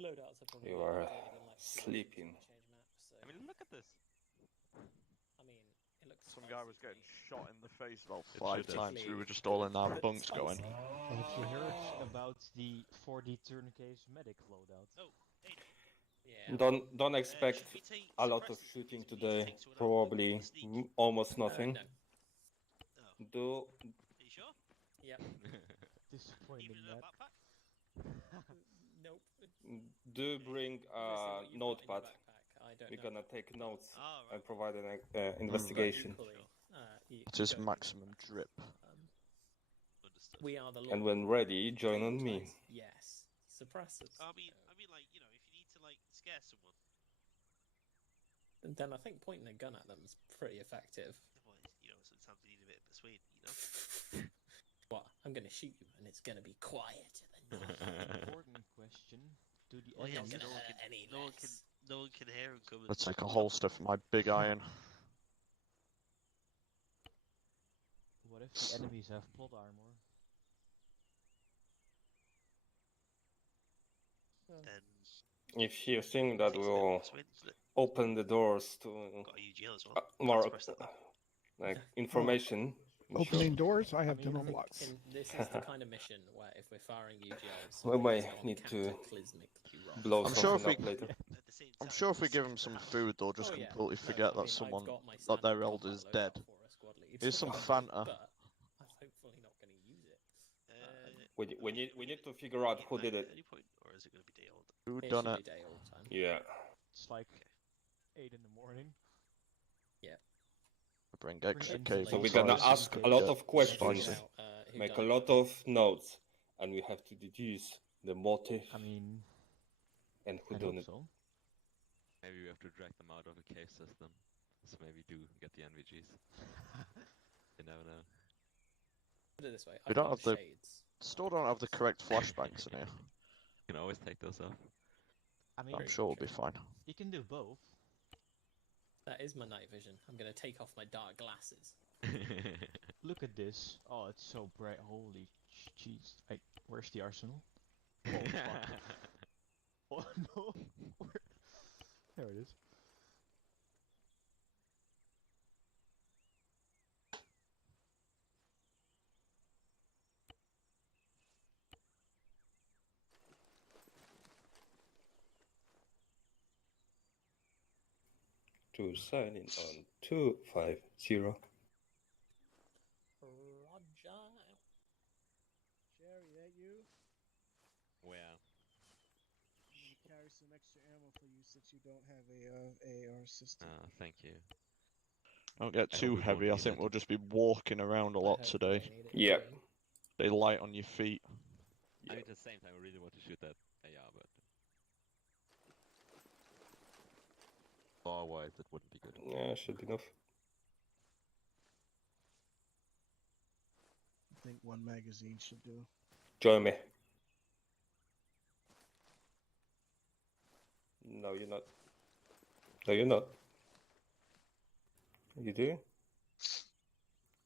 Loadouts are probably You being are updated in like 2 sleeping. weeks when they change maps, so I mean, look at this. I mean, it looks Some spicy guy was to getting me. shot in the face about It 5 should times. We Particularly- were just all in our but bunks spicy. going. Have you heard about the 4D turn-case medic loadout? Oh, hey. Yeah. Don't expect Should we take a lot of suppressants? shooting Because we need to today. take someone out with Probably sneak. almost nothing. No. Oh, Do are you sure? Yep. Disappointing, Even in a Matt. backpack? Nope. do bring Obviously, a what you've got in your notepad. backpack, I don't We're know. gonna take notes Oh, right. and provide an But investigation. equally, you It's his don't need maximum suppressants. drip. Understood. We are the law. And when ready, join on me. Traumatized, yes. Suppressors. I mean, like, you know, if you need to, like, scare someone. Then I think pointing a gun at them is pretty effective. Well, you know, sometimes you need a bit of persuading, you know? What? I'm gonna shoot you, and it's gonna be quieter than normal. Important question. Do the Well, yes, enemies... no one can, any no one less. no one can hear him coming. Let's take a holster for my big iron. What if the enemies have plot armor? Then If you think that it's a bit will persuading, isn't it? open the doors to Got a UGL as well. more Let's press that then. like information, we should. Opening doors, I have I mean, demo blocks. This is the kind of mission where if we're firing UGLs, We somebody may has gone need to cataclysmically wrong. blow I'm sure if something we- up later. At the same I'm time, sure if we it's give him some food, they'll just Oh, yeah. completely No, forget I mean, that someone, I've got my that their standard elder is combat dead. loadout for a squad lead, Here's some but Fanta. I'm hopefully not going to use it. We need to figure out who did it. At any point, or is it going to be day old? Who It done should it? be day old time. Yeah. It's like 8 in the morning. Bring extra Bring cable. So we're Spicy. gonna ask a lot of questions, Spicy. make a lot of notes, and we have to deduce the motive I mean, and who I done hope it. so. Maybe we have to drag them out of a cave system. So maybe do get the NVGs. You never know. Put it this way, We I've don't got have the- shades. Still don't have the correct flashbangs in here. You can always take those off. I mean, I'm sure we'll be fine. you can do both. That is my night vision. I'm going to take off my dark glasses. Look at this. Oh, it's so bright. Holy jeez. Hey, where's the arsenal? Oh, fuck. Oh, no. Where? There it is. To sign in on 250. Roger. Jerry, that you? Where? I'm gonna carry some extra ammo for you since you don't have a AR system. Thank you. Don't get I too hope we heavy. I won't think need we'll it. just be walking around a lot today. Yeah. They light on your feet. I mean, at the same time, I really want to shoot that AR, but bar-wise, it wouldn't be good. Yeah, should be enough. I think one magazine should do. Join me. No, you're not. No, you're not. You do?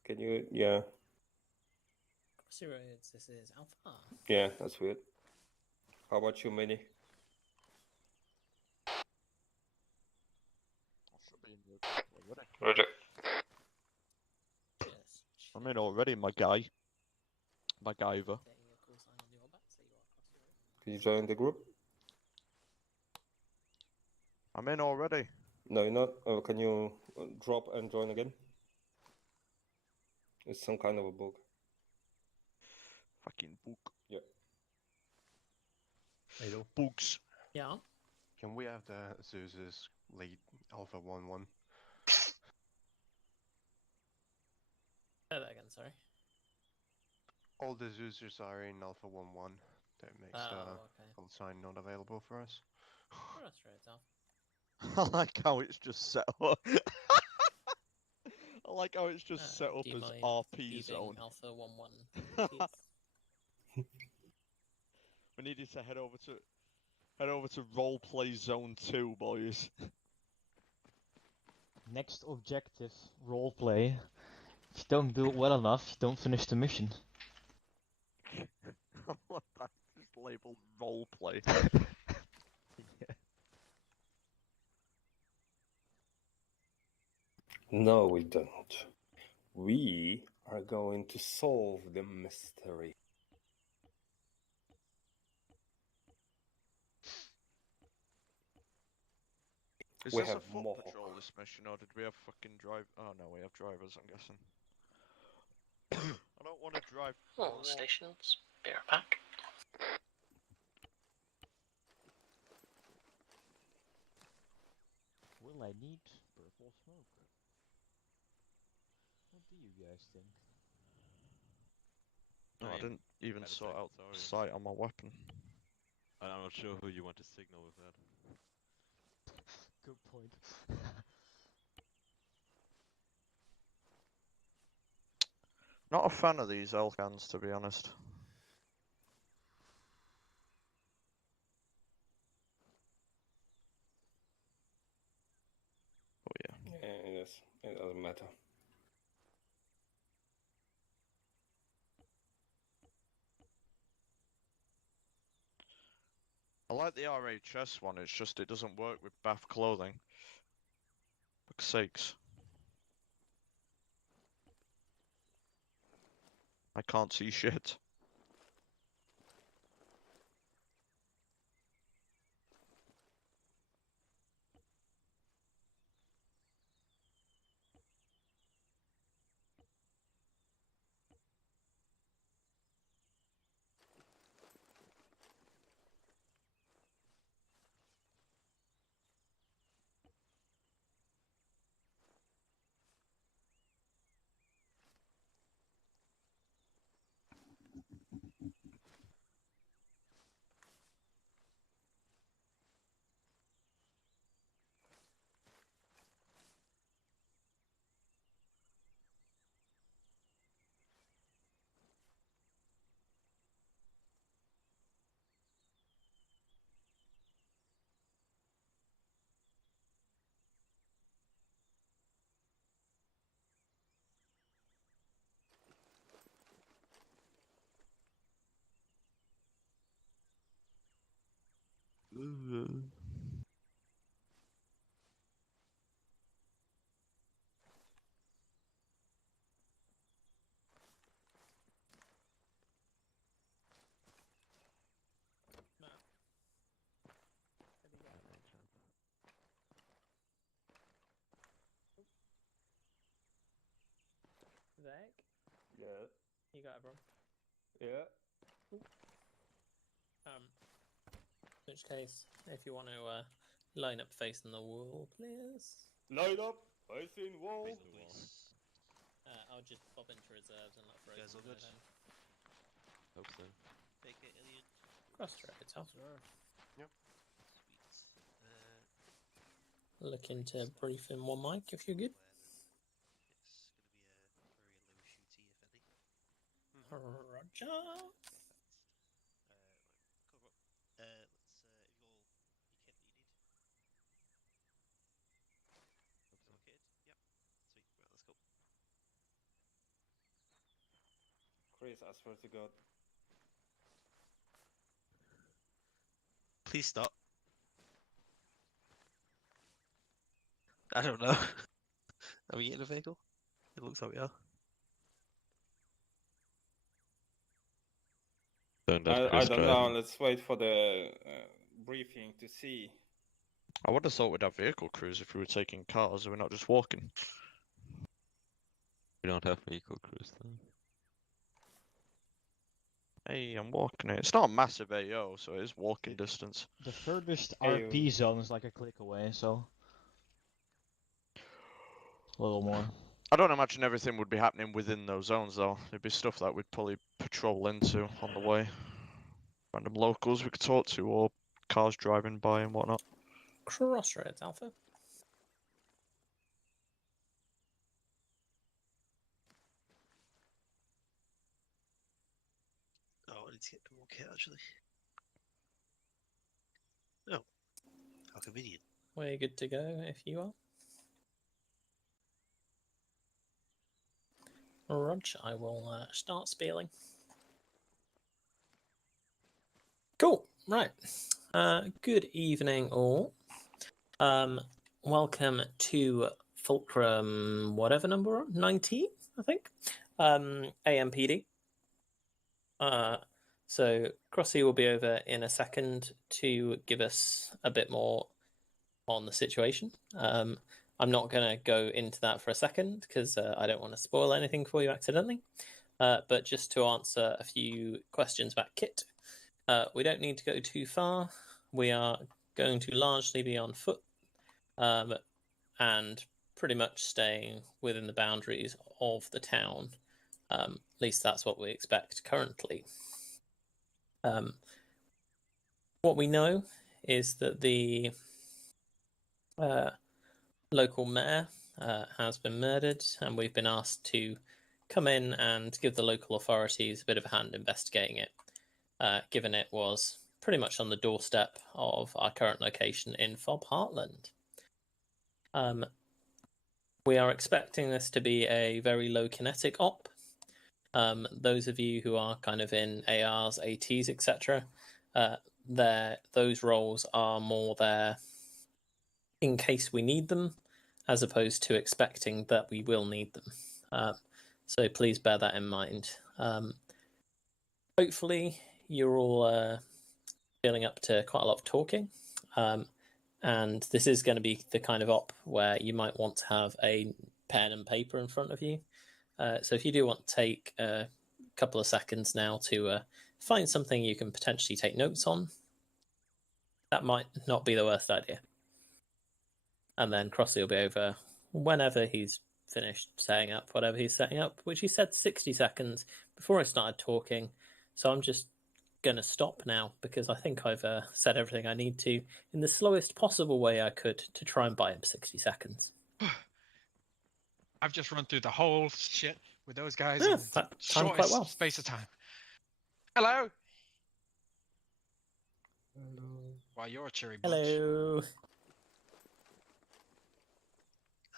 Can you? Yeah. Crossroads, this is Alpha. Yeah, that's weird. How about you, Minnie? Roger. Cheers. I'm in already, my guy. My guyver. Getting a call sign on your back, so you are Crossroads. Can you join the group? I'm in already. No, you're not. Can you drop and join again? It's some kind of a bug. Fucking book. Yeah. Hello. Books. Yeah. Can we have the Zeus's lead Alpha 1-1? Say that again, sorry. All the Zeusers are in Alpha 1-1. That makes Oh, the okay. call sign not available for us. Crossroads, Alpha. I like how it's just set up. I like how it's just set up Do you as mind RP leaving zone. Alpha 1-1, please? We needed to head over to roleplay zone 2, boys. Next objective, roleplay. If you don't do it well enough, you don't finish the mission. What that just labeled roleplay. No, we don't. We are going to solve the mystery. Is We this a have foot Mohawk. patrol, this mission, or did we have fucking drive? Oh no, we have drivers, I'm guessing. I don't want to drive. All stations, be right back. Will I need purple smoke? What do you guys think? No, I mean, didn't even had a sort second, out sorry. sight on my weapon. I'm not sure who you want to signal with that. Good point. Not a fan of these Elcans, to be honest. Oh yeah. Yeah, yes, it doesn't matter. I like the RHS one, it's just it doesn't work with bath clothing. For sakes. I can't see shit. Zach, Yeah. you got it, bro. Yeah. In which case, if you want to line up facing the wall, please. Line up, facing wall. Face the the wall. police. I'll just pop into reserves and let Frozen Guys all know good? then. Hope so. Fake it, alien. Crossroads, Alpha. Sweet. Looking to brief in one mic if you're good. It's going to be a very low shooty, if any. Roger. Cover up. Let's if you're your kit that you need. Located. Yep. Sweet. Right, let's go. Chris, I swear to God. Please stop. I don't know. Are we getting a vehicle? It looks like we are. Don't let I Chris don't drive. know. Let's wait for the briefing to see. I would have thought we'd have vehicle crews if we were taking cars, and we're not just walking. We don't have vehicle crews though. Hey, I'm walking it. It's not a massive AO, so it is walking distance. The furthest Hey, RP zone is like a click away, so a little more. I don't imagine everything would be happening within those zones, though. There'd be stuff that we'd probably patrol into on the way. Random locals we could talk to, or cars driving by and whatnot. Crossroads, Alpha. Oh, I need to get to more kit actually. Oh, how convenient. We're good to go if you are. Roger, I will start spieling. Cool, right. Good evening, all. Welcome to Fulcrum, whatever number we're on, 19, I think. AMPD. So Crossy will be over in a second to give us a bit more on the situation. I'm not going to go into that for a second because I don't want to spoil anything for you accidentally. But just to answer a few questions about kit, we don't need to go too far. We are going to largely be on foot and pretty much staying within the boundaries of the town. At least that's what we expect currently. What we know is that the local mayor has been murdered, and we've been asked to come in and give the local authorities a bit of a hand investigating it, given it was pretty much on the doorstep of our current location in Fob Heartland. We are expecting this to be a very low kinetic op. Those of you who are kind of in ARs, ATs, etc., those roles are more there in case we need them, as opposed to expecting that we will need them. So please bear that in mind. Hopefully you're all feeling up to quite a lot of talking. And this is going to be the kind of op where you might want to have a pen and paper in front of you. So if you do want to take a couple of seconds now to find something you can potentially take notes on, that might not be the worst idea. And then Crossy will be over whenever he's finished setting up whatever he's setting up, which he said 60 seconds before I started talking. So I'm just going to stop now because I think I've said everything I need to in the slowest possible way I could to try and buy him 60 seconds. I've just run through the whole shit with those guys Yeah, in the that timed shortest quite well. space of time. Hello. Hello. Why you're a cheery bunch. Hello.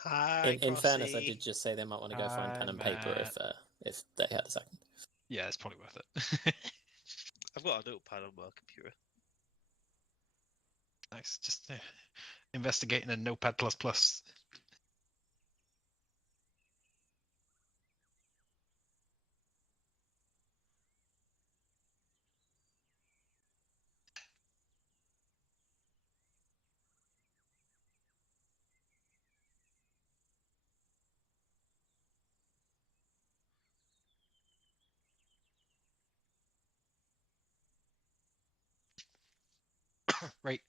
Hi, In fairness, I Crossy. did just say they might want to go find pen and paper if they had a second. Yeah, it's probably worth it. I've got a notepad on my computer. Nice. Just investigating in Notepad++. Right.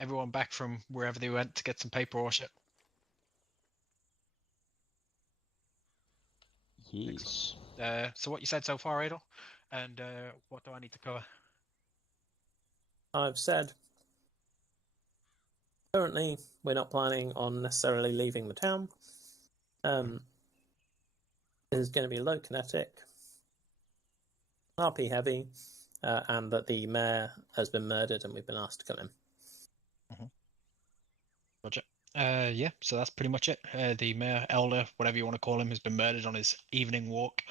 Everyone back from wherever they went to get some paper or shit. Yes. So what you said so far, Adel, and what do I need to cover? I've said currently we're not planning on necessarily leaving the town. This is going to be low kinetic, RP heavy, and that the mayor has been murdered and we've been asked to come in. Roger. Yeah, so that's pretty much it. The mayor, elder, whatever you want to call him, has been murdered on his evening walk.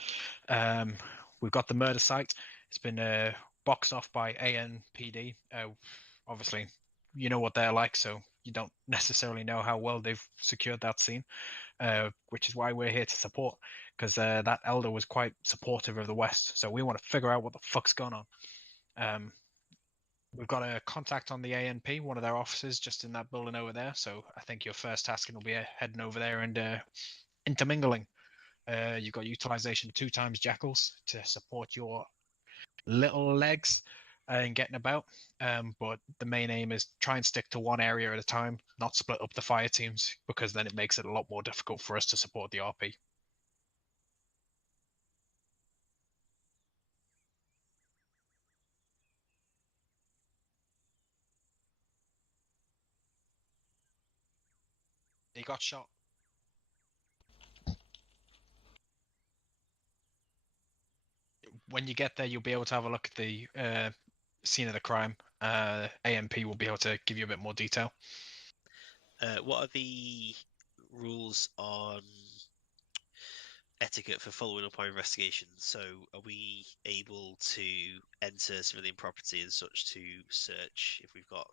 We've got the murder site. It's been boxed off by ANPD. Obviously, you know what they're like, so you don't necessarily know how well they've secured that scene, which is why we're here to support, because that elder was quite supportive of the West, so we want to figure out what the fuck's going on. We've got a contact on the ANP, one of their offices just in that building over there, so I think your first tasking will be heading over there and intermingling. You've got utilization 2 times jackals to support your little legs and getting about, but the main aim is try and stick to one area at a time, not split up the fire teams, because then it makes it a lot more difficult for us to support the RP. He got shot. When you get there, you'll be able to have a look at the scene of the crime. AMP will be able to give you a bit more detail. What are the rules on etiquette for following up our investigations? So are we able to enter civilian property and such to search if we've got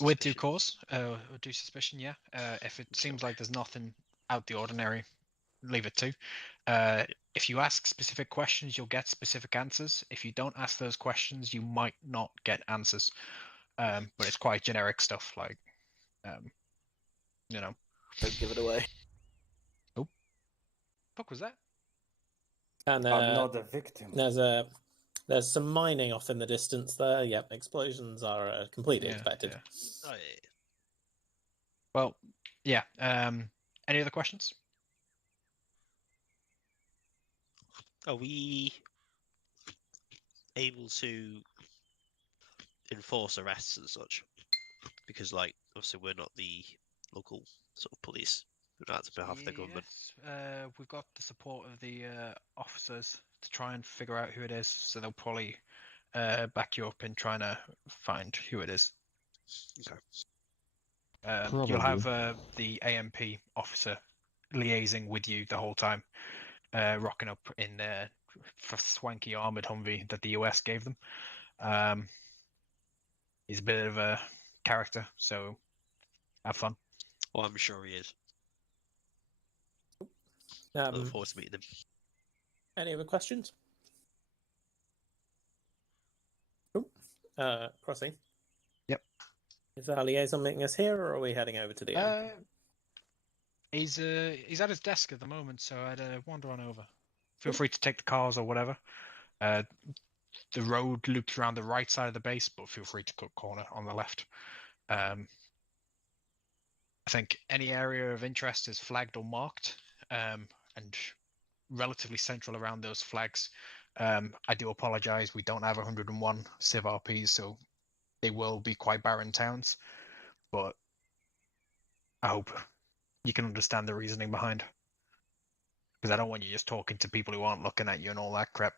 With due suspicion. cause, or due suspicion, yeah. If it seems like there's nothing out the ordinary, leave it to. If you ask specific questions, you'll get specific answers. If you don't ask those questions, you might not get answers. But it's quite generic stuff, like, you know. Don't give it away. Oh, fuck was that? And I'm not a victim. there's some mining off in the distance there. Yep, explosions are completely Yeah, expected. yeah. Oh, yeah. Well, yeah. Any other questions? Are we able to enforce arrests and such? Because, like, obviously we're not the local sort of police. We're not on behalf of the government. Yes, we've got the support of the officers to try and figure out who it is, so they'll probably back you up in trying to find who it is. Okay. You'll have Probably. the AMP officer liaising with you the whole time, rocking up in their swanky armored Humvee that the US gave them. He's a bit of a character, so have fun. Oh, I'm sure he is. I look forward to meeting him. Any other questions? Crossing. Yep. Is our liaison meeting us here, or are we heading over to the end? He's at his desk at the moment, so I'd wander on over. Feel free to take the cars or whatever. The road loops around the right side of the base, but feel free to cut corner on the left. I think any area of interest is flagged or marked, and relatively central around those flags. I do apologize, we don't have 101 Civ RPs, so they will be quite barren towns, but I hope you can understand the reasoning behind. Because I don't want you just talking to people who aren't looking at you and all that crap.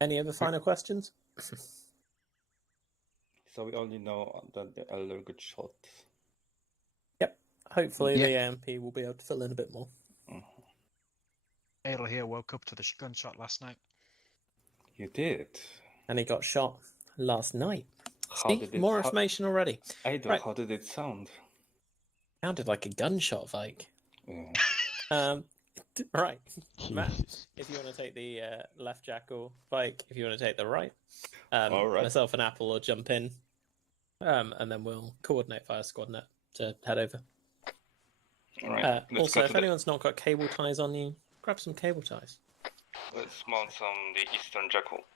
Any other final questions? So we only know that the elder got shot. Yep. Hopefully Yeah. the AMP will be able to fill in a bit more. Adel here woke up to the gunshot last night. You did? And he got shot last night. How See, did it more information already. Adel, Right. how did it sound? Sounded like a gunshot, Vike. Yeah. Right. Matt, Jesus. if you want to take the left jackal, Vike, if you want to take the right. All right. Myself and Apple will jump in. And then we'll coordinate via SquadNet to head over. All right. Let's Also, go if to anyone's not got cable ties on you, grab some cable ties. Let's mount on the eastern jackal.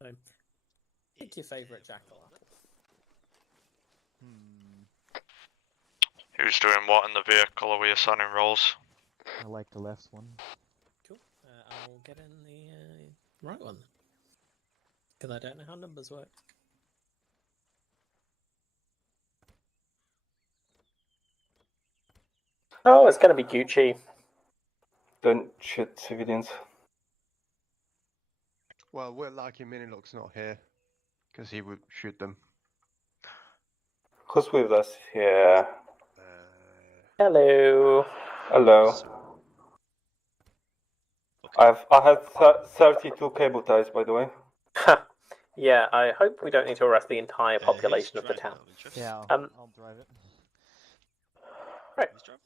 So, pick your favourite jackal, Apple. Who's doing what in the vehicle? Are we assigning roles? I like the left one. Cool. I'll get in the right one. Because I don't know how numbers work. Oh, it's going to be Gucci. Don't shoot civilians. Well, we're lucky Minilock's not here, because he would shoot them. Who's with us here? Hello. Hello. Okay. I have 32 cable ties, by the way. Yeah, I hope we don't need to arrest the entire Who's population of the driving town. out of interest? Yeah, Um, I'll drive it. Right. Who's driving?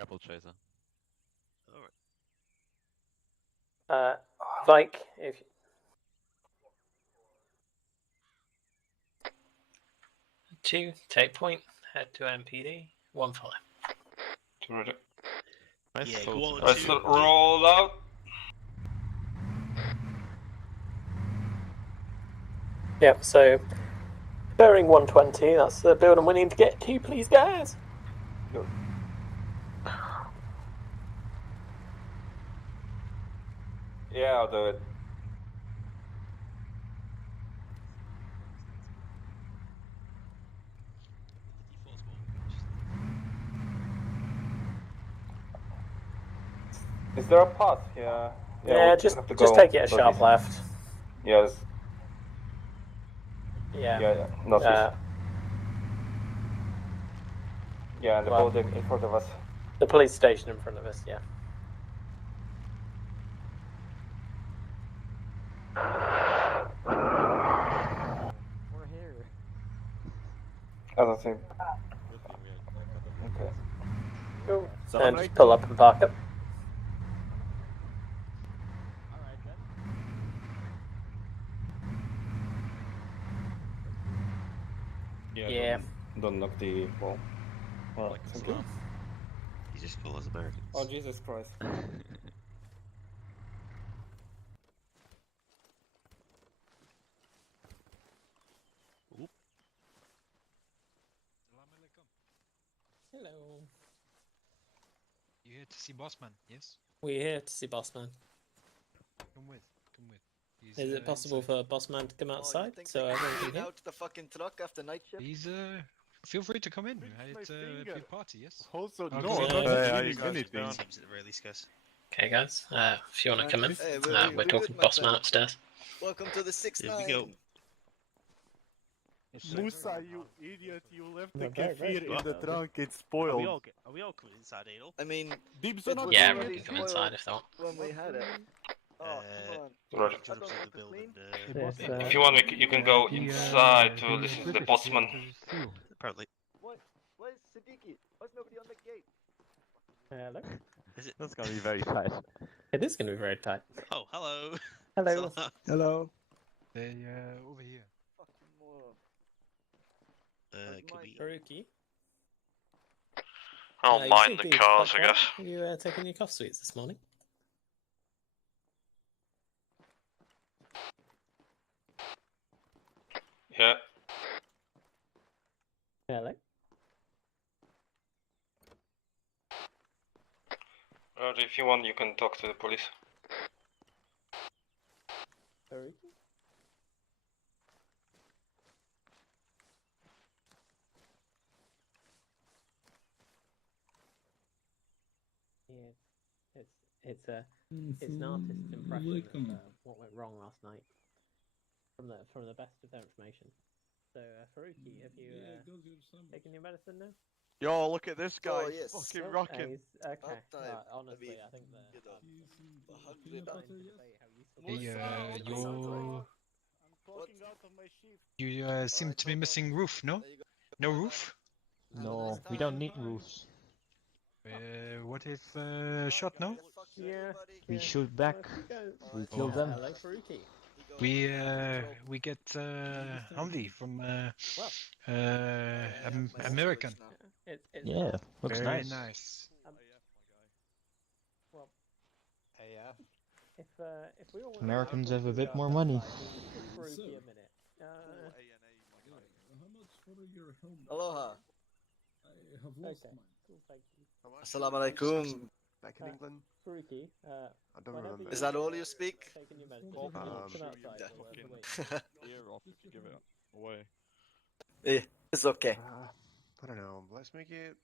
Apple chaser. Alright. Vike, if 2, take point, head to MPD, 1-5. Nice Yeah, close. go on Let's to- roll out. Yep, so bearing 120, that's the building we need to get to, please, guys. Yeah, I'll do it. Is there a path here? Yeah, we'll just have to just go take it a sharp northeast. left. Yes. Yeah. Yeah. Northeast. Yeah, the Well- building in front of us. The police station in front of us, yeah. We're here. I don't think. Good thing we are cut off. Okay. Cool. Salam And just pull up and park up. Alright then. Yeah. Don't knock the wall. Alright, Like thank you. Islam. You just call us Americans. Oh, Jesus Christ. Hello. You here to see Bossman? Yes. We're here to see Bossman. Come with. Come with. He's, Is it possible inside. for Bossman to come Oh, you outside think so they everyone can can get hear? out the fucking truck after night shift? He's Feel free to come in. It's a finger. big party. Yes. Also, Okay. no, Yeah. I'm not Yeah, doing anything. Seems at the release, guys. Okay, guys. If you want to come in, Hey, we're talking good, my Bossman friend. upstairs. Welcome to the 6ix9ine. Here we go. Musa, you idiot, you left the No, very, very kefir in the good. trunk, it's Are spoiled. we all coming inside, Adel? I mean, Dibs It on was Yeah, already everyone can come inside spoiled. if they want. when we had it. Oh, come on. Roger. I don't want to clean. Yes, If you want, you can go The, inside to listen to the postman. Apparently. Where's Siddiqui? Why's nobody on the gate? Hello. Is it? That's gonna be very tight. It is going to be very tight. Oh, hello. Hello. So- Hello. They over here. Fucking moron. could be. Haruki. I don't you mind seem to the be cars, quite I guess. quiet. Are you taking your cough sweets this morning? Yeah. Hello. Roger, if you want, you can talk to the police. Haruki. Yeah, it's an artist's impression of what went wrong last night from the best of their information. So, Haruki, have you taken your medicine now? Yo, look at this guy. Oh, yes. Fucking Oh, rocking. he's, okay. Uptime. Honestly, mean, I think you know, the 100 how useful Hey, I'm clocking out of my shift. you seem to be missing roof. No. There you go. No roof. No, we don't need roofs. What if shot? No. Yeah. We shoot back. We kill them. Hello, Haruki. We get Humvee from American. It's Yeah, looks Very nice. nice. Well, AF. if we all want Americans have a bit more outside, money. we can give Haruki a minute. Aloha. Okay. Cool, thank you. Assalamu alaikum. Back in England? Haruki, I don't whenever remember. Is that all you speak? taking your medicine, Um, come outside yeah. for a week. Ear off if you give it away. It's okay. I don't know. Let's make it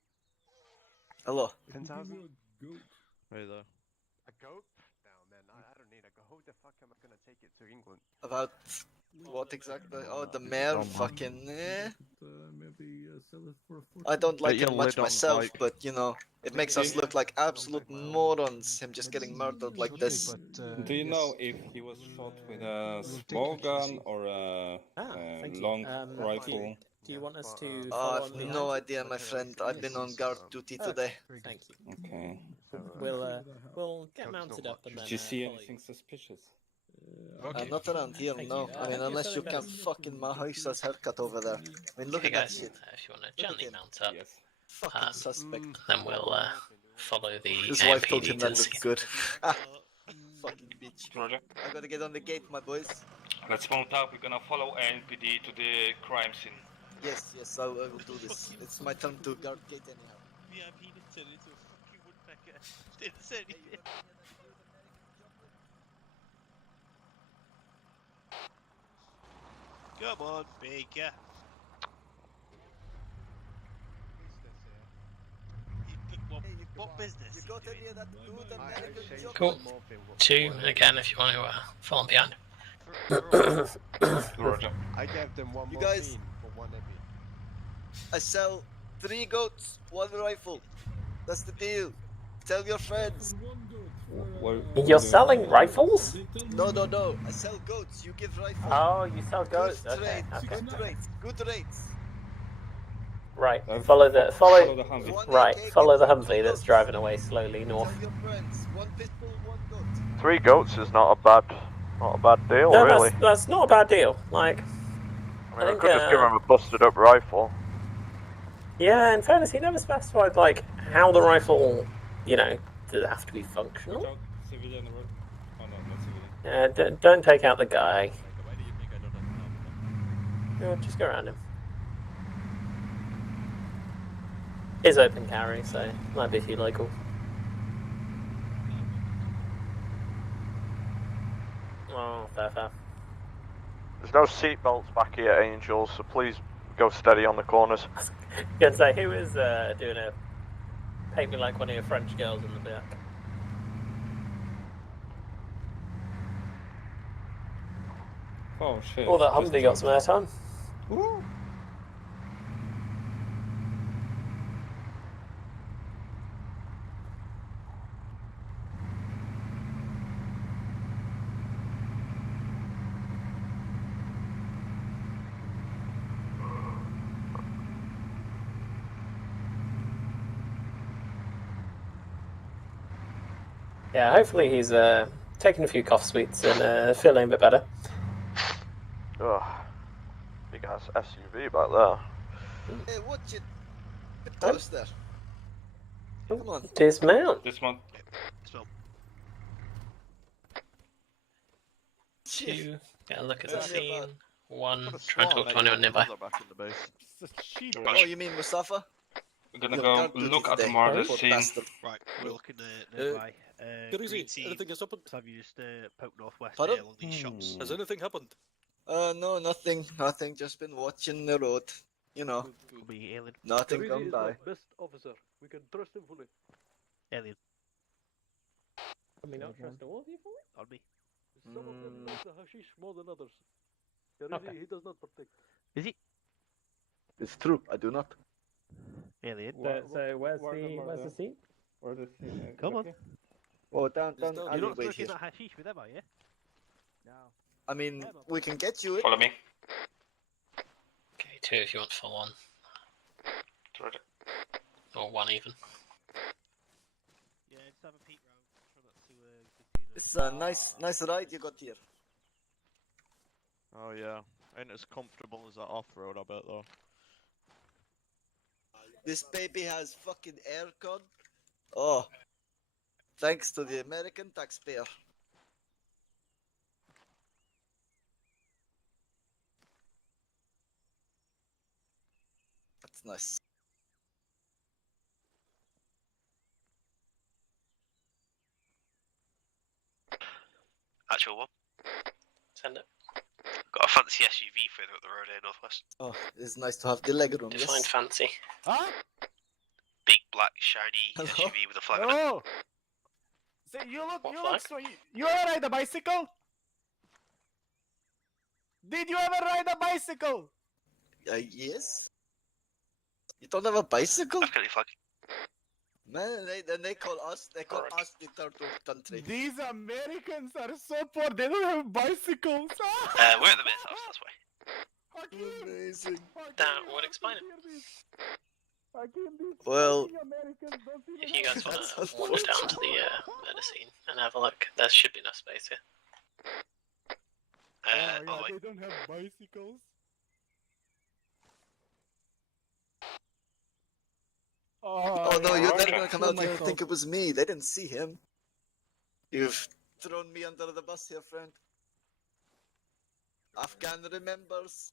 Hello. 10,000. Hey there. A goat? No, man, I don't need a goat. How the fuck am I gonna take it to England? About what exactly? Oh, the mayor fucking. I don't like your him much lid on, myself, Mike. but you know, it makes us look like absolute morons. Him just getting murdered like this. Do you know if he was shot with a small gun or a Thank you. long Do rifle? you want us to I follow on have behind? no idea, my friend. I've been on guard duty today. Thank you. Okay. We'll get mounted up and then. Did you see follow anything suspicious? Not around here, Thank no. you. I mean, You're unless you selling can medicine. fucking Mahaisa's haircut over there. I mean, look Okay, at that guys, shit. if you want to Look at gently him. mount up, Yes. Fucking suspect. then we'll follow the His wife told AMPD him to that the looked scene. good. Ah, fucking bitch. Roger. I gotta get on the gate, my boys. Let's mount up. We're gonna follow ANPD to the crime scene. Yes, I will do this. It's my turn to guard gate anyhow. VIP didn't turn into a fucking woodpecker. Didn't say anything. Come on, Baker. What business? You got any of that good American job? Cool. 2, again, if you want to follow behind. Roger. I gave them one You more guys- for one epi. I sell 3 goats, 1 rifle. That's the deal. Tell your friends. You're selling rifles? No, no, no. I sell goats. You give rifles. Oh, you sell goats. Good Okay, trades. okay. Good rates. Good rates. Right. Follow Follow the Humvee. One Right. AK Follow the gives you 3 Humvee that's goats. driving away slowly north. Tell your friends. 1 pistol, 1 goat. 3 goats is not a bad deal, No, really. that's not a bad deal. Like, I mean, I think, could just give him a busted up rifle. yeah. In fairness, he never specified like how the rifle, you know, does it have to be functional? Watch out, civilian on the road. Oh no, not civilian. Don't take out the guy. Why do you think I don't have an armor? Just go around him. Is open carry, so might be a few local. Oh, fair. There's no seatbelts back here, Angels, so please go steady on the corners. Gonna say, who is doing a paint me like one of your French girls in the back? Oh shit. Oh, that Humvee got some airtime. Woo. Yeah, hopefully he's taking a few cough sweets and feeling a bit better. Ugh. Big ass SUV back there. Hey, watch it. Get close there. Come on. Dismount. This one. Smell. Two. Get a look at the the scene. about- One. Could've Try and sworn talk to that anyone nearby. they're back in the base. It's a cheat. Oh, you mean Mustafa? We're gonna Look, go can't do look this at the day. murder Poor scene. bastard. Right, we're looking nearby. Green team, anything has happened? have you just poke northwest Pardon? along these shops? Has anything happened? No, nothing. Just been watching the road. You know, Could be alien. nothing gone by. best officer. We can trust him fully. Alien. Can we not trust all of you for it? On me. Some of them like the hashish more than others. Okay. He does not protect. Is he? It's true. I do not. Alien. So where's murder? the scene? Where's the scene? Come on. Oh, down down- You're not alleyway smoking here. that hashish with them, are you? No. I mean, we can get you it. Follow me. Okay, 2 if you want for 1. Or 1 even. Yeah, just have a peek round. Try not to confuse us. It's a nice ride you got here. Oh yeah. Ain't as comfortable as that off-road, I bet though. This baby has fucking aircon. Oh, thanks to the American taxpayer. That's nice. Actual one. Send it. Got a fancy SUV further up the road here, northwest. Oh, it's nice to have the leg room. Define Yes. fancy. Huh? Big black shiny Hello? SUV with a flag on it. Oh! So you look, What you flag? look, so you ever ride a bicycle? Did you ever ride a bicycle? Yes. You don't have a bicycle, Definitely flag. man. They call us the third world country. These Americans are so poor. They don't have bicycles. We're at the base house, that's why. Hakeem, Amazing. That would explain it. Hakeem, these Well, fucking Americans don't even If you have guys want That's to wander down to the murder scene and have a look, there should be enough space here. Oh, By the way. yeah, they don't have bicycles. Oh no, you're yeah, never gonna come kill out here and myself. think it was me. They didn't see him. You've thrown me under the bus here, friend. Afghan remembers.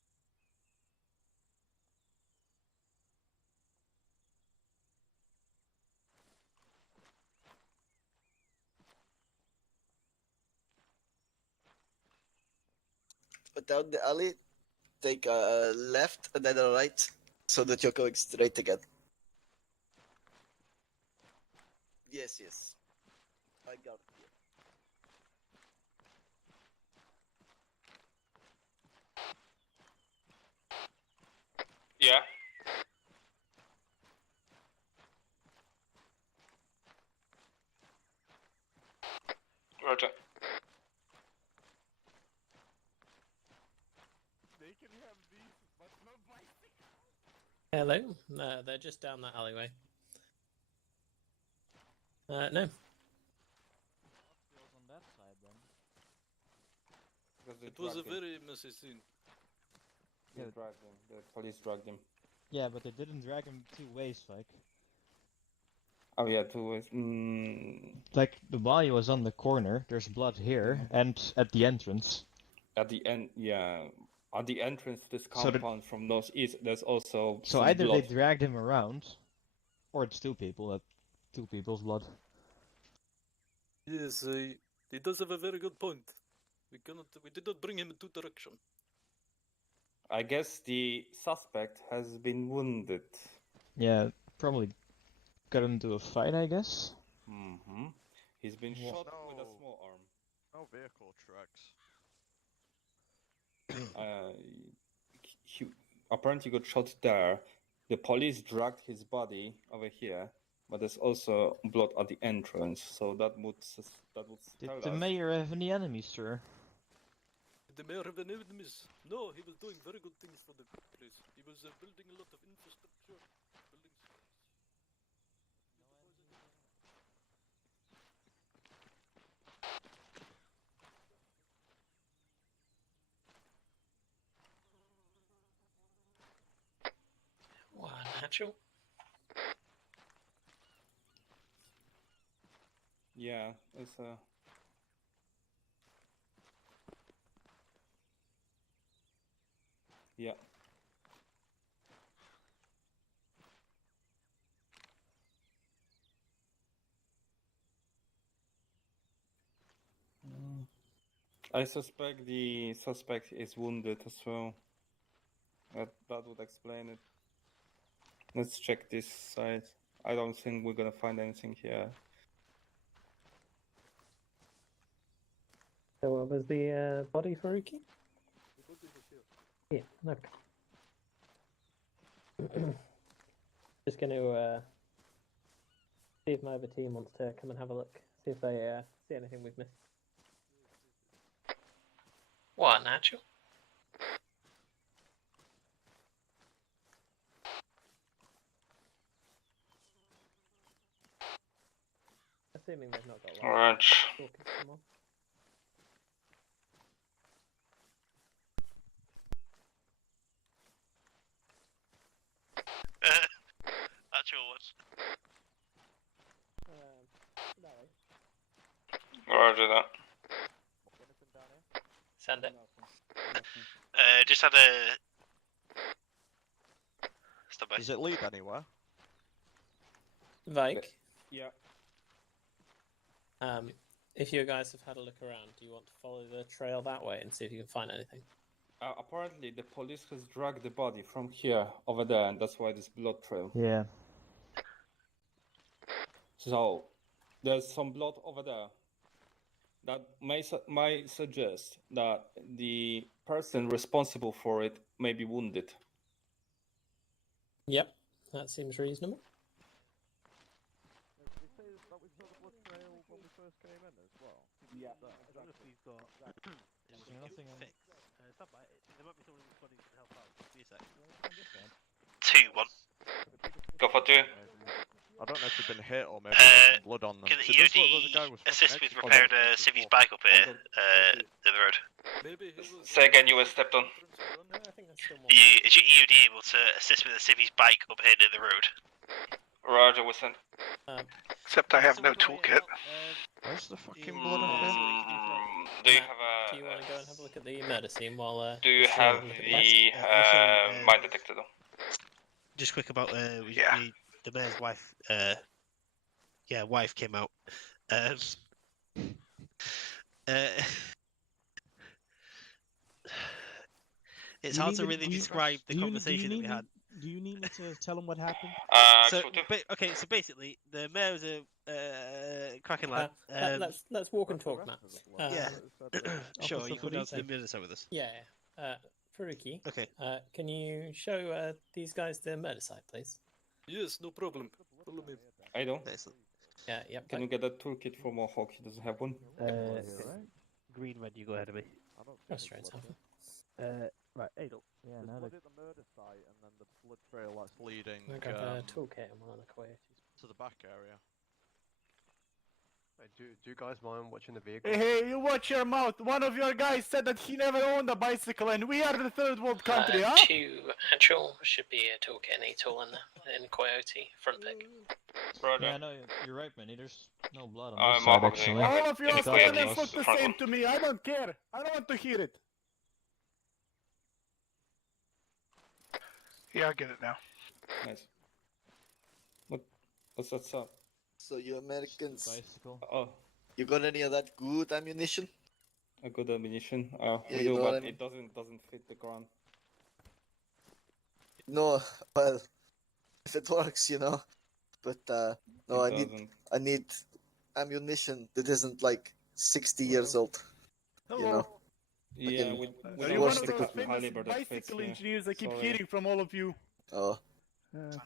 Down the alley, take a left and then a right, so that you're going straight again. Yes, yes. I got it. Yeah. Hello. They're just down that alleyway. No. On that side then. Because they It was a dragged him. very messy scene. They dragged him. The police dragged him. Yeah, but they didn't drag him 2 ways, like. Oh yeah, 2 ways. Like, the body was on the corner, there's blood here, and at the entrance. At the end, yeah. At the entrance to this So the- compound from northeast, there's also So some either blood. they dragged him around, or it's 2 people, 2 people's blood. Yes, he does have a very good point. We did not bring him in 2 directions. I guess the suspect has been wounded. Yeah, probably got into a fight, I guess. Mm-hmm. He's been shot with a No. small arm. No vehicle tracks. He apparently got shot there. The police dragged his body over here, but there's also blood at the entrance. So that would Did tell the us. mayor have any enemies, sir? Did the mayor have any enemies? No, he was doing very good things for the place. He was building a lot of infrastructure. Building schools. One natural. Yeah, it's a. Yeah. I suspect the suspect is wounded as well. That would explain it. Let's check this side. I don't think we're gonna find anything here. So what was the body, Faruqi? The body was here. Yeah, okay. Just going to see if my other team wants to come and have a look. See if they see anything we've missed. What, natural? Assuming they've not got one. Alright. Talking to someone. Actual ones. Larry. Roger that. Send it. Just had a. Stop by. Does it lead anywhere? Vike, Yeah. if you guys have had a look around, do you want to follow the trail that way and see if you can find anything? Apparently, the police has dragged the body from here over there, and that's why there's blood trail. Yeah. So, there's some blood over there. That might suggest that the person responsible for it may be wounded. Yep, that seems reasonable. Did they say that we saw the blood trail when we first came in as well? Yeah. I don't know if we've got that. Nothing on. Stop by. There might be someone in the squad who can help out. Give me a sec. 2-1. Go for 2. I don't know if they've been hit or maybe got some blood on them. Can the It does look like the guy EOD was fucking assist with executed. repairing a civvy's bike up here, to the road? Maybe he was. Say again, you were stepped on. No, I think that's still more. Is your EOD able to assist with a civvy's bike up here near the road? Roger, we sent. Except I have no toolkit. Where's the fucking blood on here? Do you Matt, have do you want to go and have a look at the murder scene while? Do you still have look at the mine detector though? Just quick about Yeah. the mayor's wife. Wife came out. It's hard to really describe the conversation that we had. Do you need me to tell him what happened? So basically, the mayor was a cracking lad. Let's walk and talk, Matt. Yeah. Sure, Officer you can go to the Faruqi. minister with us. Yeah. Faruqi, Okay. can you show these guys the murder site, please? Yes, no problem. Follow me. I don't. Excellent. Yeah. Yep. Can you get a toolkit for Mohawk? He doesn't have one. Green, red, you go ahead of me. Go straight, Alpha. Right, Adel. Yeah, Just now look they at the murder site and then the blood trail that's leading I grab a toolkit and one of the coyotes. to the back area. Do you guys mind watching the vehicle? Hey, you watch your mouth. One of your guys said that he never owned a bicycle, and we are the third world country, huh? 2 actual should be a toolkit and a tool in coyote front pick. Yeah, no, you're right, Manny. There's no blood on I'm this side, mahogany. actually. All of you It's stand all and of look us. the same to me. I don't care. I don't want to hear it. Yeah, I get it now. Nice. What's that up? So you Americans, Bicycle. Oh, you got any of that good ammunition? a good ammunition. Yeah, We you do, know what but I mean? it doesn't fit the gun. No, well, if it works, you know. But no, It I doesn't. need ammunition that isn't like 60 years old. You know. Yeah, we Are don't you one have of the those famous caliber that fits bicycle here. engineers I keep Sorry. hearing from all of you? Oh,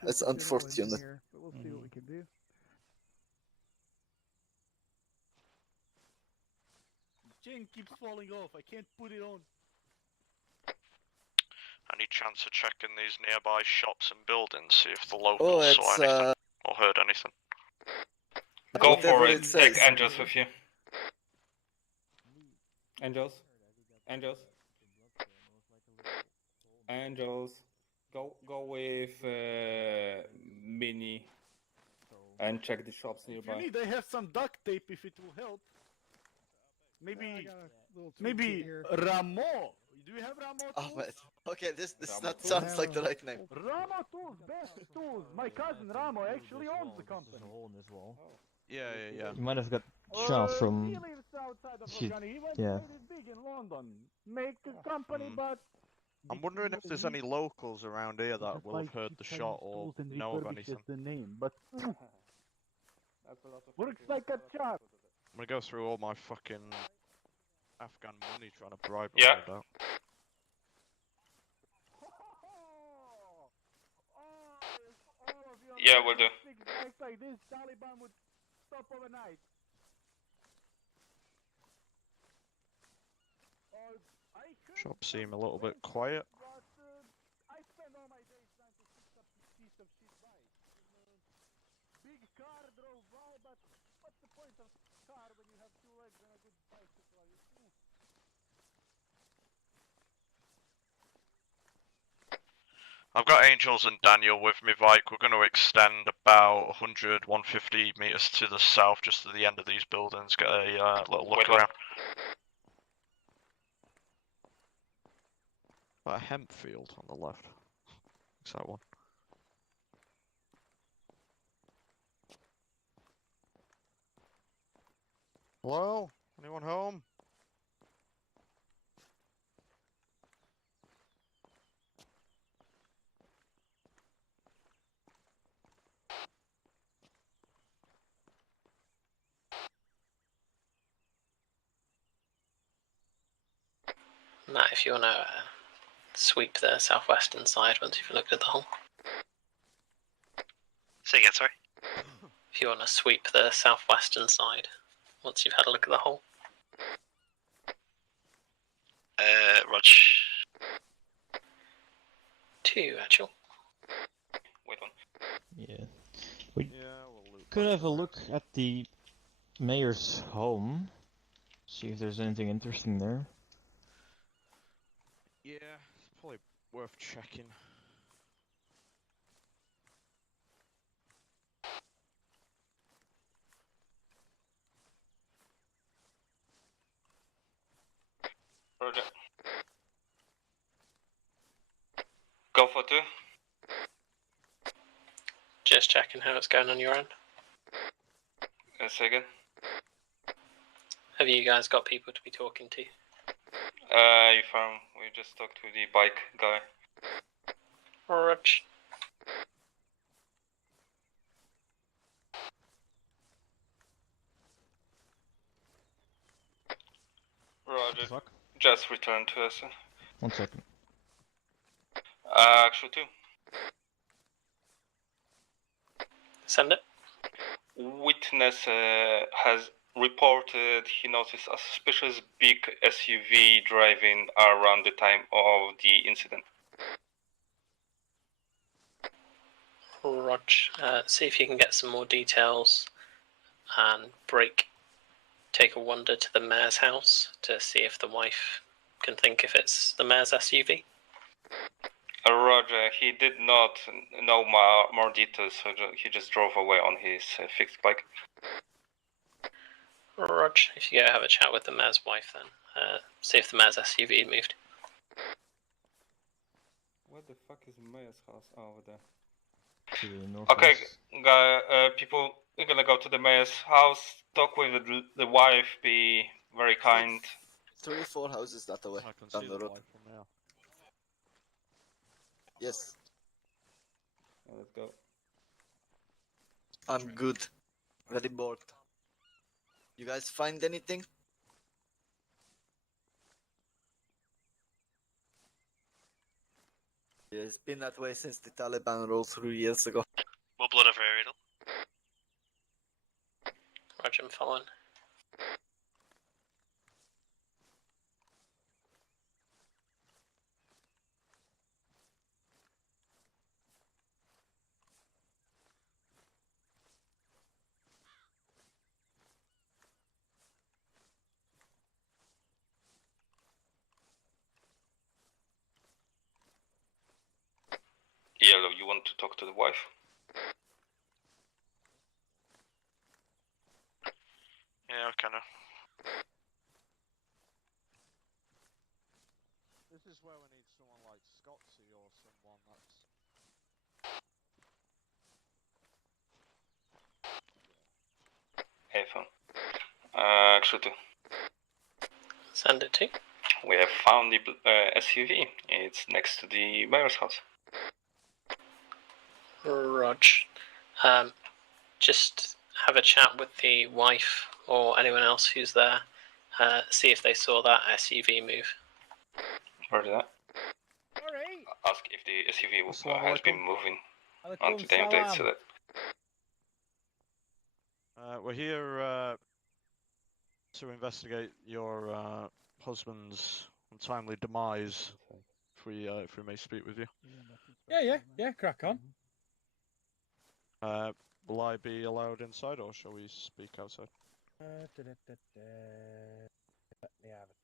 that's Unfortunately, unfortunate. here, but we'll see what we can do. Chain keeps falling off. I can't put it on. Any chance of checking these nearby shops and buildings, see if the locals Oh, saw it's anything or heard anything? Go whatever for it it. Take says. Angels with you. Angels. Angels. Angels. Go with Mini and check the shops If you nearby. need, I have some duct tape if it will help. I Maybe, got a little toolkit maybe here. Ramo. Do you have Ramo Oh, tools? man. Okay, this Ramo not tools. sounds like the right name. Ramo tools, best tools. My cousin Ramo actually owns the There's company. a hole in this wall. Yeah. You might have got shot from. He lives outside of She- Afghanistan. He went yeah. made it big in London. Make a company, but I'm wondering if there's any locals around here that will have heard the shot or know of anything. the name, but That's a lot of works like a charm. I'm gonna go through all my fucking Afghan money trying to bribe them. Yeah. no doubt. Yeah, we'll do. Like this, Taliban would stop overnight. Shops seem a little bit quiet. But I spend all my days trying to fix up this piece of shit bike. Big car drove by, but what's the point of car when you have 2 legs and a good bicycle? I've got Angels and Daniel with me, Vike. We're going to extend about 100, 150 meters to the south, just to the end of these buildings. Get a little look around. About a hemp field on the left. Looks that one. Hello? Anyone home? Matt, if you want to sweep the southwestern side once you've looked at the hole. Say again, sorry. If you want to sweep the southwestern side once you've had a look at the hole. Rog. 2 actual. Wait one. Yeah. We could have a look at the mayor's home. See if there's anything interesting there. Yeah, it's probably worth checking. Roger. Go for 2. Just checking how it's going on your end. A second. Have you guys got people to be talking to? You found we just talked to the bike guy. Rich. Roger. Fuck. Just return to us. 1 second. Actual 2. Send it. Witness has reported he noticed a suspicious big SUV driving around the time of the incident. Rog, see if you can get some more details and take a wander to the mayor's house to see if the wife can think if it's the mayor's SUV. Roger, he did not know more details, so he just drove away on his fixed bike. Rog, if you go have a chat with the mayor's wife then, see if the mayor's SUV moved. Where the fuck is mayor's house? Oh, over there. To the northwest. Okay, people, we're gonna go to the mayor's house, talk with the wife, be very kind. 3-4 houses that way, I can down see the the road. wife from here. Yes, Let's go. I'm good. Very bored. You guys find anything? Yeah, it's been that way since the Taliban ruled 3 years ago. More blood over here, Riddle. Roger, I'm following. Yellow, you want to talk to the wife? Yeah, kinda. This is where we need someone like Scotsy or someone that's... Hey, phone. Actually, Send it to. we have found the SUV. It's next to the mayor's house. Rog, just have a chat with the wife or anyone else who's there. See if they saw that SUV move. Where's that? Alright. Ask if the SUV has been moving on Alaikum today update so salam. that. We're here to investigate your husband's untimely demise. If we may speak with you. Yeah, crack on. Will I be allowed inside, or shall we speak outside? Let me have it.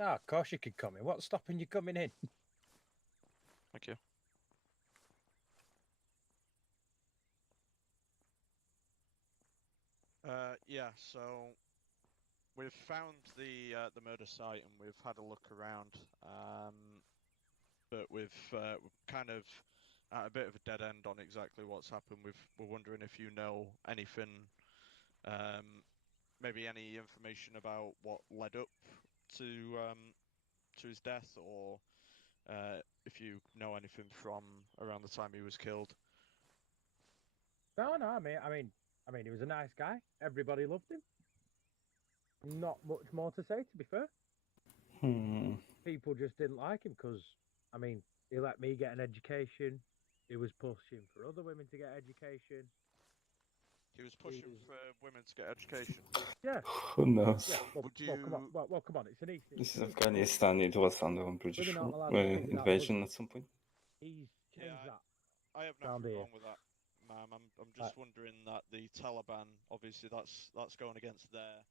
Ah, of course you could come in. What's stopping you coming in? Thank you. Yeah, so we've found the murder site and we've had a look around, but we're kind of at a bit of a dead end on exactly what's happened. We're wondering if you know anything, maybe any information about what led up to his death, or if you know anything from around the time he was killed. No, I mean, he was a nice guy. Everybody loved him. Not much more to say, to be fair. People just didn't like him because, I mean, he let me get an education. He was pushing for other women to get education. He was pushing for women to get education. Yeah. Who knows? Yeah. Well, come on. Well, come on. It's an East. This is Afghanistan. It was under British Women aren't allowed to visit that invasion much. at some point. He's changed that. I have Round nothing here. wrong with that, ma'am. I'm just wondering that the Taliban, obviously, that's going against their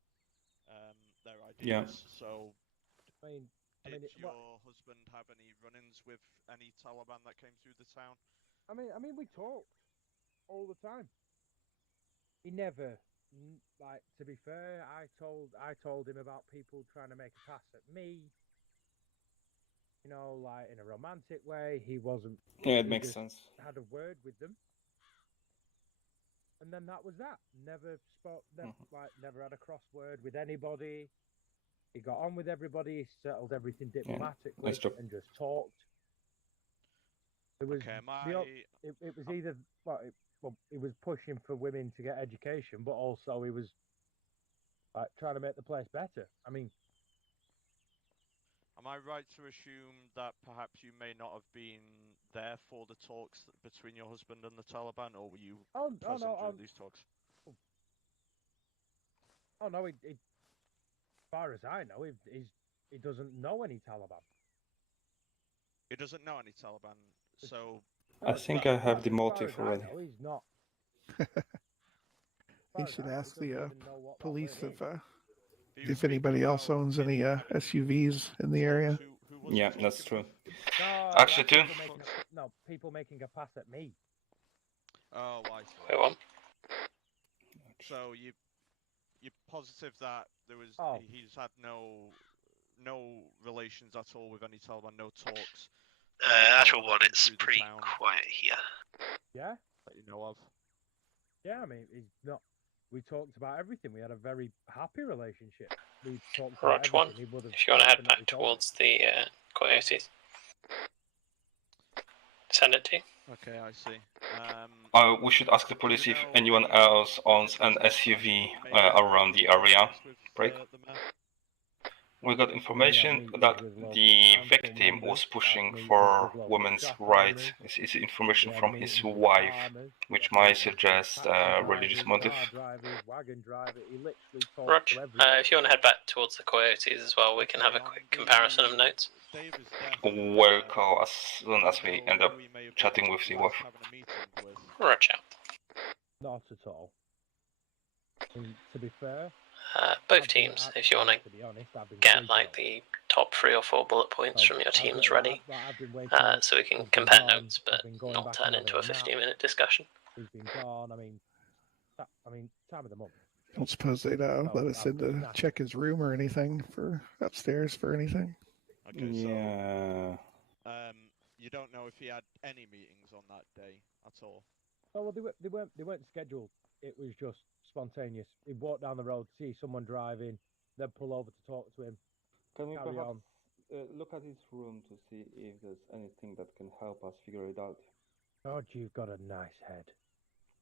ideas. Yeah. So, did your husband have any run-ins with any Taliban that came through the town? I mean, we talked all the time. He never, like, to be fair, I told him about people trying to make a pass at me. You know, like in a romantic way. He wasn't. Yeah, it he makes just sense. Had a word with them, and then that was that. Never spoke. Never had a crossword with anybody. He got on with everybody. He settled everything diplomatically and just talked. It was it was either he was pushing for women to get education, but also he was like trying to make the place better. I mean, am I right to assume that perhaps you may not have been there for the talks between your husband and the Taliban, or were you present during these talks? Oh no, as far as I know, he doesn't know any Taliban. He doesn't know any Taliban, so... I think I have the motive already. No, he's not. He As should I know, ask he the doesn't even know what that police word is. if anybody else owns any SUVs in the area. Yeah, that's true. No, Actually, like too. people making a pass at me. Oh, I see. Wait, what? So you're positive that there was he's had no relations at all with any Taliban, no talks. Actual one, it's pretty quiet here. Yeah. That you know of. Yeah, I mean, he's not. We talked about everything. We had a very happy relationship. We talked about Roger one. everything. He would have If you want to head definitely back told me. towards the coyotes, send it to you. Okay, I see. We should ask the police if anyone else owns an SUV around the area. Break. We got information that the victim was pushing for women's rights. This is information from his wife, which might suggest a religious motive. Roger. If you want to head back towards the coyotes as well, we can have a quick comparison of notes. We'll call as soon as we end up chatting with the wife. Roger. Not at all. And to be fair, both teams, if you want to get like the top 3 or 4 bullet points from your teams ready, so we can compare notes, but not turn into a 15-minute discussion. He's been gone. I mean, time of the month. Don't suppose they'd let us in to check his room or anything for upstairs for anything. Okay, yeah. So, you don't know if he had any meetings on that day at all. Oh well, they weren't scheduled. It was just spontaneous. He'd walk down the road, see someone driving, then pull over to talk to him. Can we carry perhaps on. look at his room to see if there's anything that can help us figure it out? God, you've got a nice head.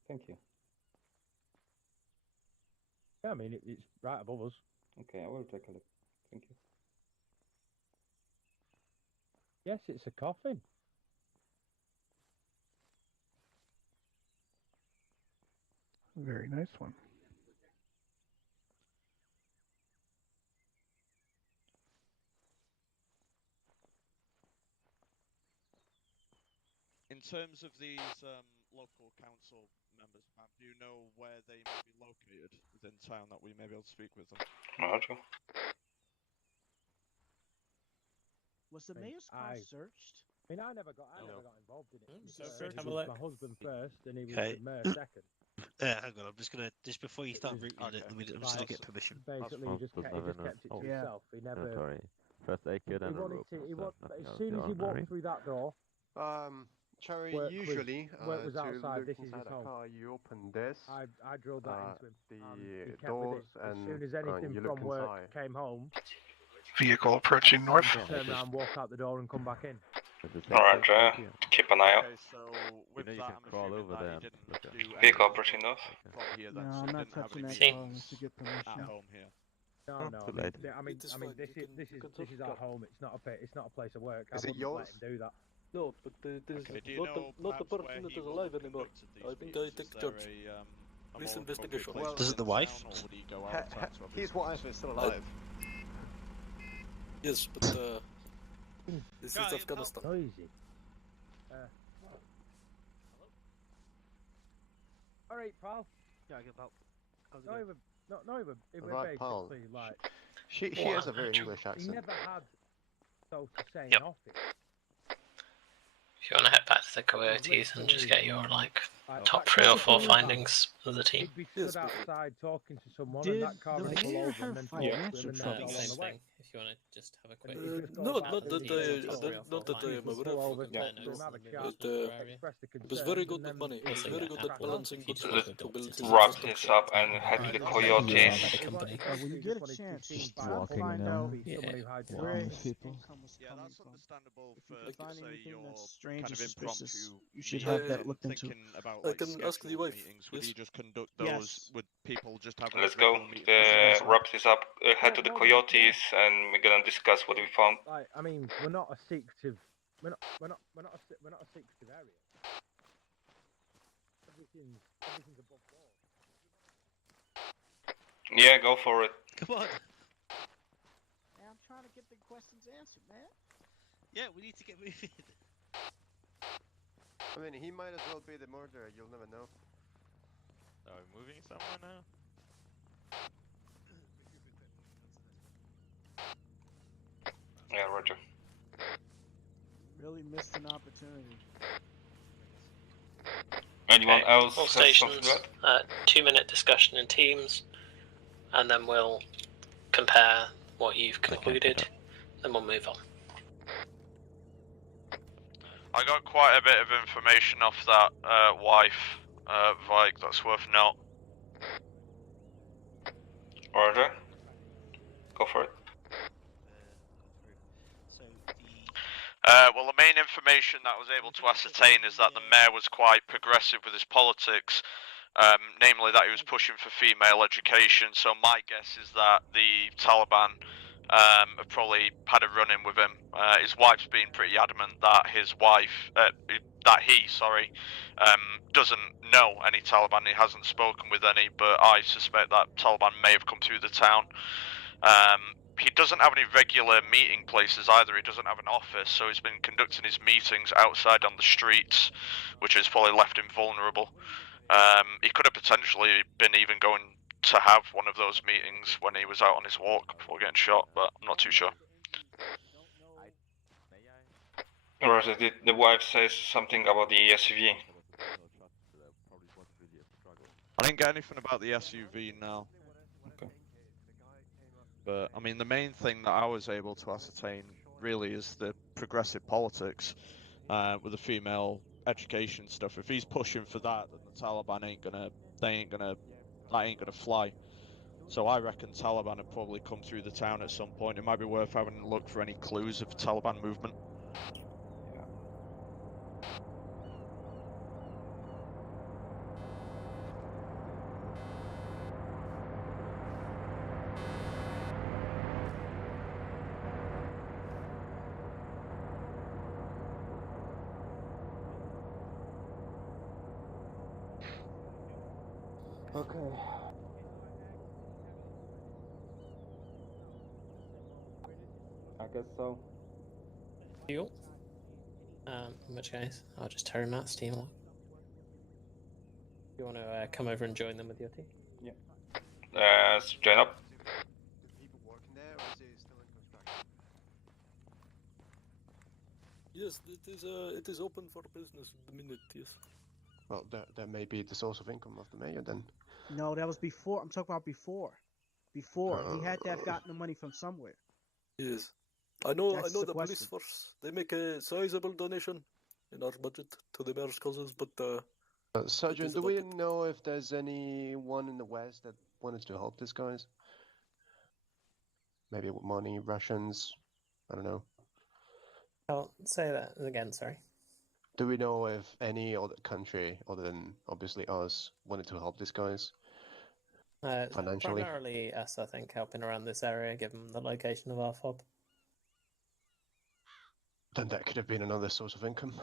Thank you. Yeah, I mean, it's right above us. Okay, I will take a look. Thank you. Yes, it's a coffin. Very nice one. In terms of these local council members, Pam, do you know where they may be located within town that we may be able to speak with them? Roger. Was the mayor's car searched? I mean, I never got involved in it. So It have a was look. my husband first, and he was Okay. the mayor second. Hang on, I'm just gonna before you start routing it, I'm just gonna get permission. Basically, he just kept it to himself. He never. Sorry. First aid kit He and a wanted rope. to. He so nothing as else soon as he beyond, walked right? through that door. Cherry, Work was- usually work was to outside, look this is inside his a home. car, you open this, I drilled that into him. and he the kept with doors, it. and As soon as anything you look from work inside. came home, Vehicle approaching north. turn around, walk out the door, and come back in. Alright, keep an eye out. Okay, so with you that, can I'm crawl assuming over that there he and didn't look at do it. any Vehicle of the approaching work north. from here then, No, so I'm he not didn't have touching any that meetings car unless you get at permission. home here. No, Oh, no. too late. I mean, It is I mean, fine, this you is can- this you is can this is talk our to- home. It's not a place of work. I Is it wouldn't yours? let him do that. No, but this Okay, do is you know not the perhaps where person that he is will alive have anymore. conducted these I think I meetings? take Is there charge. a Police more investigation. appropriate place Does it the within wife? town, or would he go out to have His these wife is still alive. Yes, but this is Afghanistan. Noisy. All right, pal. Yeah, I give up. No, it was Right, pal. basically like She has a very English he accent. never had, so to say, Yep. an office. If you want to head back to the coyotes and just get your like top 3 or 4 findings of the team. He'd be stood outside talking to someone, Did and that car the would pull mayor over, have and then talk financial to him, and then troubles? go on Same the way. thing. If you want to just have a quick. No, not that I am aware Pull of. over, compare talk to him, notes have a and chat, move to your area. express the He concern. was very good at money. He was Also, very yeah, good after at balancing if you good just Let's want to to build his wrap infrastructure. this up and head to the coyotes. by the company. When you get a chance, just Walking find now. out Yeah. Somebody who hides where behind his people. income was Yeah, coming that's from. understandable If for, you can find say, anything your that's strange kind or of suspicious, impromptu you should meetings have that looked into. thinking about I like can ask the scheduled wife, meetings. Would yes? he just conduct Yes. those? Would people just have Let's a go. regular meeting? Wrap this up. Head to the coyotes, and we're gonna discuss what we found. Like, I mean, we're not a secretive. We're not a secretive area. Everything's above board. Yeah, go for it. Come on. Man, I'm trying to get the questions answered, man. Yeah, we need to get moving. I mean, he might as well be the murderer. You'll never know. Are we moving somewhere now? Yeah, Roger. Really missed an opportunity. Anyone else? All stations, 2-minute discussion in teams, and then we'll compare what you've concluded, then we'll move on. I got quite a bit of information off that wife, Vike, that's worth note. Roger. Go for it. Well, the main information that I was able to ascertain is that the mayor was quite progressive with his politics, namely that he was pushing for female education. So my guess is that the Taliban have probably had a run-in with him. His wife's been pretty adamant that he doesn't know any Taliban. He hasn't spoken with any, but I suspect that Taliban may have come through the town. He doesn't have any regular meeting places either. He doesn't have an office, so he's been conducting his meetings outside on the streets, which has probably left him vulnerable. He could have potentially been even going to have one of those meetings when he was out on his walk before getting shot, but I'm not too sure. Roger, did the wife say something about the SUV? I didn't get anything about the SUV now. Okay. But, I mean, the main thing that I was able to ascertain really is the progressive politics with the female education stuff. If he's pushing for that, then the Taliban that ain't gonna fly. So I reckon Taliban have probably come through the town at some point. It might be worth having a look for any clues of Taliban movement. Okay. I guess so. Cool. In which case, I'll just turn Matt's team on. You want to come over and join them with your team? Yeah. Join up. Do people working there, or is it still in construction? Yes, it is open for business at the minute, yes. Well, that may be the source of income of the mayor then. No, that was before. I'm talking about before. Before he had to have gotten the money from somewhere. Yes, I know. That's I know the the police question. force. They make a sizable donation in our budget to the mayor's causes, but Sergeant, is do about we it. know if there's anyone in the West that wanted to help these guys? Maybe with money, Russians, I don't know. I'll say that again, sorry. Do we know if any other country, other than obviously us, wanted to help these guys? Financially? Primarily us, I think, helping around this area, given the location of our fob. Then that could have been another source of income.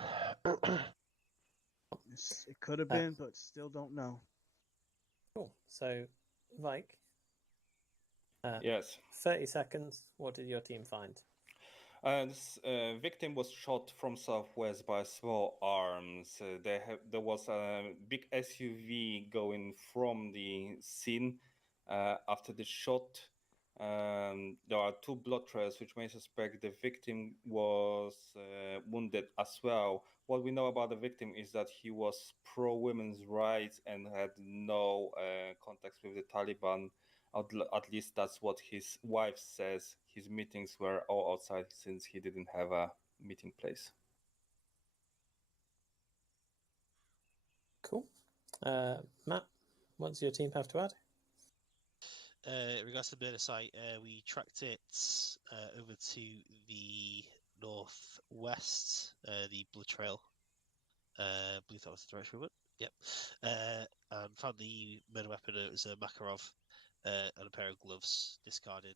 It could have been, but still don't know. Cool. So, Vike. Yes. 30 seconds. What did your team find? This victim was shot from southwest by small arms. There was a big SUV going from the scene after the shot. There are 2 blood trails, which may suspect the victim was wounded as well. What we know about the victim is that he was pro-women's rights and had no contacts with the Taliban. At least that's what his wife says. His meetings were all outside since he didn't have a meeting place. Cool. Matt, what does your team have to add? In regards to the murder site, we tracked it over to the northwest, the Blood Trail. I believe that was the direction we went. Yep. And found the murder weapon. It was a Makarov and a pair of gloves discarded.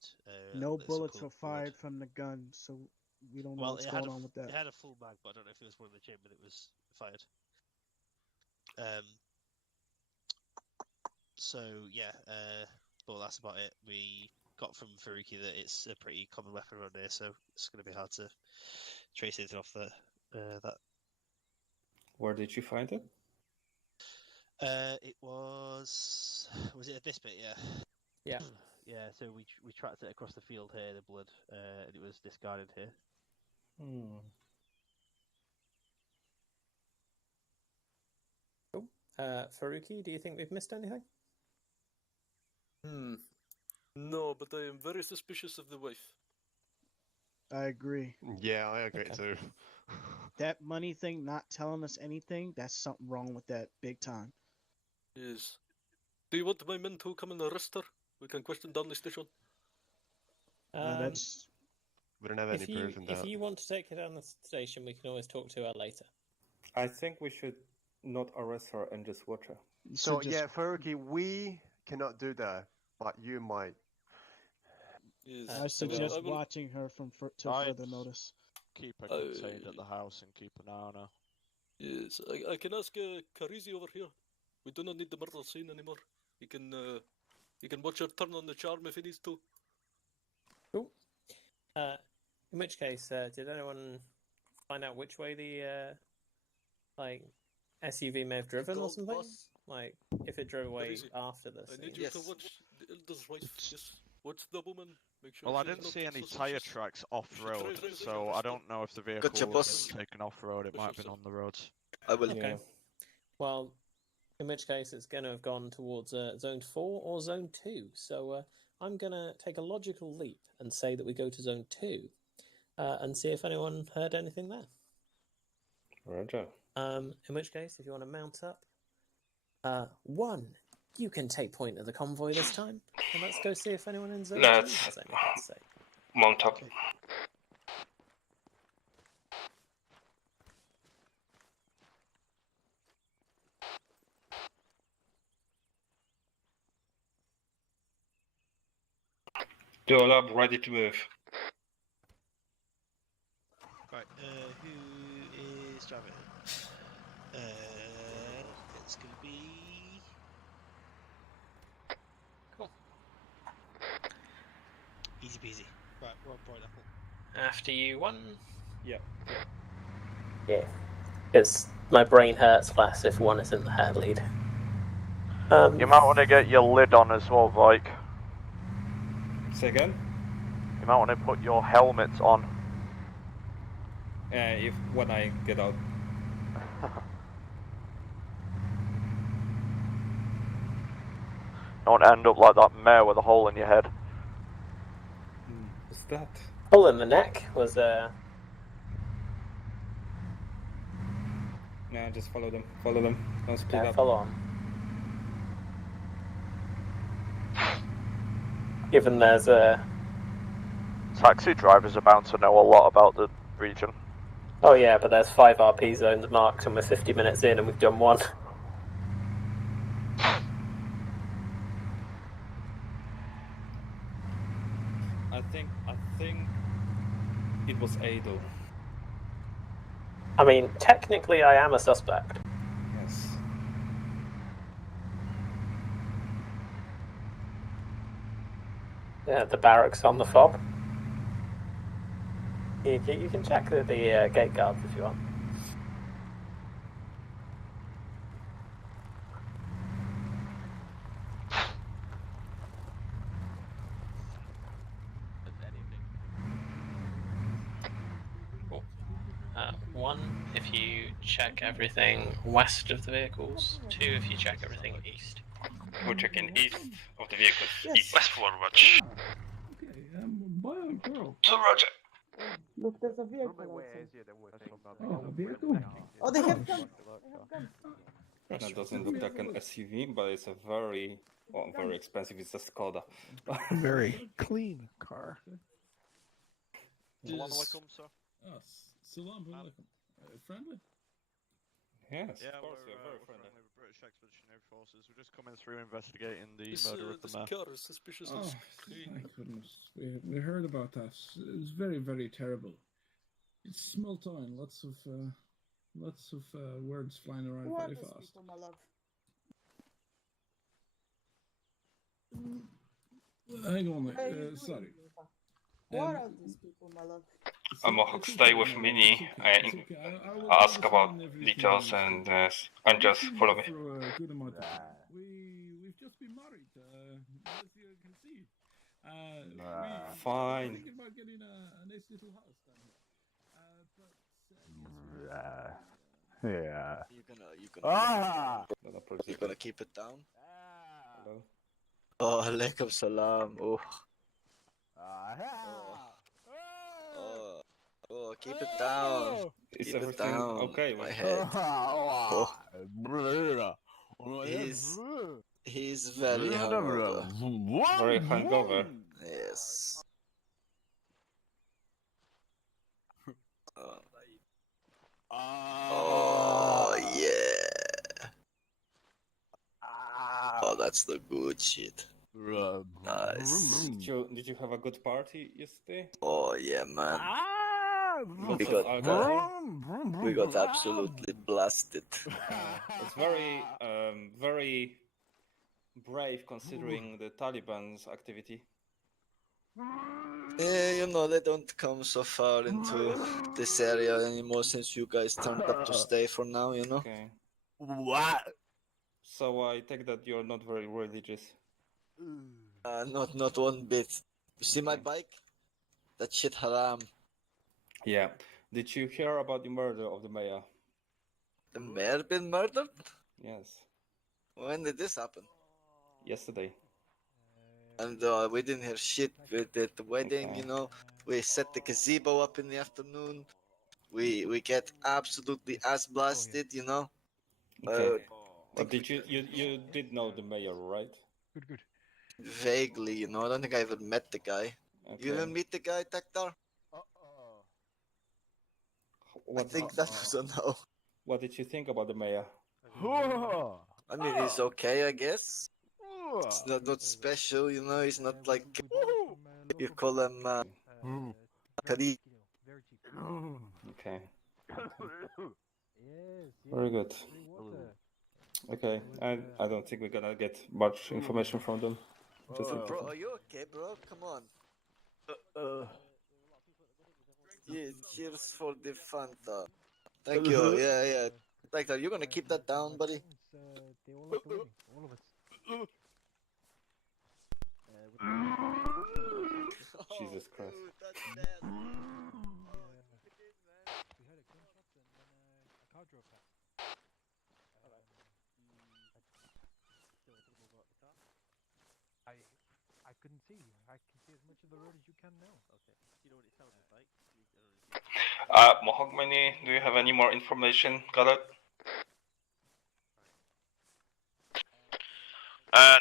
No bullets were fired from the gun, so we don't know what's going on with that. It had a full mag, but I don't know if it was one in the chamber that was fired. So yeah, but that's about it. We got from Furuki that it's a pretty common weapon around here, so it's going to be hard to trace anything off that. Where did you find it? It was it this bit? Yeah. Yeah. Yeah, so we tracked it across the field here, the blood, and it was discarded here. Cool. Furuki, do you think we've missed anything? No, but I am very suspicious of the wife. I agree. Yeah, I agree too. That money thing not telling us anything, that's something wrong with that big time. Yes. Do you want my men to come and arrest her? We can question down the station. That's... We don't have any proof in that. If you want to take her down the station, we can always talk to her later. I think we should not arrest her and just watch her. So yeah, Furuki, we cannot do that, but you might. Yes. I suggest watching her till further notice. Keep her contained at the house and keep an eye on her. Yes, I can ask Carizi over here. We do not need the murder scene anymore. He can watch her turn on the charm if he needs to. Cool. In which case, did anyone find out which way the SUV may have driven or something? Bus. Like, if it drove away Carizi, after this? I need you to watch the elder's wife. Yes, watch the woman. Make sure. Well, I she's didn't not see any suspicious. tyre tracks off-road, so I don't know if the vehicle Gotcha, was boss. taken off-road. It might have been on the roads. I will. Okay. Well, in which case it's going to have gone towards Zone 4 or Zone 2. So I'm going to take a logical leap and say that we go to Zone 2 and see if anyone heard anything there. Roger. In which case, if you want to mount up, 1, you can take point of the convoy this time. And let's go see if anyone in Zone 2 has anything to say. Mount up. Dual up, ready to move. Right, who is driving? It's gonna be... Cool. Easy peasy. Right, we're on Bright Apple. After you, 1. Yeah. Yeah. Because my brain hurts less if 1 is in the hair lead. You might want to get your lid on as well, Vike. Say again? You might want to put your helmet on. When I get out. Don't end up like that mare with a hole in your head. What's that? Hole in the neck was Nah, just follow them. Follow them. Don't split up. follow on. Given there's a... Taxi drivers are bound to know a lot about the region. Oh yeah, but there's 5 RP zones marked and we're 50 minutes in and we've done 1. I think it was Adel. I mean, technically I am a suspect. Yes. Yeah, the barracks on the fob. You can check the gate guards if you want. Cool. 1, if you check everything west of the vehicles. 2, if you check everything east. We're checking east of the vehicles. Yes. East. West forward watch. Okay, boy or girl? So Roger. Look, there's a vehicle. Oh, a vehicle? Oh, they have guns. That doesn't look like an SUV, but it's a very expensive. It's a Skoda. Very clean car. Salam alaikum, sir. Oh, salam alaikum. Friendly? Yes, Yeah, of course, we're very very friendly. friendly with British Expeditionary Forces. We're just coming through investigating the This murder of the mayor. car is suspicious Oh, of thank goodness. We heard about that. It's very, very terrible. It's small town. Lots of words flying around very fast. hang on, sorry. What are these people, my love? Mohawk, stay with Minnie. I'll ask about details and and just follow me. For a good amount of time. We've just been married, as you can see. Fine. We're thinking about getting a nice little house down here. Yeah. You're gonna keep it down? Hello? Oh, alaikum salam. Oh. Oh, keep it down. Is Keep it everything down. okay My with head. Oh. He's very hungover. Very hungover. Yes. Oh, yeah. Oh, that's the good shit. Nice. Did you have a good party yesterday? Oh, yeah, man. Lots of alcohol? We got absolutely blasted. It's very, very brave considering the Taliban's activity. Yeah, you know, they don't come so far into this area anymore since you guys turned up to stay for now, you know? Okay. What? So I take that you're not very religious. Not one bit. You see my bike? That shit haram. Yeah. Did you hear about the murder of the mayor? The mayor been murdered? Yes. When did this happen? Yesterday. And we didn't hear shit. We did the wedding, you know. We set the gazebo up in the afternoon. We get absolutely ass blasted, you know. Okay. But did you did know the mayor, right? Good. Vaguely, you know. I don't think I ever met the guy. You Okay. even meet the guy, Taktar? I think that was a no. What did you think about the mayor? I mean, he's okay, I guess. It's not special, you know. He's not like you call him Khalid. Okay. Very good. Okay, I don't think we're gonna get much information from them. Just Bro, are you okay, bro? Come on. Yeah, cheers for the Fanta. Thank you. Yeah. Like that. You're gonna keep that down, buddy. All of us. Jesus Christ. We heard a gunshot and then a car drove past. I couldn't see. I can see as much of the road as you can now. Okay. Do you know what it sounded like? Mahogany, do you have any more information? Got it?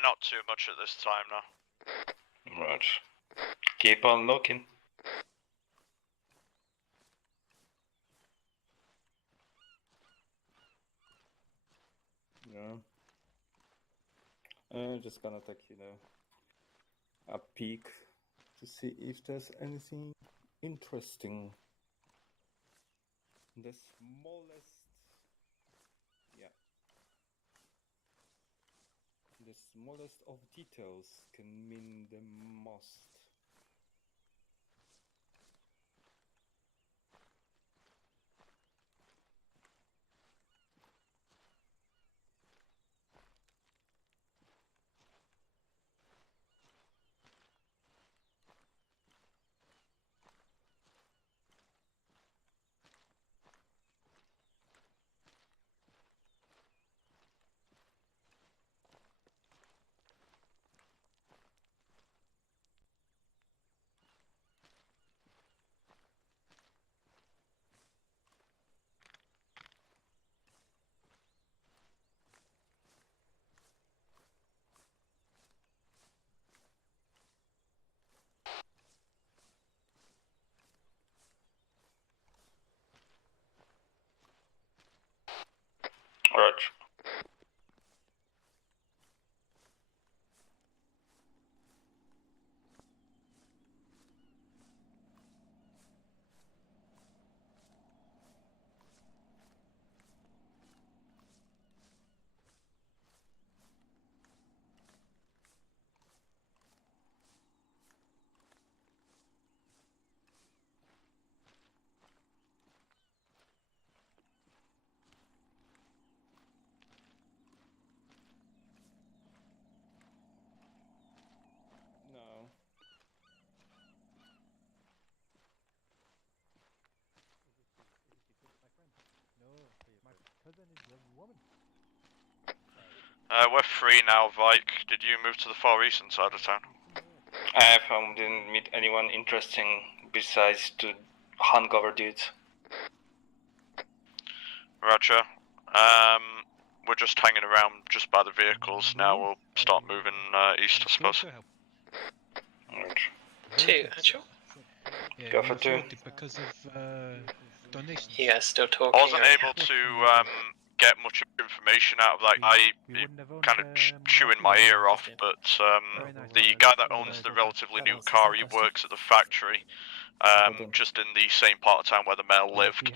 Not too much at this time, no. Right. Keep on looking. Yeah. Just gonna take, a peek to see if there's anything interesting. The smallest, the smallest of details can mean the most. Alright. We're free now, Vike. Did you move to the far eastern side of town? I didn't meet anyone interesting besides the hungover dudes. Roger. We're just hanging around just by the vehicles now. We'll start moving east, I suppose. Two, actually. Yeah, Go for two. Because of donations. Yeah, still talking. I wasn't able to get much information out of that guy. Kind of chewing my ear off, but the guy that owns the relatively new car, he works at the factory, just in the same part of town where the male lived.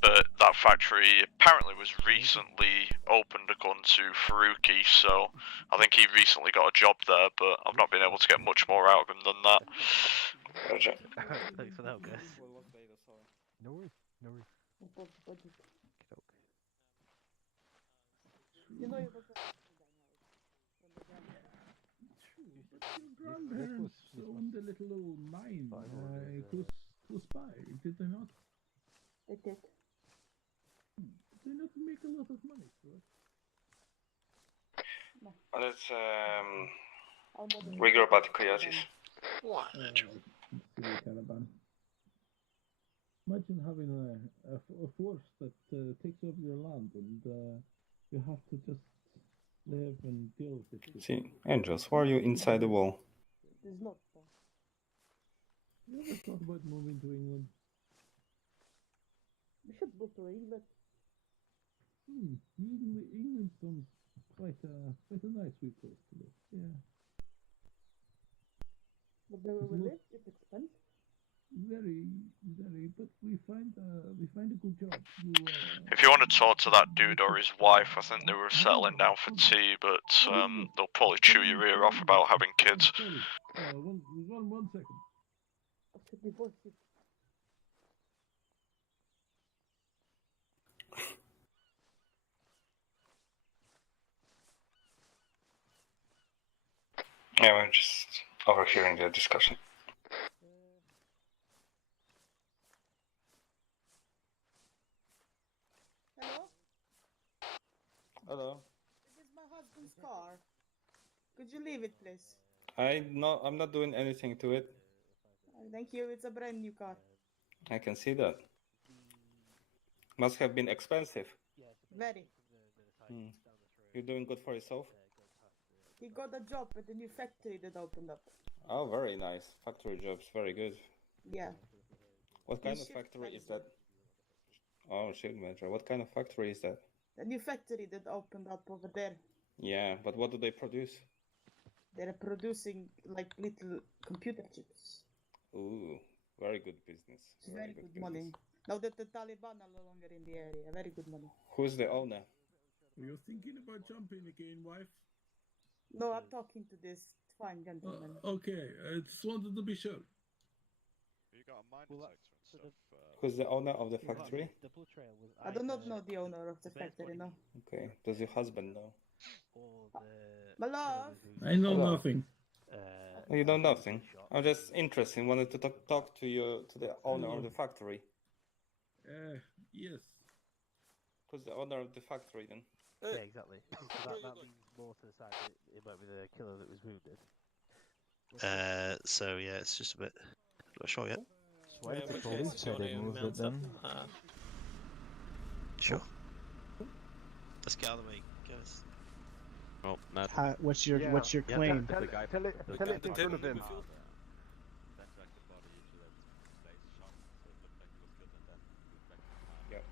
But that factory apparently was recently opened according to Faruqi, so I think he recently got a job there, but I've not been able to get much more out of him than that. Roger. Thanks for the help, guys. No worries, no worries. You know, it was Your grandparents owned a little old mine close by, did they not? They did. Did they not make a lot of money for it? No. Let's regroup about the coyotes. What? Silly caravan. Imagine having a force that takes over your land and you have to just live and deal with it. See, Angels, why are you inside the wall? There's not. You ever thought about moving to England? We should go to England. England sounds quite a nice wee place to live. Yeah. But where we live, it's expensive. Very, but we find a good job. If you want to talk to that dude or his wife, I think they were settling down for tea, but they'll probably chew your ear off about having kids. One second. After divorce, Yeah, we're just overhearing the discussion. Hello? Hello. This is my husband's car. Could you leave it, please? I'm not doing anything to it. Thank you. It's a brand new car. I can see that. Must have been expensive. Very. You're doing good for yourself? He got a job at the new factory that opened up. Oh, very nice. Factory jobs, very good. Yeah. What kind of factory is that? Oh, shield manager. What kind of factory is that? The new factory that opened up over there. Yeah, but what do they produce? They're producing like little computer chips. Ooh, very good business. It's very good money. Now that the Taliban are no longer in the area, very good money. Who's the owner? Are you thinking about jumping again, wife? No, I'm talking to this fine gentleman. Okay, I just wanted to be sure. You got a mine detector and stuff. Who's the owner of the factory? I do not know the owner of the factory, no. Okay, does your husband know? My love! I know nothing. You know nothing? I'm just interested, wanted to talk to you, to the owner of the factory. Yes. Who's the owner of the factory then? Yeah, exactly. So that leans more to the side that it might be the killer that was wounded. So yeah, it's just a bit. Not sure yet. Why did the police say they moved it then? Sure. Let's get out of the way, guys. Oh, Matt. What's your claim? The guy Tell it in front of him. Yep.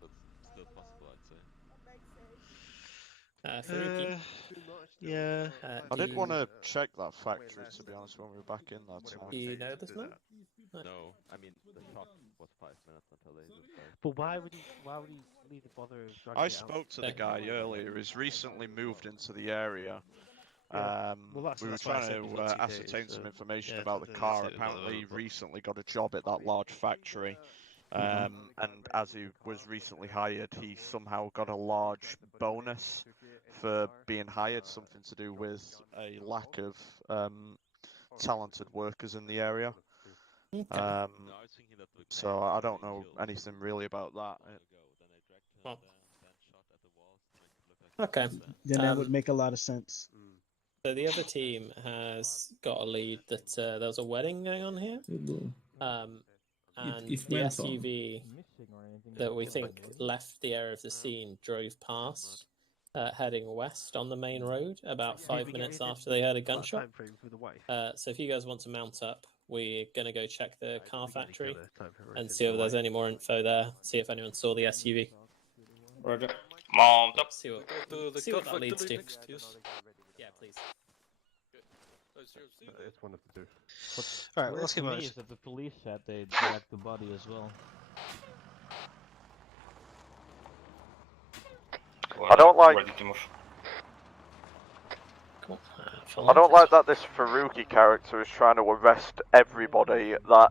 That's still possible, I'd say. Faruqi. Yeah. I did want to check that factory, to be honest, when we were back in there tonight. You know this man? No, I mean the shot was 5 minutes until they just But why would he need to bother dragging I it spoke to out? the guy earlier. He's recently moved into the area. Well, we were that's why I trying said before to 2 ascertain days, some so, information yeah, about the that's car. it, Apparently, he but- recently got a job at that large factory. And as he was recently hired, he somehow got a large bonus for being hired, something to do with a lack of talented workers in the area. So I don't know anything really about that. Well. Okay. Then that would make a lot of sense. So the other team has got a lead that there was a wedding going on here. And It the went on. SUV that we think left the area of the scene drove past, heading west on the main road about 5 minutes after they heard a gunshot. So if you guys want to mount up, we're going to go check the car factory and see if there's any more info there, see if anyone saw the SUV. Roger. Mount up. See what, The see car what that leads factory to. next, yes. Yeah, please. It's one of the two. Alright, well, let's to give me it. is that the police said they dragged the body as well. I don't like. Ready to move. Cool. I don't like that this Faruqi character is trying to arrest everybody that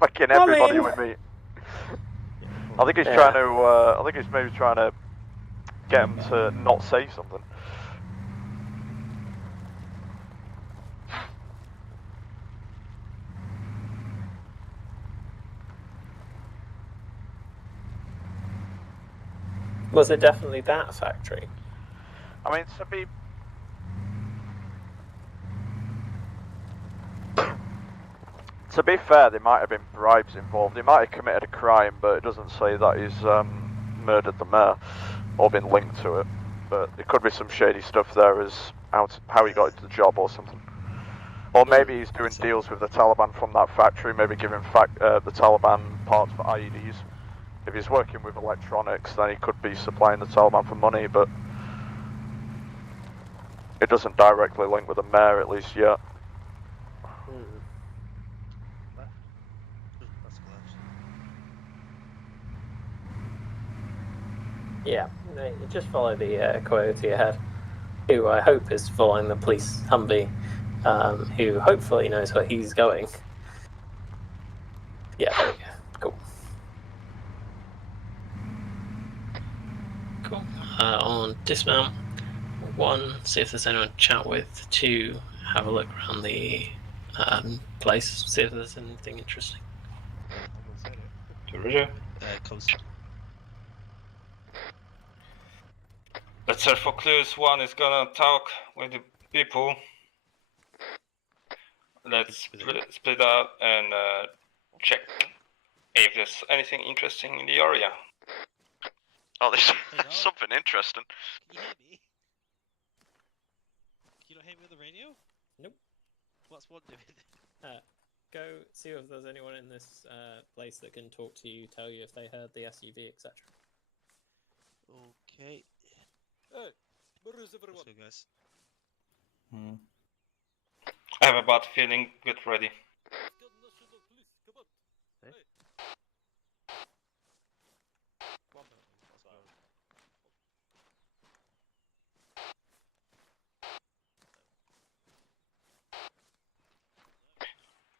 fucking everybody with me. I think he's trying to. I think he's maybe trying to get him to not say something. Was it definitely that factory? I mean, to be fair, there might have been bribes involved. He might have committed a crime, but it doesn't say that he's murdered the mayor or been linked to it. But there could be some shady stuff there as how he got into the job or something. Or maybe he's doing deals with the Taliban from that factory, maybe giving the Taliban parts for IEDs. If he's working with electronics, then he could be supplying the Taliban for money, but it doesn't directly link with the mayor, at least yet. Yeah, you just follow the coyote ahead, who I hope is following the police Humvee, who hopefully knows where he's going. Yeah, there we go. Cool. Cool. On dismount, 1, see if there's anyone to chat with. 2, have a look around the place, see if there's anything interesting. Roger. Close. Let's search for clues. 1 is gonna talk with the people. Let's split up and check if there's anything interesting in the area. Oh, there's something interesting. Can you hear me? Can you not hear me on the radio? Nope. What's one doing? Go see if there's anyone in this place that can talk to you, tell you if they heard the SUV, etc. Okay. Hey, where is everyone? Let's go, guys. I have a bad feeling. Get ready.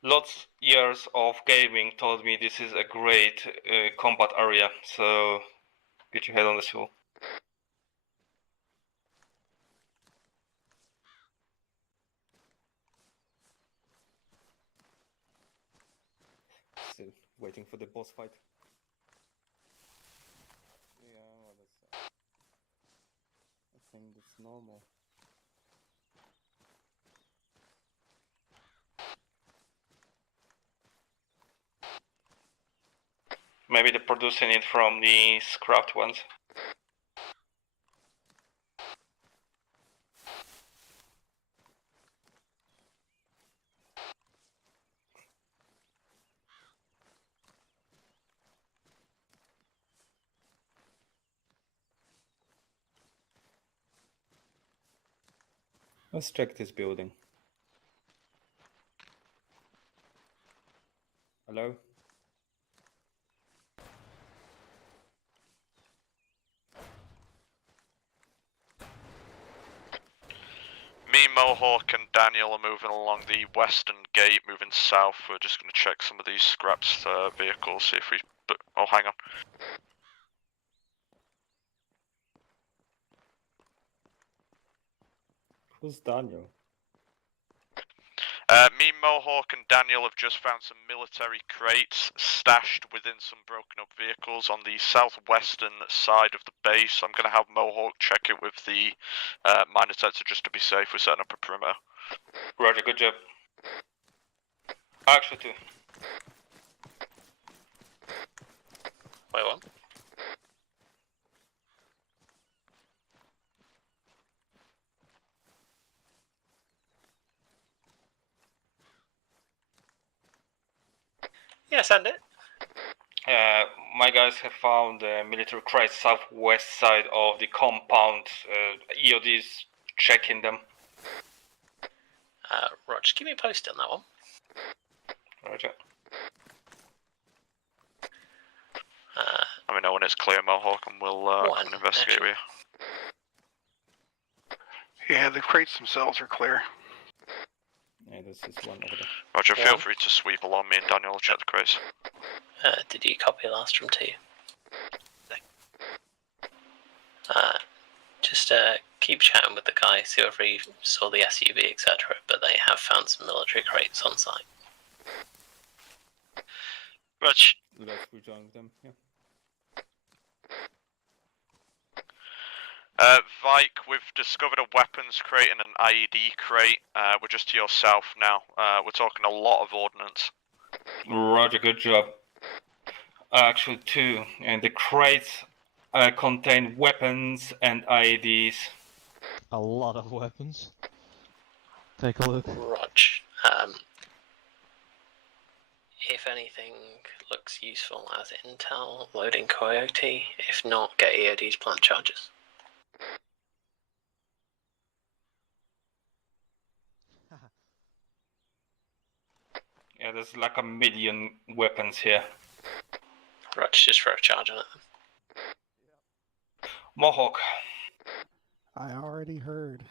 Lots years of gaming told me this is a great combat area, so get your head on the swivel. Still waiting for the boss fight. Yeah, well, I think that's normal. Maybe they're producing it from the scrapped ones. Let's check this building. Hello? Me, Mohawk, and Daniel are moving along the western gate, moving south. We're just going to check some of these scraps vehicles, see if we... Oh, hang on. Who's Daniel? Me, Mohawk, and Daniel have just found some military crates stashed within some broken up vehicles on the southwestern side of the base. I'm going to have Mohawk check it with the mine detector just to be safe. We're setting up a perimeter. Roger, good job. Actually, 2. Wait, what? Yeah, send it. My guys have found military crates southwest side of the compound. EOD's checking them. Roger, give me a post on that one. Roger. Let me know when it's clear, Mohawk, and we'll come and investigate with you. Yeah, the crates themselves are clear. Yeah, this is one over there. Roger, feel free to sweep along. Me and Daniel will check the crates. Did you copy last from 2? No. Just keep chatting with the guy, see if he saw the SUV, etc. But they have found some military crates on site. Rich. Let's rejoin them, yeah. Vike, we've discovered a weapons crate and an IED crate. We're just to your south now. We're talking a lot of ordnance. Roger, good job. Actually, 2. And the crates contain weapons and IEDs. A lot of weapons. Take a look. Rog. If anything looks useful as intel, loading Coyote. If not, get EOD's plant charges. Yeah, there's like 1 million weapons here. Rog, just throw a charge on it. Mohawk. I already heard.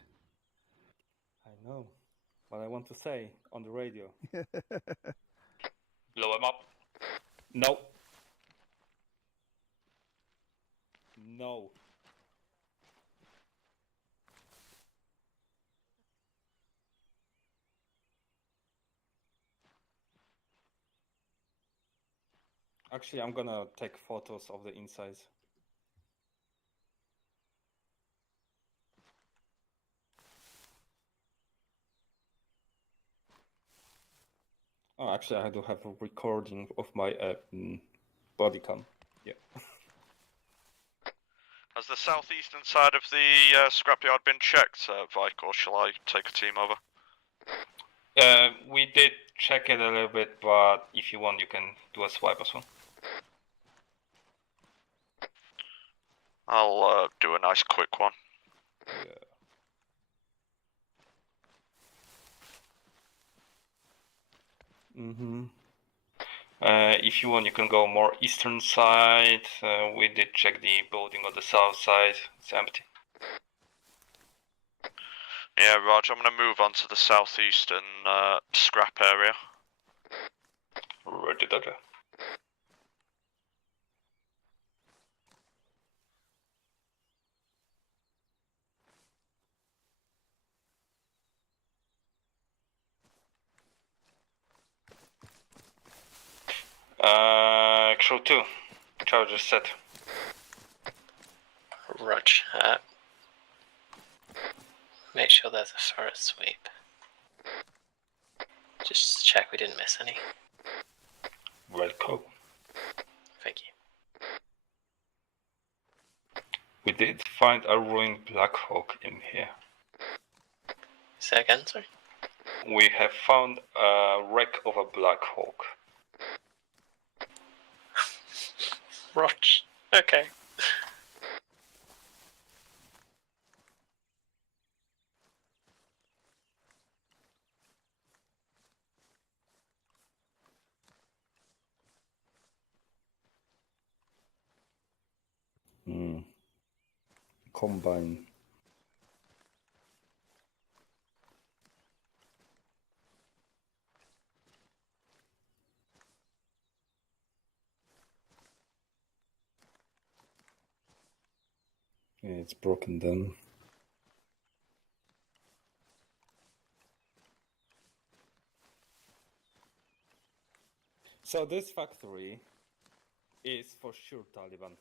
I know what I want to say on the radio. Blow him up. No. No. Actually, I'm gonna take photos of the insides. Oh, actually, I do have a recording of my body cam. Yeah. Has the southeastern side of the scrapyard been checked, Vike, or shall I take a team over? We did check it a little bit, but if you want, you can do a swipe as well. I'll do a nice quick one. Yeah. Mm-hmm. If you want, you can go more eastern side. We did check the building on the south side. It's empty. Yeah, Raj, I'm going to move on to the southeastern scrap area. Roger, Roger. Crew 2, charges set. Rog, make sure there's a thorough sweep. Just check we didn't miss any. Welcome. Thank you. We did find a ruined Black Hawk in here. Say again, sorry? We have found a wreck of a Black Hawk. Rog, okay. Combine. Yeah, it's broken down. So this factory is for sure Taliban.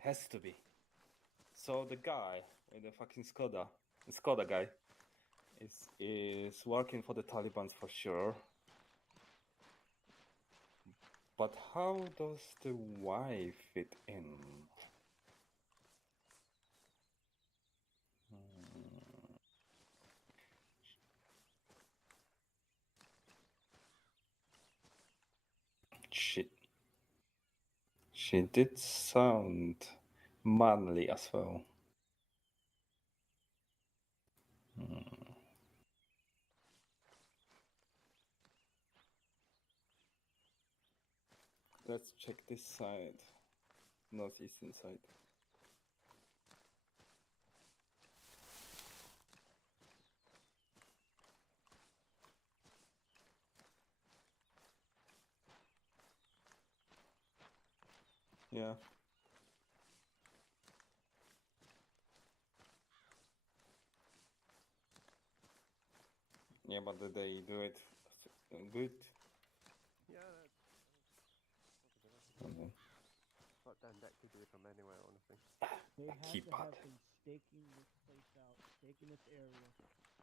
Has to be. So the guy, the fucking Skoda guy, is working for the Taliban for sure. But how does the wife fit in? She did sound manly as well. Let's check this side, northeastern side. Yeah. Yeah, but did they do it good? Yeah, Okay. But then that could do it from anywhere, honestly. They had Keep to on. have been staking this place out, staking this area,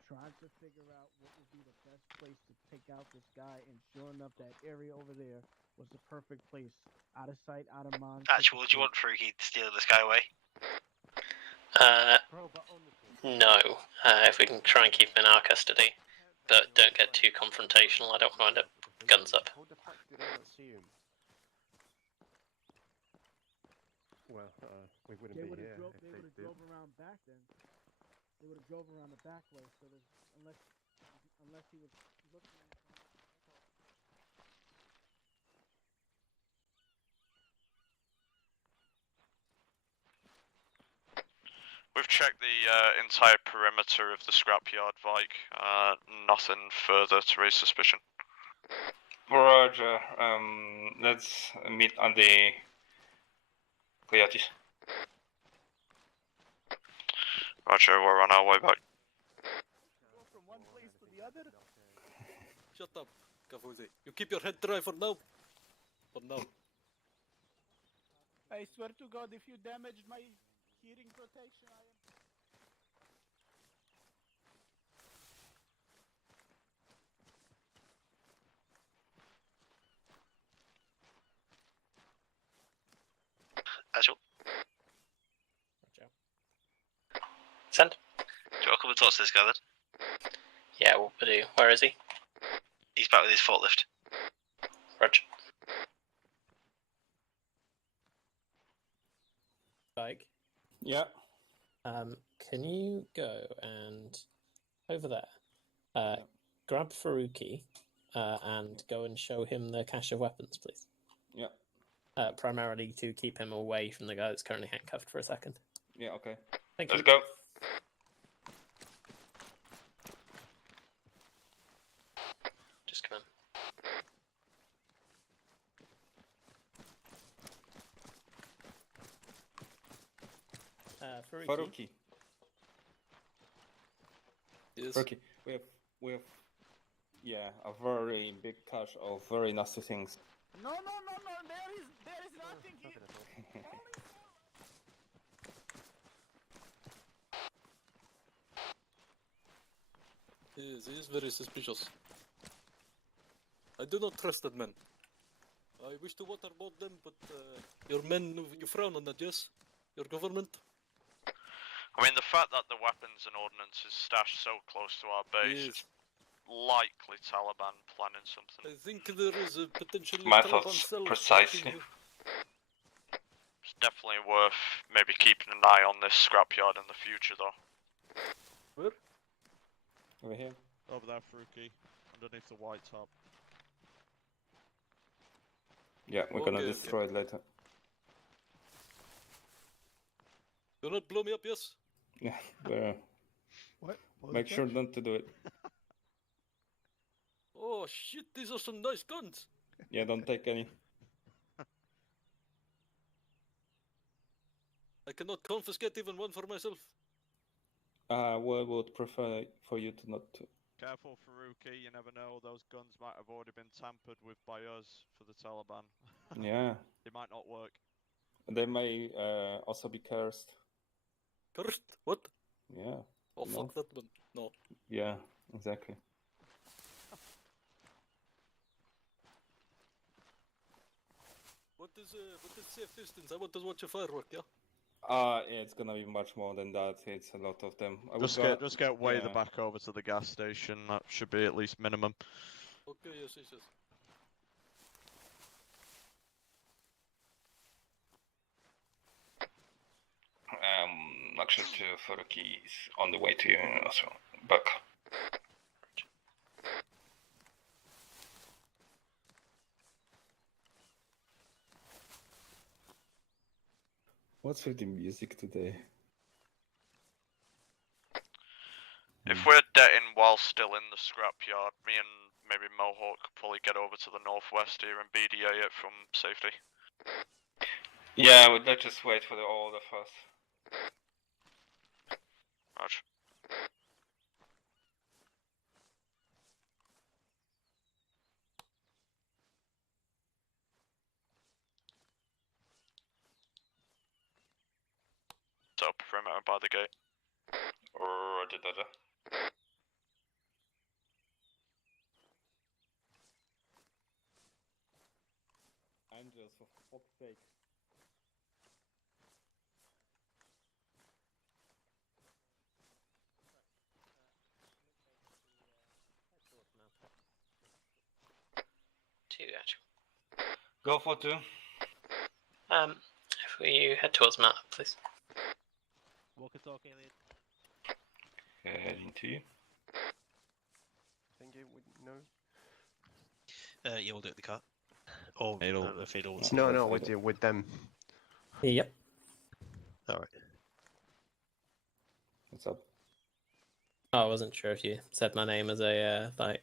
trying to figure out what would be the best place to take out this guy, and sure enough, that area over there was the perfect place. Out of sight, out of mind. Actually, do you want Fruki to steal this guy away? No. If we can try and keep him in our custody, but don't get too confrontational. I don't want to end up guns up. How the fuck did I not see him? Well, we wouldn't They be would here have if they did. drove around back then. They would have drove around the back way. So there's unless he was looking. We've checked the entire perimeter of the scrapyard, Vike. Nothing further to raise suspicion. Roger. Let's meet on the Coyotes. Roger, we're on our way back. Go from one place to the other. Shut up, Kafuzi. You keep your head dry for now. For now. I swear to God, if you damage my hearing protection, I am. Actual. Send. Do you want to come and talk to this guy then? Yeah, we'll do. Where is he? He's back with his forklift. Roger. Bike. Yeah. Can you go and over there, grab Faruqi, and go and show him the cache of weapons, please? Yeah. Primarily to keep him away from the guy that's currently handcuffed for a second. Yeah, okay. Thank you. Let's go. Just come in. Faruqi. Yes. Faruqi, we have, yeah, a very big cache of very nasty things. No, there is nothing here. Yes, he is very suspicious. I do not trust that man. I wish to waterboard them, but your men, you frown on that, yes? Your government? I mean, the fact that the weapons and ordnance is stashed so close to our base is likely Taliban planning something. I think there is a potentially My Taliban thoughts, cell. precisely. It's definitely worth maybe keeping an eye on this scrapyard in the future, though. Where? Over here. Over there, Faruqi, underneath the white top. Yeah, we're gonna destroy it later. Do not blow me up, yes? Yeah, we're... What? Make sure not to do it. Oh shit, these are some nice guns. Yeah, don't take any. I cannot confiscate even one for myself. We would prefer for you to not to. Careful, Faruqi. You never know. Those guns might have already been tampered with by us for the Taliban. Yeah. It might not work. They may also be cursed. Cursed? What? Yeah. Oh, you fuck know? that one. No. Yeah, exactly. What is safe distance? I want to watch a firework, yeah? Yeah, it's gonna be much more than that. It's a lot of them. Just get way the back over to the gas station. That should be at least minimum. Okay, yes. Access to Faruqi is on the way to you as well. Back. What's with the music today? If we're detting while still in the scrapyard, me and maybe Mohawk could probably get over to the northwest here and BDA it from safety. Yeah, let's just wait for the order first. Roger. Set up perimeter by the gate. Roger. Angels, for fuck's sake. Two, actually. Go for 2. If we head towards map, please. Walkie-talkie, lead. Heading to you. Think it would know. Yeah, we'll do it at the car. Or Fatal. I don't know if Fatal wants to No, do it. no, with them. Yep. Alright. What's up? Oh, I wasn't sure if you said my name as a, like,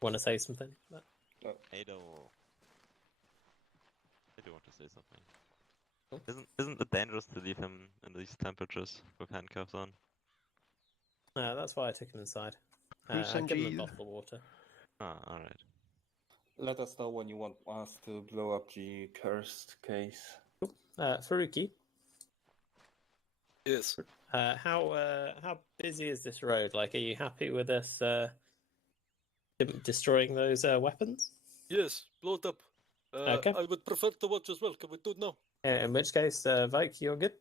want to say something. But... I do want to say something. Isn't it dangerous to leave him in these temperatures with handcuffs on? that's why I took him inside. Who I sent gave him a you? bottle of water. Ah, alright. Let us know when you want us to blow up the cursed case. Faruqi, Yes. how busy is this road? Like, are you happy with us destroying those weapons? Yes, blow it up. Okay. I would prefer to watch as well. Can we do it now? In which case, Vike, you're good.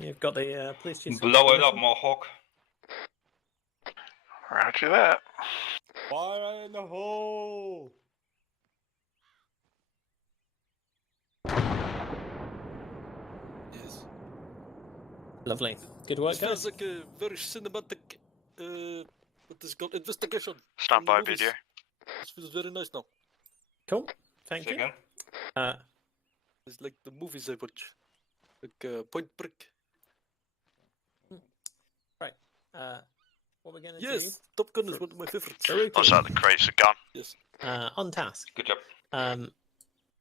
You've got the police chief's Blow it up, permission? Mohawk. Roger that. Fire in the hole! Yes. Lovely. Good work, This feels guys. like a very cinematic, what is it called, investigation. Stand from the by, movies. BDA. This feels very nice now. Cool. Thank you. Second. It's like the movies I watch. Like Point Break. Right. What we're going to Yes, do... Top Gun is one of my favorites. Looks like the crates are gone. Yes. On task. Good job.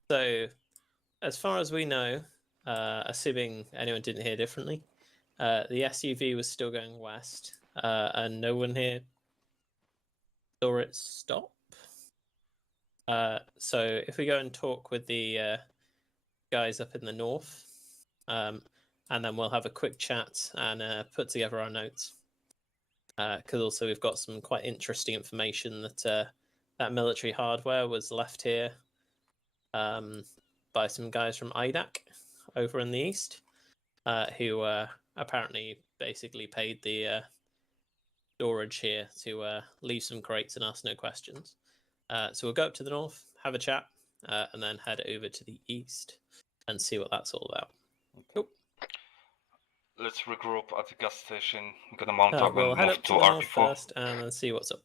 So, as far as we know, assuming anyone didn't hear differently, the SUV was still going west, and no one here saw it stop. So, if we go and talk with the guys up in the north, and then we'll have a quick chat and put together our notes. Because also we've got some quite interesting information that that military hardware was left here by some guys from IDAC over in the east, who apparently basically paid the storage here to leave some crates and ask no questions. So we'll go up to the north, have a chat, and then head over to the east and see what that's all about. Cool. Let's regroup at the gas station. I'm gonna mount up We'll and head move up to to the north RP4. first and then see what's up.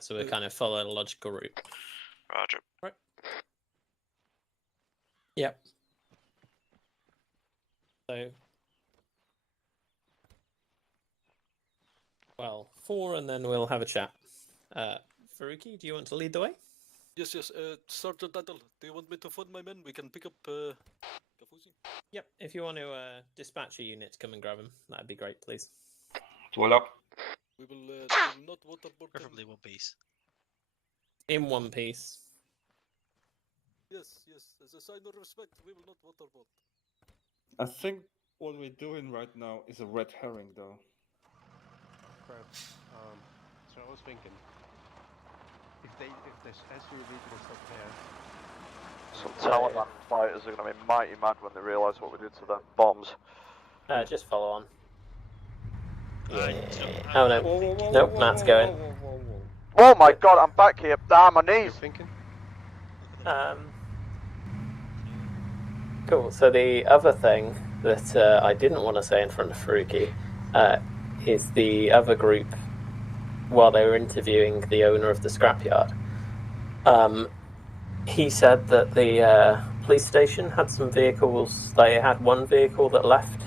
So we kind of follow a logical route. Roger. Right. Yep. So, well, 4 and then we'll have a chat. Faruqi, do you want to lead the way? Yes. Sergeant Adel, do you want me to phone my men? We can pick up Kafusi. Yep, if you want to dispatch a unit to come and grab him, that'd be great, please. Tool up. We will not waterboard Preferably one piece. In one piece. Yes, yes. As a sign of respect, we will not waterboard. I think what we're doing right now is a red herring, though. Crap. So I was thinking, if there's SU vehicles up there. Some Taliban fighters are going to be mighty mad when they realise what we did to their bombs. Just follow on. Yeah. Oh no. Nope, Matt's going. Oh my god, I'm back here. Ah, my knees. Thinking? Cool. So the other thing that I didn't want to say in front of Faruqi is the other group, while they were interviewing the owner of the scrapyard, he said that the police station had some vehicles. They had one vehicle that left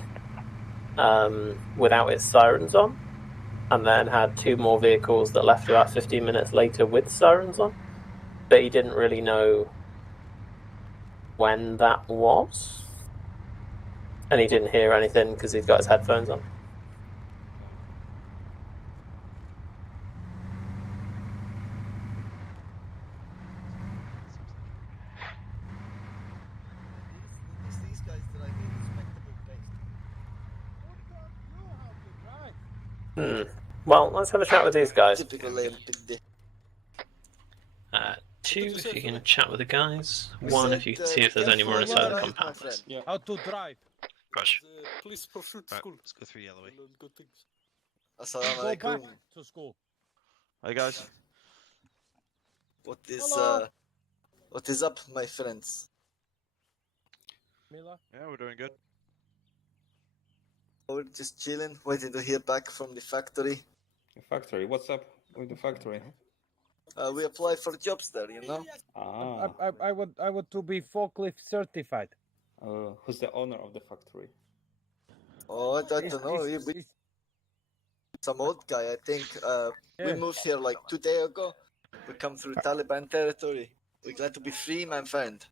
without its sirens on, and then had two more vehicles that left about 15 minutes later with sirens on. But he didn't really know when that was, and he didn't hear anything because he's got his headphones on. These guys driving respectable pace. Well, let's have a chat with these guys. Typical Olympic. Two, if you can chat with the guys. One, if you can see if there's any more inside the compound. How to drive? Gosh. Police pursuit school. Let's go through the alleyway. Good things. Assalamu Go back alaikum. to school. Hey guys. What is Hello. what is up, my friends? Mila? Yeah, we're doing good. We're just chilling, waiting to hear back from the factory. The factory? What's up with the factory? We apply for jobs there, you know. Ah. I want to be forklift certified. Who's the owner of the factory? Oh, I don't know. Some old guy, I think. We moved here like 2 days ago. We come through Taliban territory. We're glad to be free, my friend.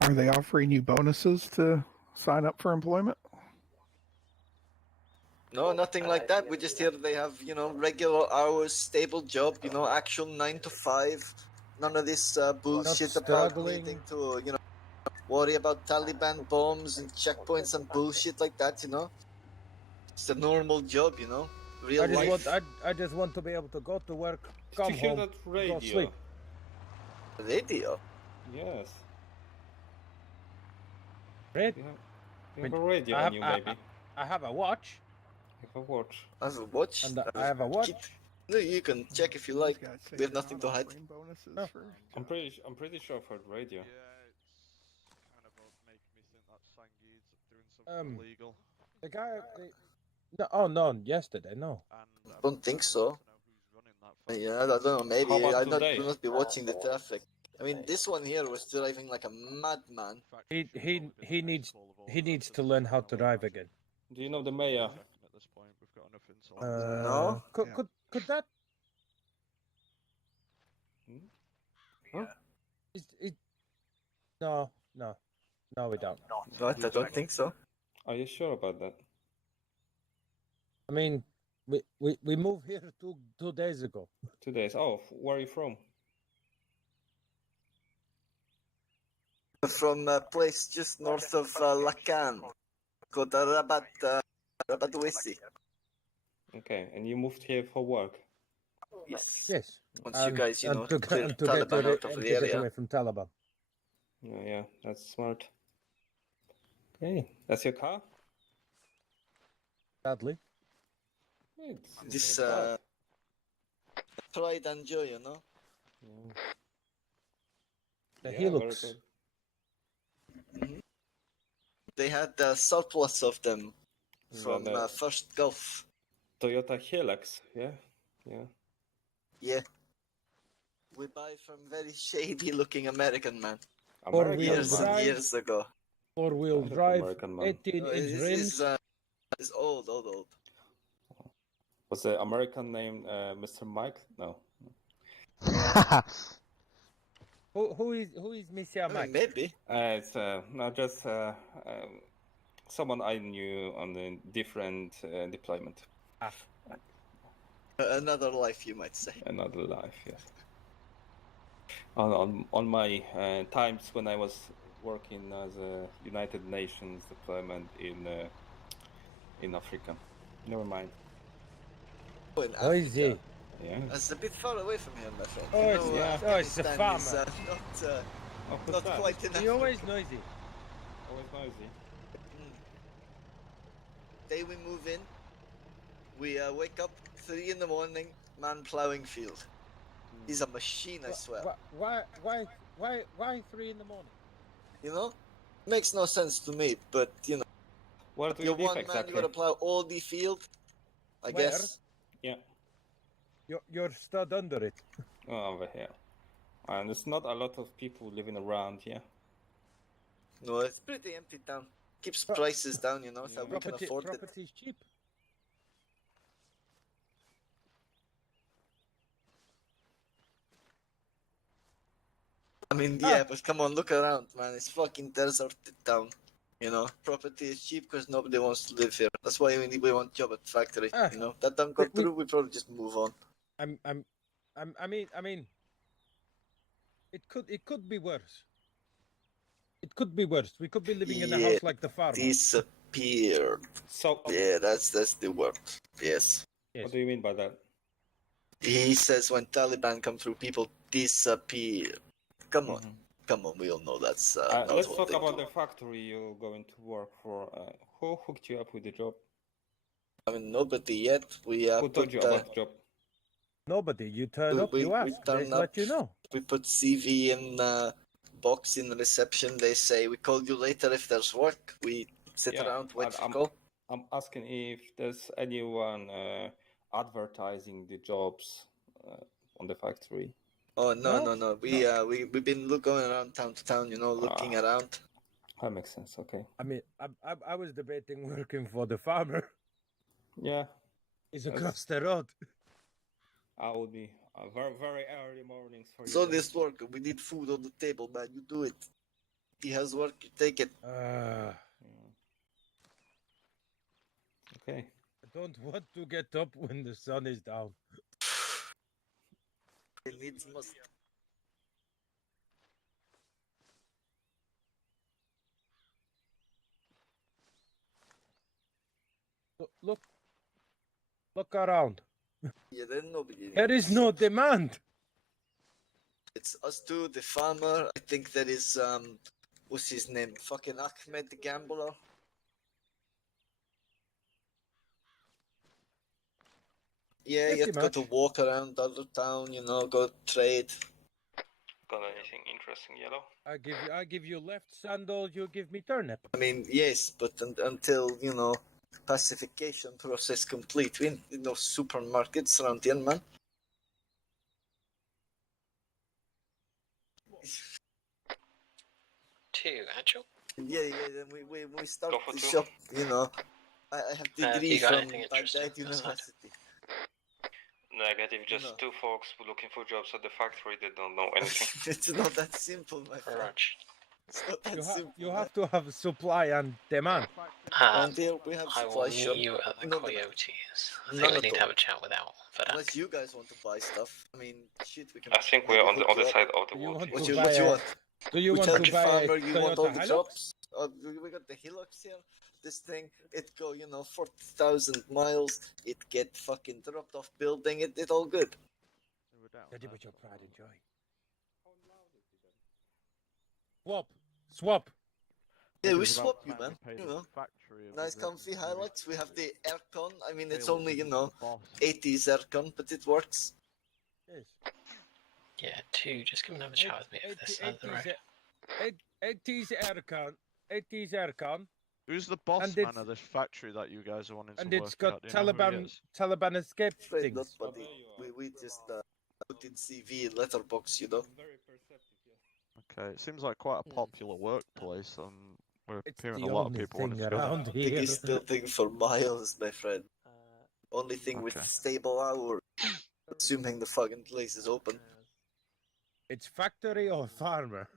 Are they offering you bonuses to sign up for employment? No, nothing like that. We just hear they have, you know, regular hours, stable job, you know, actual 9 to 5. None of this bullshit about needing to, you know, worry about Taliban bombs and checkpoints and bullshit like that, you know. It's a normal job, you know. Real life. I just want to be able to go to work, Did come you hear home, that radio? go sleep. Radio? Yes. Radio? You have a radio on you, maybe. I have a watch. You have a watch. I have a watch. And I have a watch. No, you can check if you like. We have nothing to hide. No. I'm pretty sure I've heard radio. Illegal. The guy. No, yesterday, no. Don't think so. Yeah, I don't know. Maybe I do not be watching the traffic. I mean, this one here was driving like a madman. He needs to learn how to drive again. Do you know the mayor? At this point, we've got enough intel. No. Could that? Huh? No, we don't. No, I don't think so. Are you sure about that? I mean, we moved here 2 days ago. 2 days. Oh, where are you from? From a place just north of Lacan, called Rabat-Wesi. Okay, and you moved here for work? Yes. Once you guys, you know, clear to Taliban out of the get area. away from Taliban. Yeah, that's smart. Okay, that's your car? Sadly. This pride and joy, you know. The Yeah, Hilux. very good. They had a surplus of them Is from that the First Gulf. Toyota Hilux, yeah? Yeah. We buy from very shady-looking American man. Years ago. 4-wheel drive, 18-inch This rims. is old. Was the American name Mr. Mike? No. Who is Mr. Mike? Maybe. It's not just someone I knew on a different deployment. Another life, you might say. Another life, yes. On my times when I was working as a United Nations deployment in Africa. Never mind. Oh, in Noisy. Africa. Yeah. That's a bit far away from here, my friend. Oh, You it's, know, oh, it's a Afghanistan is farmer. not quite enough. He always noisy. Always noisy. Day we move in, we wake up 3 in the morning, man plowing field. He's a machine, I swear. Why 3 in the morning? You know, makes no sense to me. But you know, where do you're you live one exactly? man. You gotta plow all the field. I Where? guess. Yeah. You're stood under it. Oh, over here. And there's not a lot of people living around here. No, it's pretty empty town. Keeps prices down, you know, so we can afford it. Property's cheap. I mean, yeah, but come on, look around, man. It's fucking deserted town. You know, property is cheap because nobody wants to live here. That's why we want job at factory. You know, that don't go through, we probably just move on. I mean, it could be worse. It could be worse. We could be living in a house like the farmer. Disappeared. So yeah, that's the word. Yes. What do you mean by that? He says when Taliban come through, people disappear. Come on, come on. We all know that's. Let's talk about the factory you're going to work for. Who hooked you up with the job? I mean, nobody yet. We Who told you about the job? Nobody. You turn up. You ask. They let you know. We put CV in box in reception. They say we call you later if there's work. We sit around wait for call. I'm asking if there's anyone advertising the jobs on the factory. Oh no. We've been going around town to town, you know, looking around. That makes sense. Okay. I mean, I was debating working for the farmer. Yeah. He's across the road. I will be very very early mornings for you. So this work, we need food on the table, man. You do it. He has work, you take it. Okay. I don't want to get up when the sun is down. It needs must. Look around. Yeah, then nobody. There is no demand. It's us two, the farmer. I think there is what's his name? Fucking Ahmed the gambler. Yeah, you have to go to walk around the other town, you know, go trade. Got anything interesting, Yellow? I give you left sandal, you give me turnip. I mean, yes, but until, you know, pacification process complete, we need no supermarkets around here, man. Too agile? Yeah, then we start the shop, you know. I have degree from Baghdad University. Negative, just two folks looking for jobs at the factory, they don't know anything. It's not that simple, my friend. It's not that simple. You have to have supply and demand. And here we have I will supply meet shop. you at the No, Coyotes. I none think we at need to all. have a chat with Al for that. Unless you guys want to buy stuff. I mean, shit, we can. I think we're on the other side of the wood. What you want? Do you we want tell to the buy farmer a you want all Toyota the Hilux? jobs? We got the Hilux here. This thing, it go, you know, 40,000 miles. It get fucking dropped off building. It all good. Ready with your pride and joy. Swap. Yeah, we swap you, man. You know, nice comfy Hilux. We have the aircon. I mean, it's only, you know, 80s aircon, but it works. Yes. Yeah, just come and have a chat with me over this side of the road. 80s aircon. 80s aircon. Who's the boss man of this factory that you guys are wanting to work at? And it's got Do you know who he is? Taliban escape things. Nobody. We just put in CV and letterbox, you know. Okay, it seems like quite a popular workplace, and we're hearing the a lot of only people wanting thing to go there. around Biggest building for miles, my friend. Only thing with stable hours. Assuming the fucking place is open. It's factory or farmer?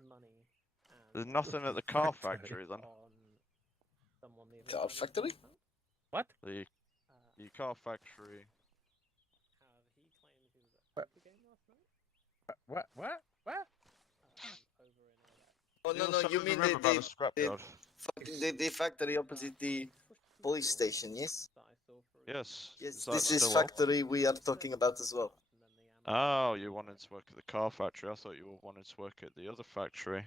There's nothing at the car factory then. Car factory? What? The car factory What? Oh no, you mean the factory opposite the police station? Yes. Yes. Yes, that this is still up? factory we are talking about as well. Oh, you wanted to work at the car factory. I thought you wanted to work at the other factory.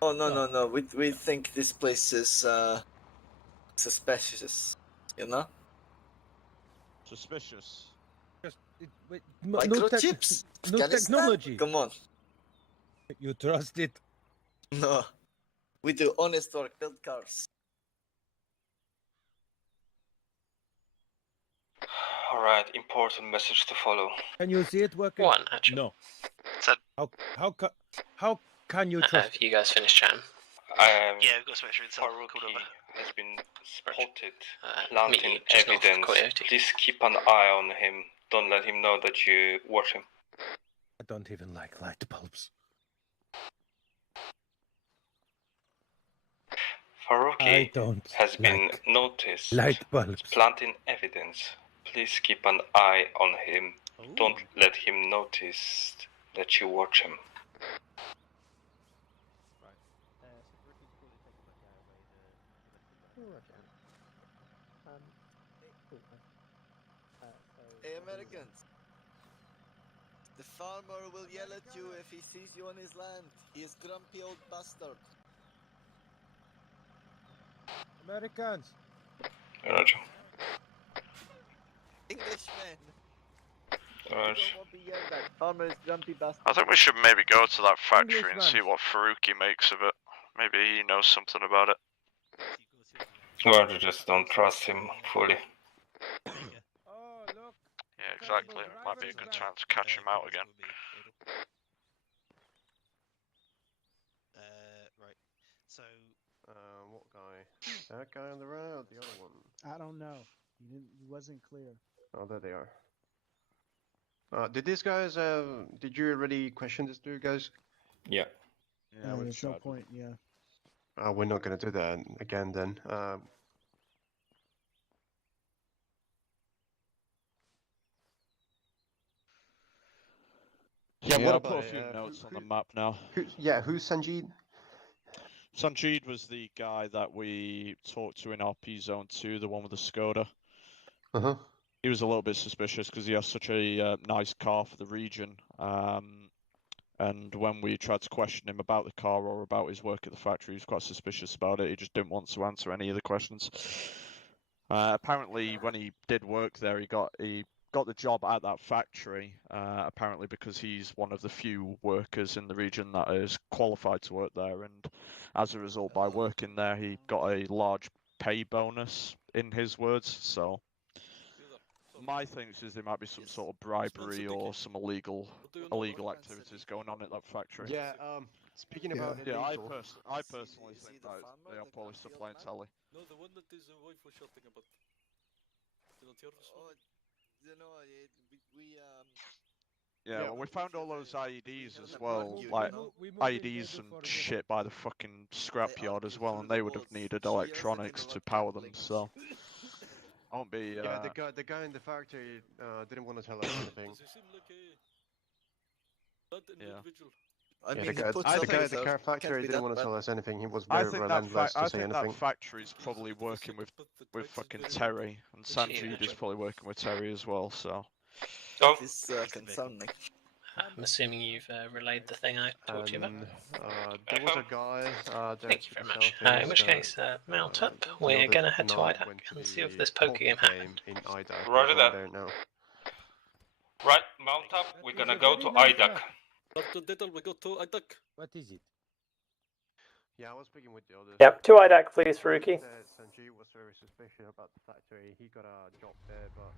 Oh no. We think this place is suspicious. You know. Suspicious. Microchips. No Afghanistan? technology. Come on. You trust it? No. We do honest work, build cars. Alright, important message to follow. Can you see it working? One, actually. No. So, How can you trust? have you guys finished chatting? Yeah, we've got to make sure it's Faruqi has been spotted meet planting you just north of evidence. Coyote. Please keep an eye on him. Don't let him know that you watch him. I don't even like light bulbs. Faruqi don't has been like noticed light bulbs. planting evidence. Please keep an eye on him. Don't let him notice that you watch him. Hey Americans. The farmer will yell at you if he sees you on his land. He is grumpy old bastard. Americans. Roger. Englishmen. Right. Don't want to be yelled at. Farmer is grumpy bastard. I think we should maybe go to that factory and see what Faruqi makes of it. Maybe he knows something about it. Roger, just don't trust him fully. Yeah, exactly. It might be a good time to catch him out again. Right. So. What guy? That guy on the right or the other one? I don't know. He wasn't clear. Oh, there they are. Did these guys? Did you already question this dude, guys? Yeah. Yeah, there's no point. Yeah. We're not gonna do that again then. Yeah, I'm gonna but, put a few notes on the map now. Who's Sanjeev? Sanjeev was the guy that we talked to in RP Zone 2, the one with the Skoda. Uh-huh. He was a little bit suspicious because he has such a nice car for the region. And when we tried to question him about the car or about his work at the factory, he was quite suspicious about it. He just didn't want to answer any of the questions. Apparently, when he did work there, he got the job at that factory, apparently because he's one of the few workers in the region that is qualified to work there, and as a result, by working there, he got a large pay bonus, in his words. So my thing is there might be some sort of bribery or some illegal activities going on at that factory. Yeah. Speaking about I illegal, personally think that they are probably supplying telly. No, the one that his wife was shouting about. Did not hear this one? You know, Yeah, well, we found all those IEDs as well, like IEDs and shit by the fucking scrapyard as well, and they would have needed electronics to power them, so I won't be. Yeah, the guy in the factory didn't want to tell us anything. Does he seem like a bad individual? I mean, the guy at the car factory didn't want to tell us anything. He was very relentless to say anything. I think that factory's probably working with fucking Terry, and Sanjeev is probably working with Terry as well. So. This concerning. I'm assuming you've relayed the thing I talked to you about. There was a guy. Thank you very much. In which case, mount up. We're going to head to IDAC and see if this poker game happened. Roger that. Right, mount up. We're gonna go to IDAC. After that, we go to IDAC. What is it? Yeah, I was speaking with the others. Yep, to IDAC, please, Faruqi. Sanjeev was very suspicious about the factory. He got a job there, but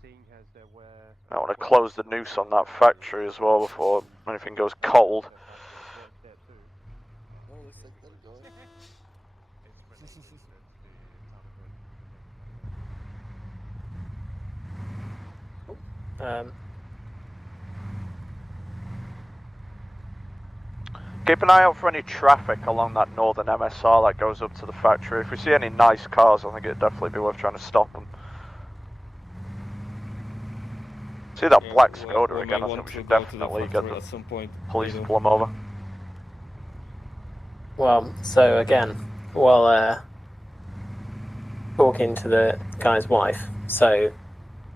seeing as there were... I want to close the noose on that factory as well before anything goes cold. Keep an eye out for any traffic along that northern MSR that goes up to the factory. If we see any nice cars, I think it'd definitely be worth trying to stop them. See that Yeah, black we Skoda may again? I want think we to should go to the definitely get factory the at some point police to later. pull him over. Well, so again, while talking to the guy's wife, so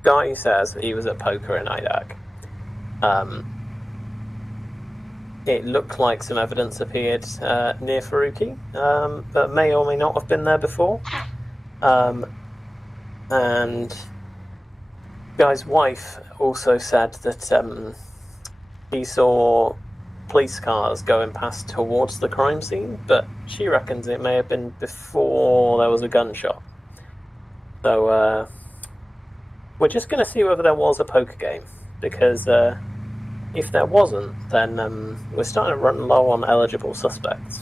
guy says he was at poker in Idak. It looked like some evidence appeared near Faruqi that may or may not have been there before. And guy's wife also said that he saw police cars going past towards the crime scene, but she reckons it may have been before there was a gunshot. So we're just going to see whether there was a poker game, because if there wasn't, then we're starting to run low on eligible suspects.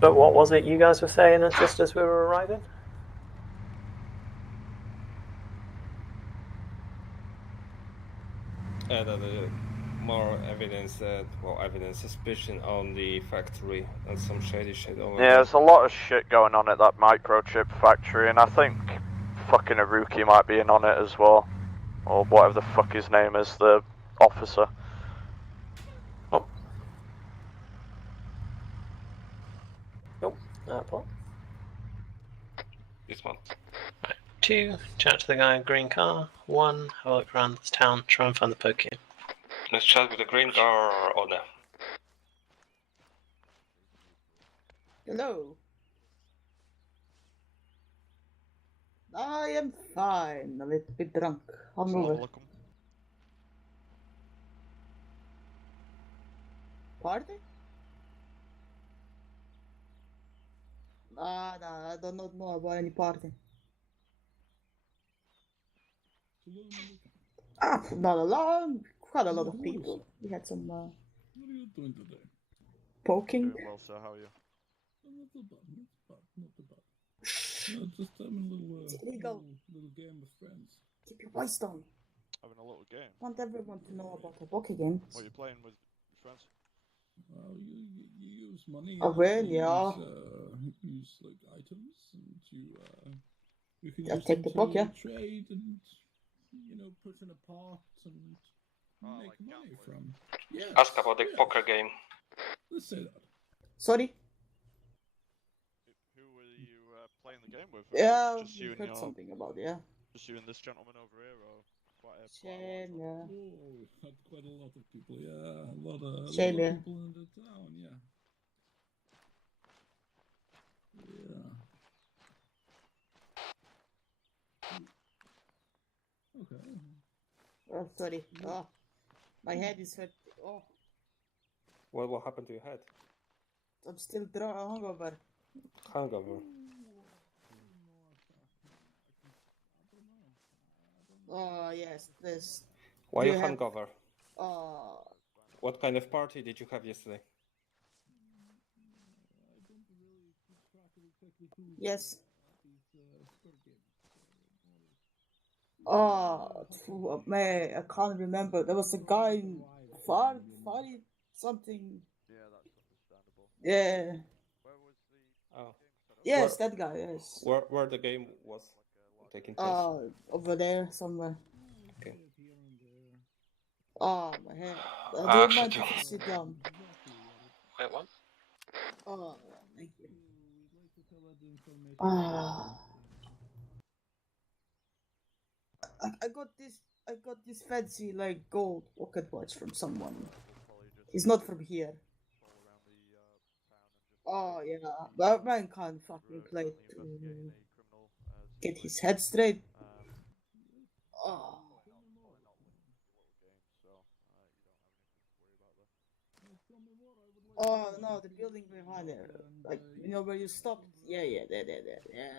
But what was it you guys were saying just as we were arriving? More evidence suspicion on the factory and some shady shit over Yeah, there. there's a lot of shit going on at that microchip factory, and I think fucking Haruki might be in on it as well. Or whatever the fuck his name is, the officer. Oh. Nope, Paul. This one. Right. 2, chat to the guy in green car. 1, have a look around this town, try and find the poker game. Let's chat with the green car owner. Hello. I am fine. A little bit drunk. Hungover. Party? Nah, I don't know about any party. Not alone. Quite a lot of people. We had some What are you doing today? poking. Doing well, sir. How are you? Not too bad. Not too bad. Just having a little game with friends. Keep your voice down. Having a little game. Want everyone to know about the poker game. What are you playing with your friends? You use money. I will, yeah. Use like items, and you can Yeah, use take them the book, yeah. trade and put in a pot and make like money from. Yeah. Ask about the poker game. Let's say that. Sorry. Who were you playing the game with? Yeah, just you and heard something about it, yeah. Just you and this gentleman over here, or quite a Shame, yeah. Oh, we've had quite a lot of people, yeah. A lot of Shame, yeah. people in the town, yeah. Yeah. Okay. Oh, sorry. Oh, my head is hurt. Oh, What happened to your head? I'm still hungover. Hangover. Oh, yes, this. Why you hungover? Oh. What kind of party did you have yesterday? Yes. Oh, man, I can't remember. There was a guy in Fari something. Yeah, that's understandable. Yeah. Where was the game Yes, that guy, yes. Where the game was taking place? Over there somewhere. Okay. Oh, my head. Do you mind if you sit down? Wait, what? Oh, thank you. I got this fancy like gold pocket watch from someone. It's not from here. Oh yeah, but man can't fucking play to get his head straight. Oh. Oh no, the building behind there, like where you stopped. Yeah, there. Yeah.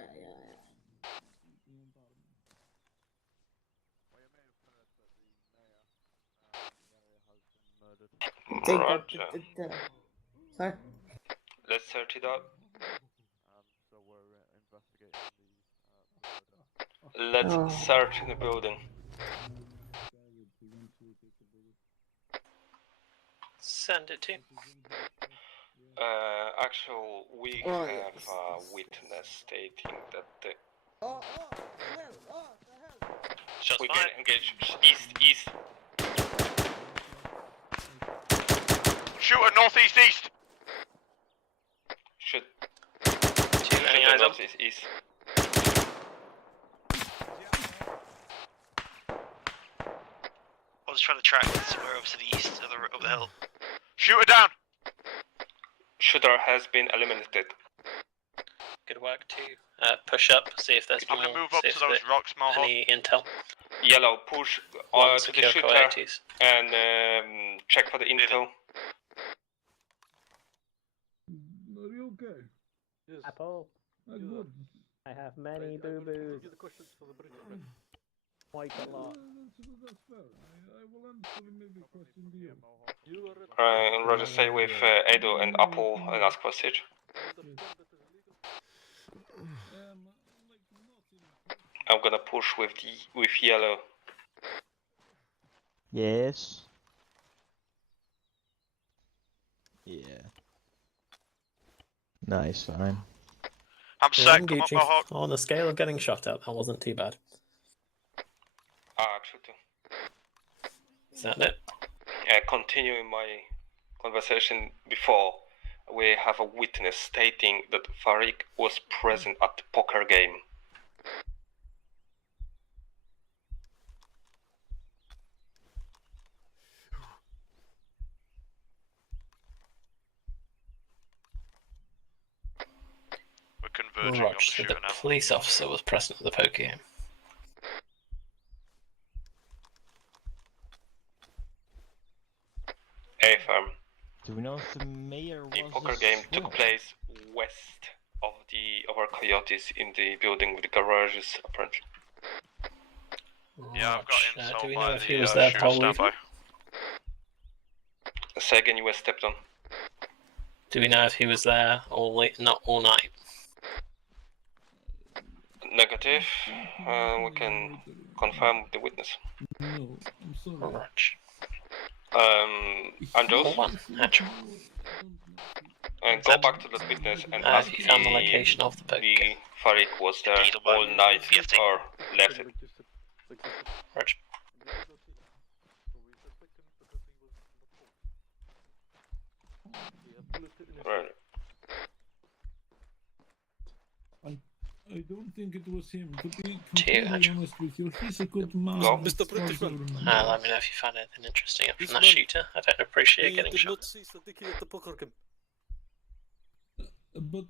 Sorry. Let's search it out. So we're investigating the. Let's search the building. Send it to. We have a witness stating that the Oh, well, oh, the hell. Shots we fired. can engage east. Shooter northeast east. Shoot. Any eyes up? East. I was trying to track somewhere over to the east of the hill. Shooter down. Shooter has been eliminated. Good work to push up, see if there's I'm more. gonna move up to those rocks, Mohawk. Any intel? Yellow, push to the shooter coyotes. and check for the intel. Are you okay? Yes. Apple. Good. I have many boo-boos. Quite a lot. That's fair. I will answer maybe a question to you. Roger, stay with Edo and Apple and ask for Siege. I'm gonna push with yellow. Yes. Yeah. Nice, fine. I'm set. Come on, Gucci. Mohawk. On the scale of getting shot at, that wasn't too bad. Shooter. Is that it? Continuing my conversation before, we have a witness stating that Farik was present at the poker game. We're converging on the Roger, shooter the now. police officer was present at the poker game. Affirm. Do we know if the mayor was The poker game took place west of our coyotes in the building with the garages, apparently. Yeah, I've got intel do we know by if he the was there shooter whole standby. Say again, you were stepped on. Do we know if he was there not all night? Negative. We can confirm with the witness. No, I'm sorry. Roger. Andros? And go back to that witness and ask you found the location of the poker. the Farik was there all night or left it. Roger. Right. I don't think it was him. To be completely honest with you, he's a good man. Go. Mr. Prettyman. Let me know if you found anything interesting up from that shooter. I don't appreciate getting did shot. not see Sadiki at the poker game. But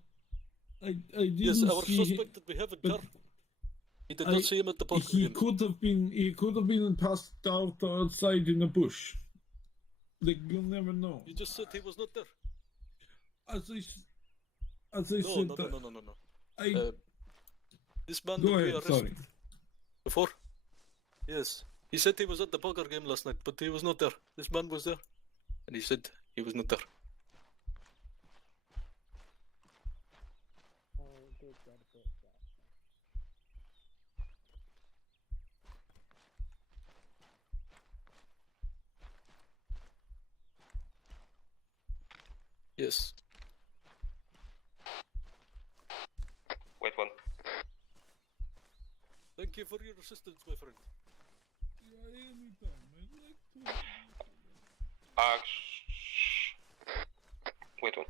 I didn't Yes, our see suspect that we have in car. He did not see him at the poker he game. He could have been passed out outside in a bush. Like, you'll never know. You just said he was not there. As I No, said, no. This man Go that we ahead, arrested sorry. before. Yes, he said he was at the poker game last night, but he was not there. This man was there, and he said he was not there. Yes. Wait one. Thank you for your assistance, my friend. Wait one.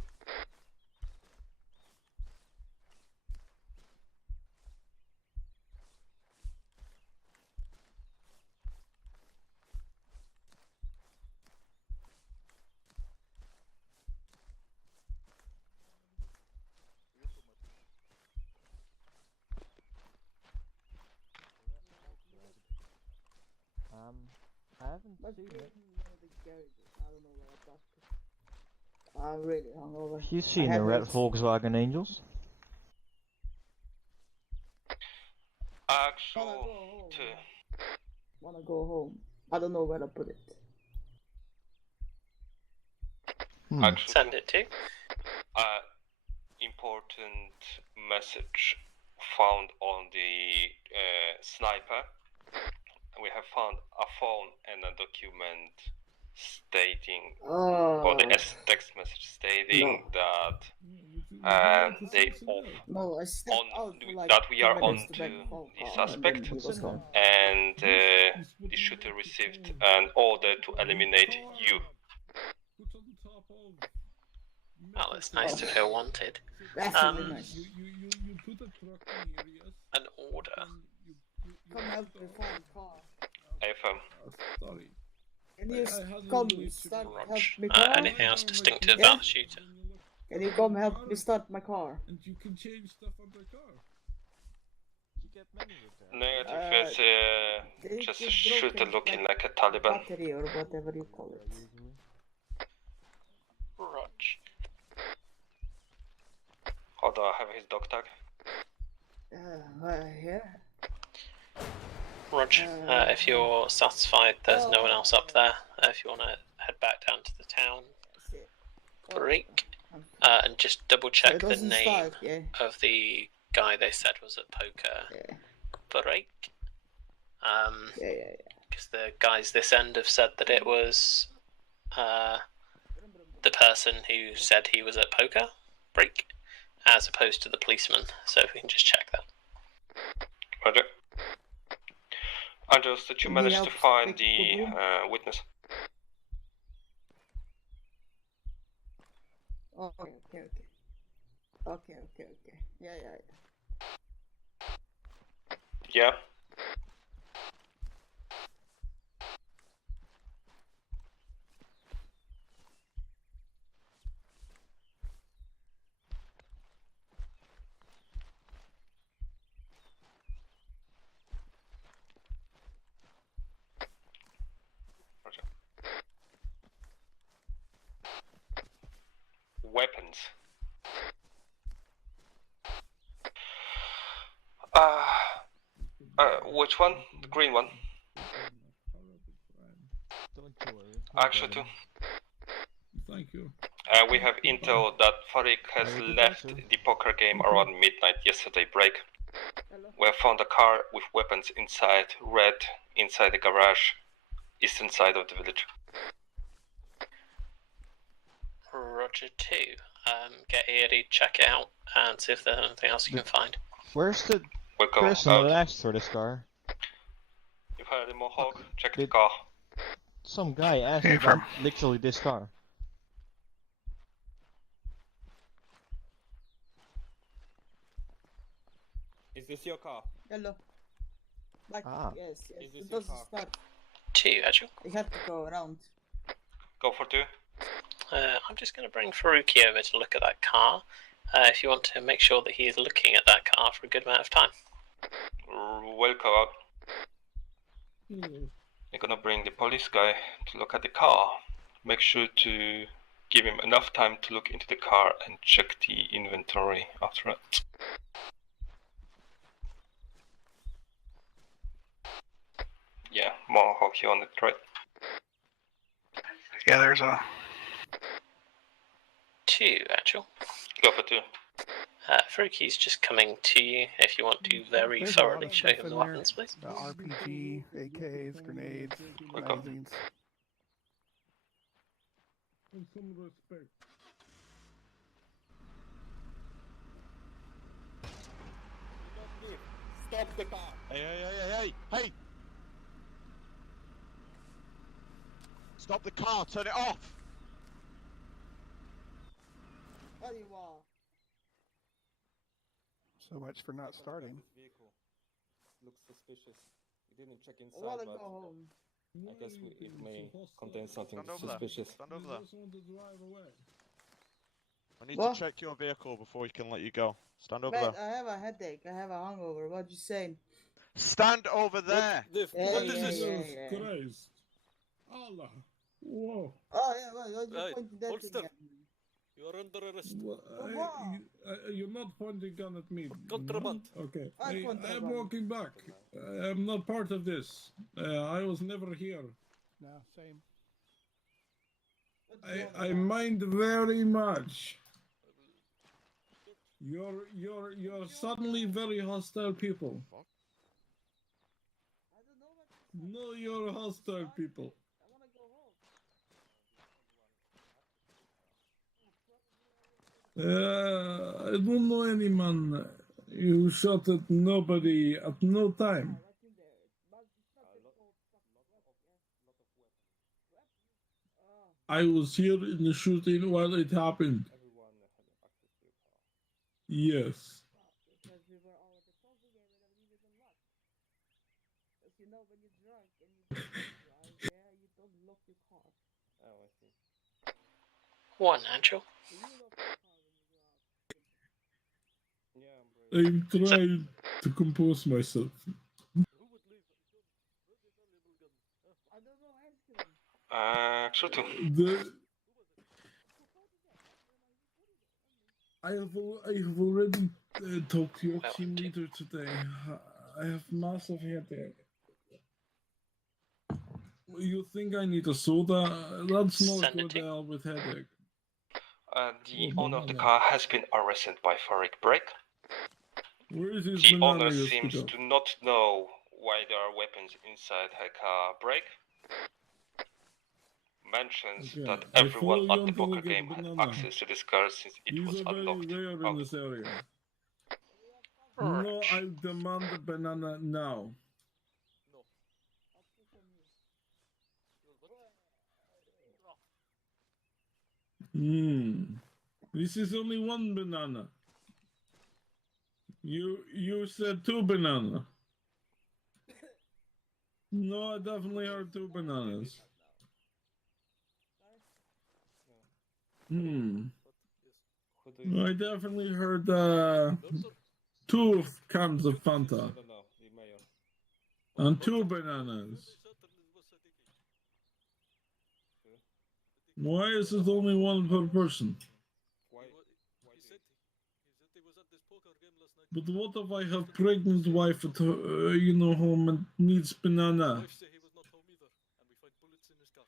I haven't seen it. I don't know where I parked it. I'm really hungover. You seen the red Volkswagen Angels? Actual 2. Wanna go home. I don't know where to put it. Send it to. Important message found on the sniper. We have found a phone and a document stating, or the text message stating that and they off No, I stepped on out for like that we 2 are minutes on to to beg a phone the call, and then suspect, he was gone. and the shooter received an order to eliminate you. Well, it's nice to feel wanted. That's really nice. You put a truck in areas. An order. Come help me find car. AFM. Sorry. Can you come start help me car? Anything else distinctive about the shooter? Can you come help me start my car? And you can change stuff on the car. Negative, there's just a shooter looking like a Taliban. Battery or whatever you call it. Rog. Hold on, I have his dog tag. Here. Rog, if you're satisfied there's no one else up there, if you want to head back down to the town, break, and just double check the name of the guy they said was at poker. Break. Because the guys this end have said that it was the person who said he was at poker. Break. As opposed to the policeman. So if we can just check that. Roger. Andrews, did you manage to find the witness? Okay. Yeah. Yeah. Roger. Weapons. Which one? The green one. Actually, two. Thank you. We have intel that Farik has left the poker game around midnight yesterday break. We have found a car with weapons inside, red, inside the garage, eastern side of the village. Roger 2. Get here to check it out and see if there's anything else you can find. Where's the Welcome person out. that asked for this car? You've heard the Mohawk, check the car. Some guy asked about literally this car. Is this your car? Hello. Like, yes. Is this It your doesn't car? start. 2, Agile. You have to go around. Go for 2. I'm just going to bring Faruqi over to look at that car. If you want to make sure that he is looking at that car for a good amount of time. Welcome out. You're gonna bring the police guy to look at the car. Make sure to give him enough time to look into the car and check the inventory after it. Yeah, Mohawk, you on it, right? Yeah, there's a 2, Agile. Go for 2. Faruqi's just coming to you if you want to very there's a lot thoroughly of show stuff him in the there. weapons, please. RPG, AKs, grenades, magazines. And some respect. Stop the car! Hey! Stop the car, turn it off! What do you want? So much for not starting. Vehicle looks suspicious. We didn't check I inside, wanna but go home. I guess it may contain something Stand over suspicious. Stand over there. Just want to drive away. I need What? to check your vehicle before we can let you go. Stand over Man, there. I have a headache. I have a hangover. What you saying? Stand over there! What is this? Jesus Christ. Allah. Whoa. Oh, yeah, what you Hey, pointing that holster. thing at me? You are under arrest. You're not pointing gun at me. Contraband. Okay. What I am contraband? walking back. I am not part of this. I was never here. No, same. I mind very much. You're suddenly very hostile people. No, you're hostile people. I don't know any man. You shot at nobody at no time. I was here in the shooting while it happened. Yes. Because we were all at the poker game and I leave it unlocked. Because you know when you're drunk and you don't drive, yeah, you don't lock your car. Oh, I see. What, Nigel? So you lock your car when you go out. Yeah, I'm I'm trying to compose myself. I don't know, ask him. Shoot. I have already talked to your team leader today. I have massive headache. You think I need a soda? That's not good to help with headache. The owner of the car has been arrested by Farik Break. Where is his The banana owner you seems speak of? to not know why there are weapons inside her car. Break mentions that everyone at the poker game had access to this car since it was unlocked. These are very rare in this area. No, I demand a banana now. This is only one banana. You said 2 banana. No, I definitely heard 2 bananas. I definitely heard 2 cans of Fanta. And 2 bananas. Why is it only 1 per person? But what if I have pregnant wife at home and needs banana? Wife said he was not home either, and we find bullets in his car.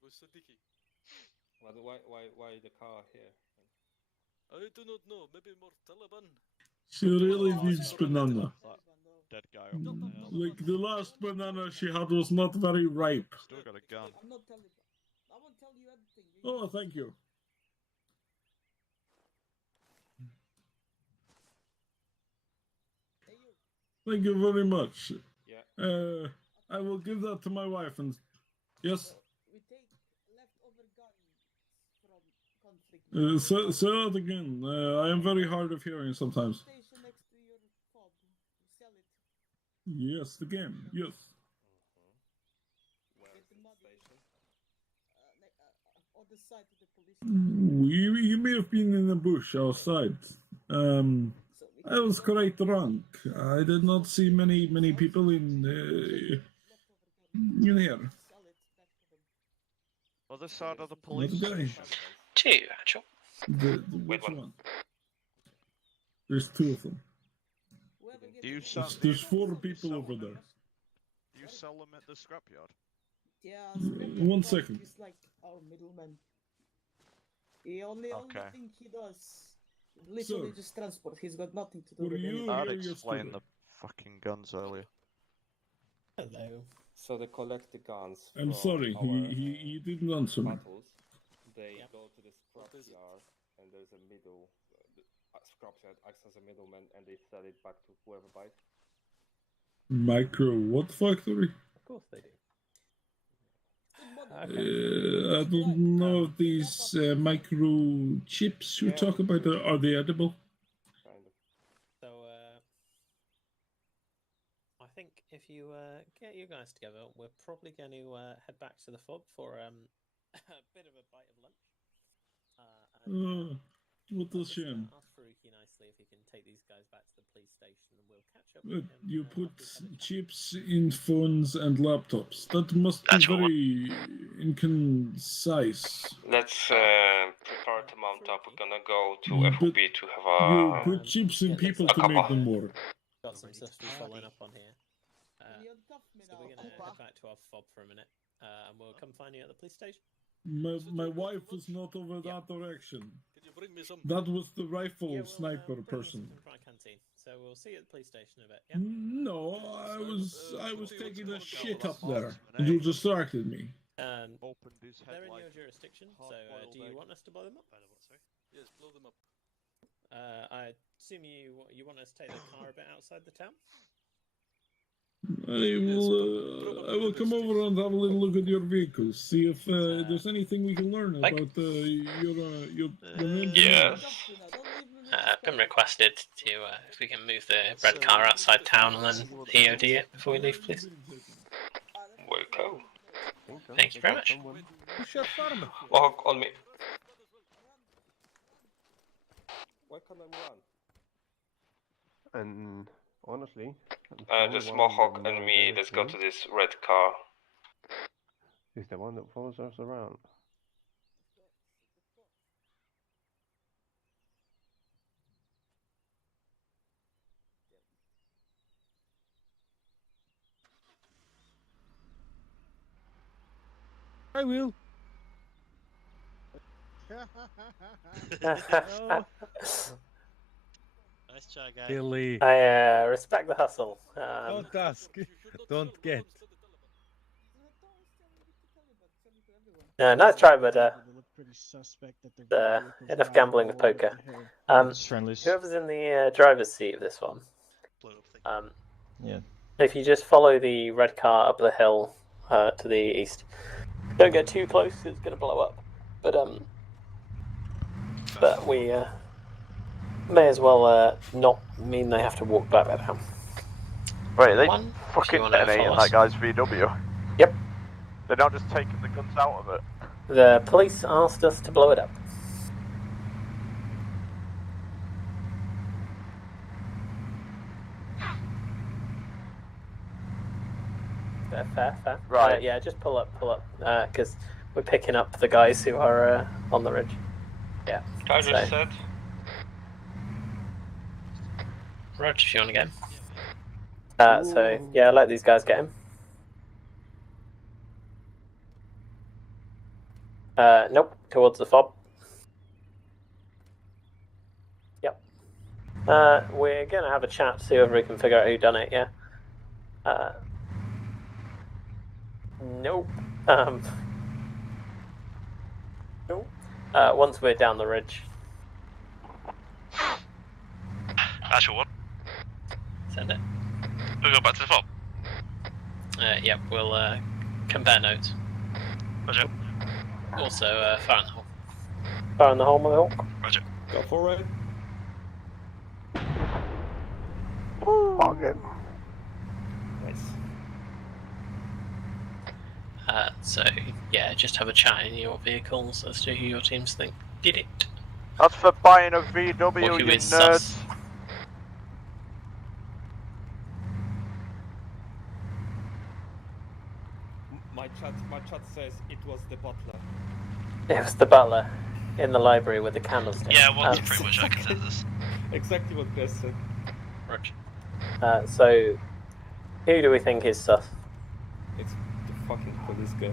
It was Sadiki. Why the car here? I do not know. Maybe more Taliban. She really needs banana. Dead guy up on the hill. Like the last banana she had was not very ripe. Still got a gun. I'm not Taliban. I won't tell you anything. Oh, thank you. Thank you very much. Yeah. I will give that to my wife and yes. We take leftover guns from conflict. Say that again. I am very hard of hearing sometimes. Station next to your fob. You sell it. Yes, the game. Yes. Where's the station? Other side of the police station. You may have been in the bush outside. I was quite drunk. I did not see many people in here. Other side of the police station. 2, actually. Which one? There's 2 of them. Do you sell? There's 4 people over there. Do you sell them at the scrapyard? Yeah. 1 second. He's like our middleman. The only thing he does. Literally just transport. He's got nothing to do with it. I'd explain the fucking guns earlier. Hello. So they collect the guns. I'm sorry, he didn't answer me. Battles. They go to the scrapyard, and there's a middle. Scrapyard acts as a middleman, and they sell it back to whoever buys. Micro what factory? Of course they do. I don't know if these microchips you talk about are they edible? Kind of. So I think if you get you guys together, we're probably going to head back to the fob for a bit of a bite of lunch. What a shame. Ask Faruqi nicely if he can take these guys back to the police station, and we'll catch up with him. You put chips in phones and laptops. That must be very inconcise. Let's prepare to mount up. We're gonna go to FOB to have a. You put chips in people to make them work. Got some stuff to be following up on here. So we're going to head back to our fob for a minute, and we'll come find you at the police station. My wife was not over that direction. Can you bring me some? That was the rifle sniper person. Canteen. So we'll see you at the police station in a bit. Yeah. No, I was taking a shit up there, and you distracted me. opened his head They're in like your jurisdiction, so hard-boiled do you egg. want us to blow them up? Yes, blow them up. I assume you want us to take the car a bit outside the town? I will come over and have a little look at your vehicles, see if there's anything we can learn about your Yes. I've been requested to if we can move the red car outside town and then EOD it before we leave, please. Welcome. Thank you very much. Mohawk on me. Why can't I run? And honestly, Just Mohawk and me, let's go to this red car. He's the one that follows us around. I will. Nice try, guys. Billy. I respect the hustle. Don't ask. Don't get. Nice try, but pretty suspect that enough gambling with poker. Whoever's in the driver's seat of this one, yeah. if you just follow the red car up the hill to the east, don't get too close, it's going to blow up. But we may as well not mean they have to walk back down. Wait, they One, fucking if you wanna detonating follow that us. guy's VW. Yep. They're not just taking the guns out of it. The police asked us to blow it up. Fair. Right. Yeah, just pull up, because we're picking up the guys who are on the ridge. Yeah. Tiger said. Roger, if you want to get him. So, yeah, let these guys get him. Nope, towards the fob. Yep. We're going to have a chat to see whether we can figure out who done it, yeah? Nope. Nope. Once we're down the ridge. Actual one. Send it. We'll go back to the fob. Yep, we'll compare notes. Roger. Also, fire in the hole. Fire in the hole, my hawk. Roger. Go for it. Bargain. Nice. So, yeah, just have a chat in your vehicles as to who your teams think did it. That's for buying a VW, Or who you is nerds. sus. My chat says it was the butler. It was the butler in the library with the candlestick. Yeah, well, that's pretty much our consensus. Exactly what Chris said. Roger. So, who do we think is sus? It's the fucking police guy.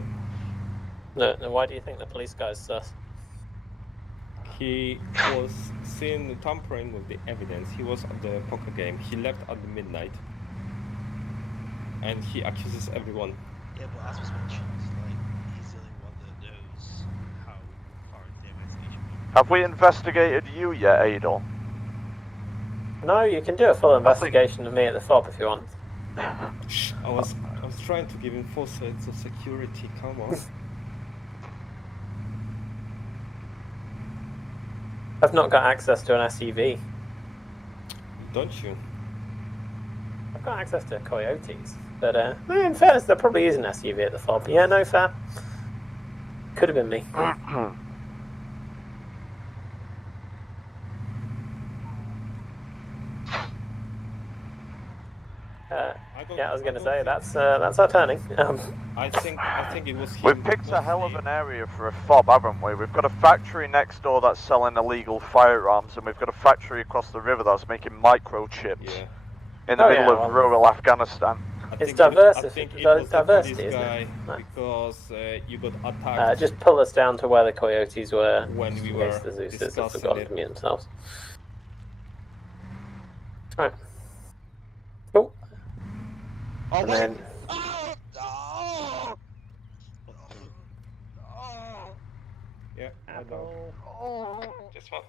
No, why do you think the police guy is sus? He was seen tampering with the evidence. He was at the poker game. He left at the midnight. And he accuses everyone. Yeah, but as was mentioned, like, he's the only one that knows how far the investigation went. Have we investigated you yet, Adel? No, you can do a full investigation of me at the fob if you want. I was trying to give him 4 sets of security. Come on. I've not got access to an SUV. Don't you? I've got access to coyotes, but in fairness, there probably is an SUV at the fob. Yeah, no, fair. Could have been me. Yeah, I was going to say that's our turning. I think it was him. We've picked a hell of an area for a fob, haven't we? We've got a factory next door that's selling illegal firearms, and we've got a factory across the river that's making microchips in the middle of rural Afghanistan. It's diversity, isn't Guy it? No. because you got attacked. Just pull us down to where the coyotes were when we in were case the Zeus's have discussing forgotten it. to mute themselves. Right. Cool. Oh, And wait. then Yeah, I know. Dismount.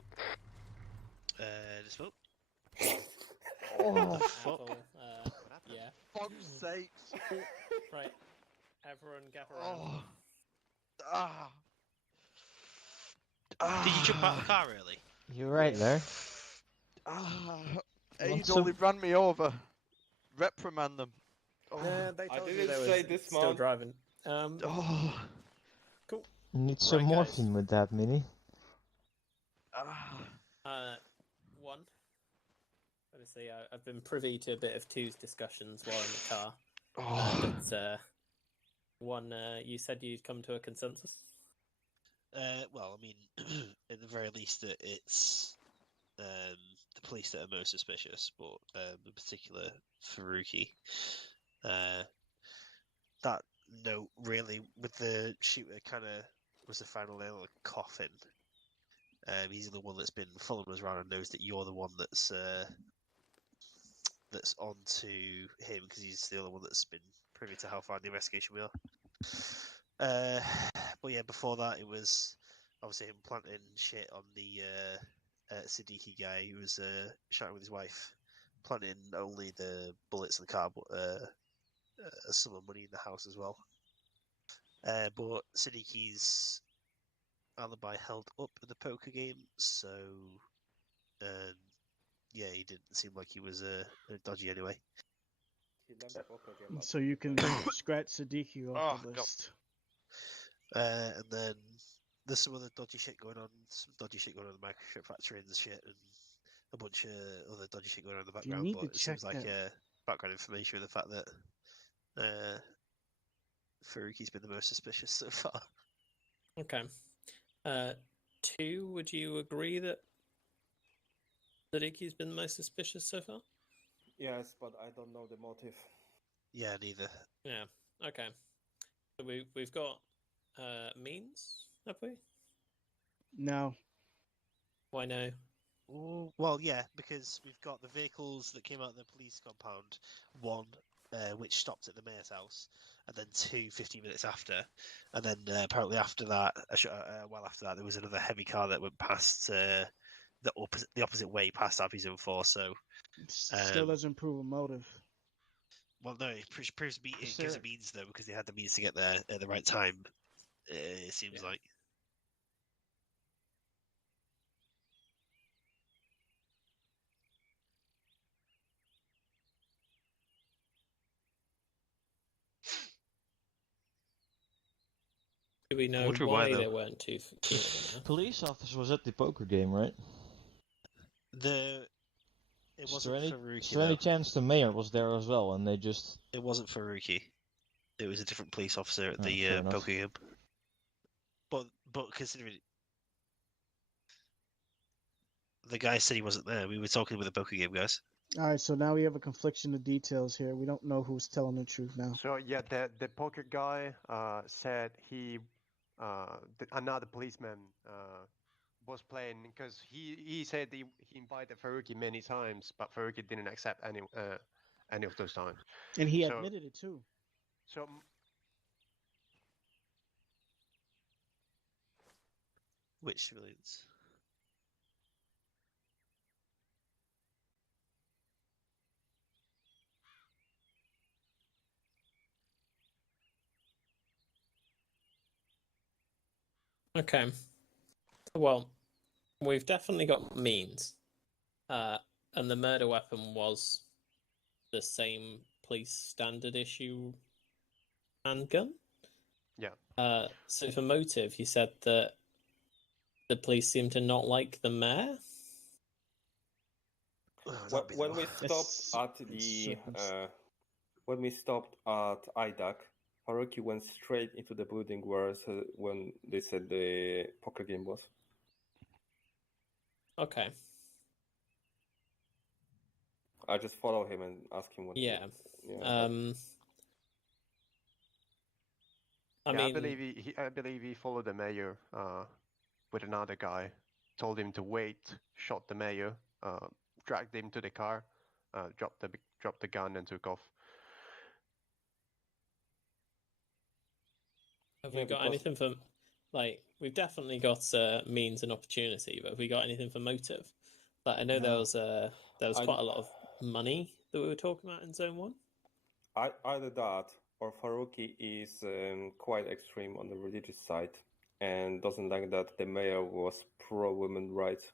Dismount. Oh, The fuck? Apple, yeah. Fuck's sakes. Right, everyone gather around. Did you jump out of the car, really? You're right there. Aid only ran me over. Reprimand them. Yeah, they I told you didn't they say were this still man. driving. Cool. You need some Right, morphine with that, Mini. One. Obviously, I've been privy to a bit of two's discussions while in the car. But one, you said you'd come to a consensus. Well, I mean, at the very least, that it's the police that are most suspicious, but in particular, Faruqi. That note really, with the shooter, kind of was the final nail in the coffin. He's the one that's been following us around and knows that you're the one that's on to him because he's the other one that's been privy to how far in the investigation we are. But yeah, before that, it was obviously him planting shit on the Siddiqui guy who was shouting with his wife, planting only the bullets in the car, but a sum of money in the house as well. But Siddiqui's alibi held up at the poker game, so yeah, he didn't seem like he was dodgy anyway. So you can scratch Siddiqui off the list. And then there's some other dodgy shit going on. Some dodgy shit going on in the microchip factory and shit, and a bunch of other dodgy shit going on in the background. But it seems like background information with the fact that Faruqi's been the most suspicious so far. Okay. Two, would you agree that Siddiqui's been the most suspicious so far? Yes, but I don't know the motive. Yeah, neither. Yeah. Okay. So we've got means, have we? No. Why no? Well, yeah, because we've got the vehicles that came out of the police compound. One, which stopped at the mayor's house, and then two, 15 minutes after. And then apparently after that, well after that, there was another heavy car that went past the opposite way past Abbey Zone 4. So still doesn't prove a motive. Well, no, it gives it means though, because they had the means to get there at the right time. It seems like. Do we know why there weren't two? Police officer was at the poker game, right? It wasn't Faruqi. Is there any chance the mayor was there as well, and they just? It wasn't Faruqi. It was a different police officer at the poker game. But considering the guy said he wasn't there, we were talking with the poker game guys. All right, so now we have a confliction of details here. We don't know who's telling the truth now. So yeah, the poker guy said he another policeman was playing because he said he invited Faruqi many times, but Faruqi didn't accept any of those times. And he admitted it too. So. Which civilians? Okay. Well, we've definitely got means. And the murder weapon was the same police standard issue handgun? Yeah. So for motive, you said that the police seem to not like the mayor? When we stopped at the when we stopped at IDAC, Haruki went straight into the building when they said the poker game was. Okay. I just follow him and ask him what. Yeah. I believe he followed the mayor with another guy, told him to wait, shot the mayor, dragged him to the car, dropped the gun and took off. Have we got anything from like we've definitely got means and opportunity, but have we got anything for motive? Like I know there was quite a lot of money that we were talking about in Zone 1. Either that or Faruqi is quite extreme on the religious side and doesn't like that the mayor was pro women rights.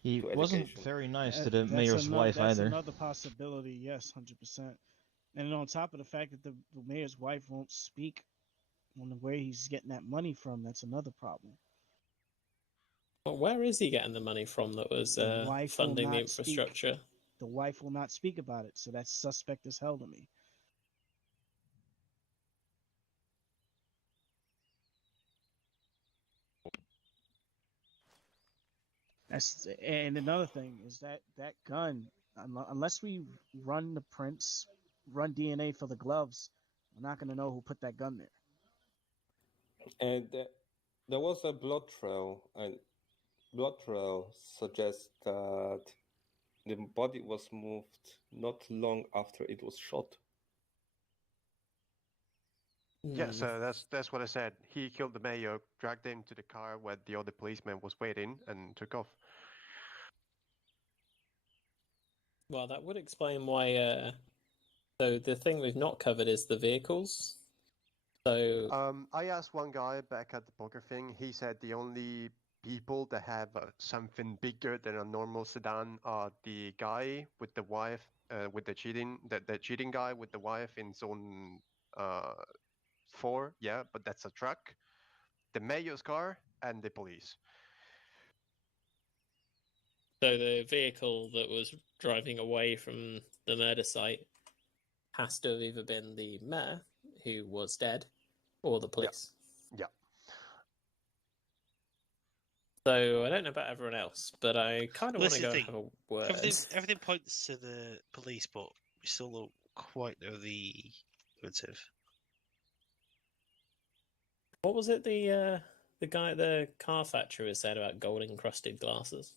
He wasn't very nice to the mayor's wife that's either. another possibility, yes, 100%. And on top of the fact that the mayor's wife won't speak on where he's getting that money from, that's another problem. But where is he getting the money from that was funding the infrastructure? The wife will not speak about it, so that's suspect as hell to me. And another thing is that gun, unless we run the prints, run DNA for the gloves, we're not going to know who put that gun there. And there was a blood trail, and blood trail suggests that the body was moved not long after it was shot. Yeah, so that's what I said. He killed the mayor, dragged him to the car where the other policeman was waiting, and took off. Well, that would explain why. So the thing we've not covered is the vehicles. So I asked one guy back at the poker thing. He said the only people that have something bigger than a normal sedan are the guy with the wife, with the cheating guy with the wife in zone 4. Yeah, but that's a truck. The mayor's car and the police. So the vehicle that was driving away from the murder site has to have either been the mayor, who was dead, or the police. Yeah. So I don't know about everyone else, but I kind of want to go and have a word. Everything points to the police, but we still don't quite know the motive. What was it the guy at the car factory was saying about gold encrusted glasses?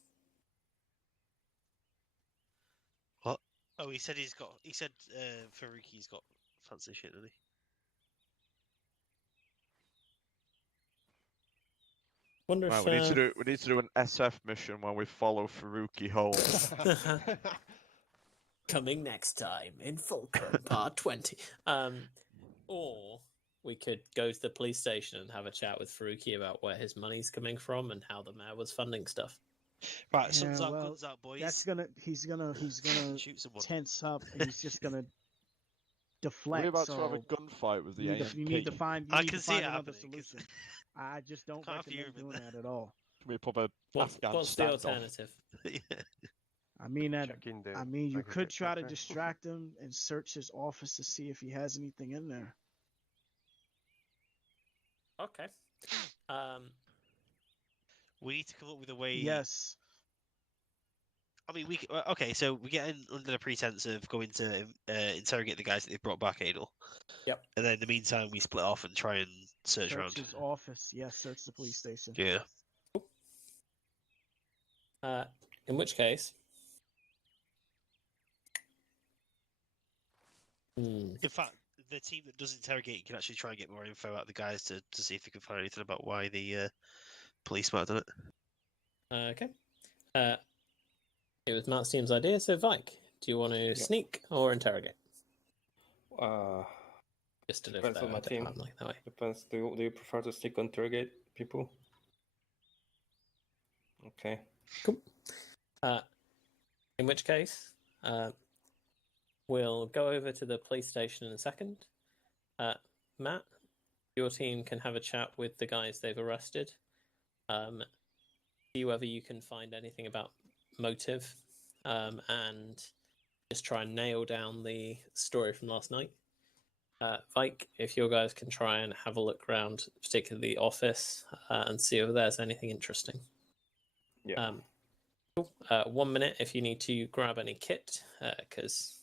What? Oh, he said Faruqi's got fancy shit, didn't he? Wonder right, if we need to do an SF mission where we follow Faruqi home. Coming next time in Fulcrum Part 20. Or we could go to the police station and have a chat with Faruqi about where his money's coming from and how the mayor was funding stuff. Right, guns out, boys. He's gonna shoot someone. tense up, and he's just gonna deflect. We're about to have a gunfight with the AMP. You need to find. I can see it another happening. solution. I just don't recommend doing that at all. We pop a What's the alternative? I mean, you could try to distract him and search his office to see if he has anything in there. Okay. We need to come up with a way. Yes. I mean, okay. So we get in under the pretense of going to interrogate the guys that they brought back, Adel. Yep. And then in the meantime, we split off and try and search around. Search his office. Yes, search the police station. Yeah. In which case, in fact, the team that does interrogate can actually try and get more info out of the guys to see if they can find anything about why the police might have done it. Okay. It was Matt's team's idea, so Vike, do you want to sneak or interrogate? Just to depends on my team. Like that way. Depends. Do you prefer to sneak or interrogate people? Okay. Cool. In which case, we'll go over to the police station in a second. Matt, your team can have a chat with the guys they've arrested. See whether you can find anything about motive, and just try and nail down the story from last night. Vike, if your guys can try and have a look around, particularly the office, and see if there's anything interesting. Yeah. Cool. 1 minute if you need to grab any kit, because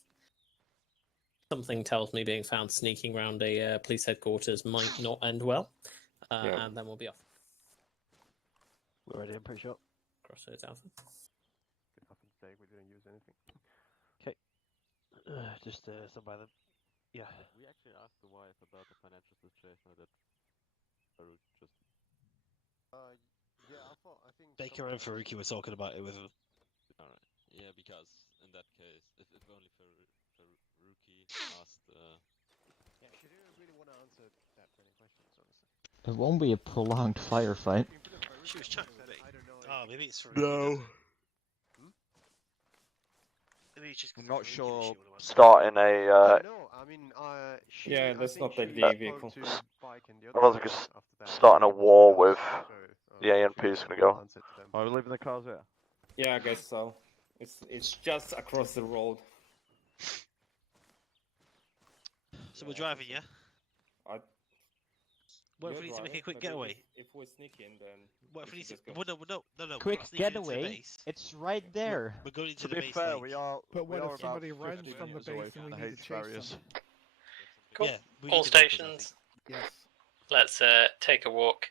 something tells me being found sneaking around a police headquarters might not end well. And then we'll be off. We're ready, I'm pretty sure. Crossroads Alpha. Good happen today, we didn't use anything. Okay. Just stand by them. Yeah. We actually asked the wife about the financial situation that Farouk just Baker and Faruqi were talking about it with him. Alright. Yeah, because in that case, if only Faruqi asked. Yeah, she didn't really want to answer that many questions, honestly. It won't be a prolonged firefight. She was chatting with me. Oh, maybe it's Faruqi. No. Maybe it's just I'm not sure. Starting a. No, I mean, she, Yeah, I let's think not take she the spoke vehicle. to Bike and the I other was guy just after that. starting a war That was with so, the ANP is gonna go. answer to them. Are we leaving the cars here? Yeah, I guess so. It's just across the road. So we're driving, yeah? What if You're we need to make a driving, quick but getaway? If we're sneaking, then What if we need to? just go. Well, no. Quick we're sneaking into the getaway? base. It's right there. We're going into To the be base. fair, like... we are. But we what are if somebody about runs 50 from the meters away base and from we the need H to chase barriers. them? Cool. Yeah, we All need the vehicles, I stations. think. Yes. Let's take a walk.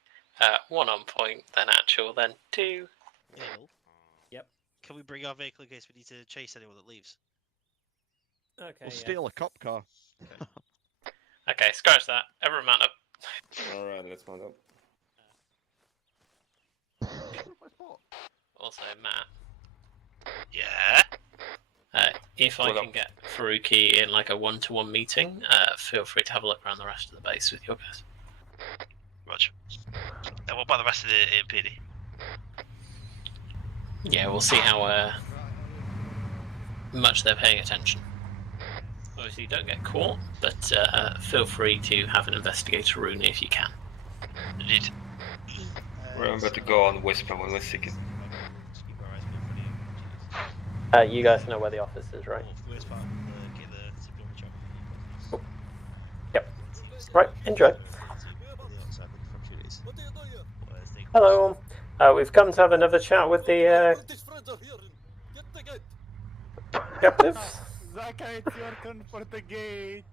One on point, then actual, then two. Anal. Yep. Can we bring our vehicle in case we need to chase anyone that leaves? Okay. We'll steal a cop car. Okay, scratch that. Everyone mount up. Alright, let's mount up. Also, Matt. Yeah. If I can get Faruqi in like a one-to-one meeting, feel free to have a look around the rest of the base with your guys. Roger. And what about the rest of the AMPD? Yeah, we'll see how much they're paying attention. Obviously, don't get caught, but feel free to have an investigator room if you can. Indeed. Remember to go on whisper when we're seeking. You guys know where the office is, right? Cool. Yep. Right, enjoy. Hello. We've come to have another chat with the captives. Zaka, it's your turn for the gate.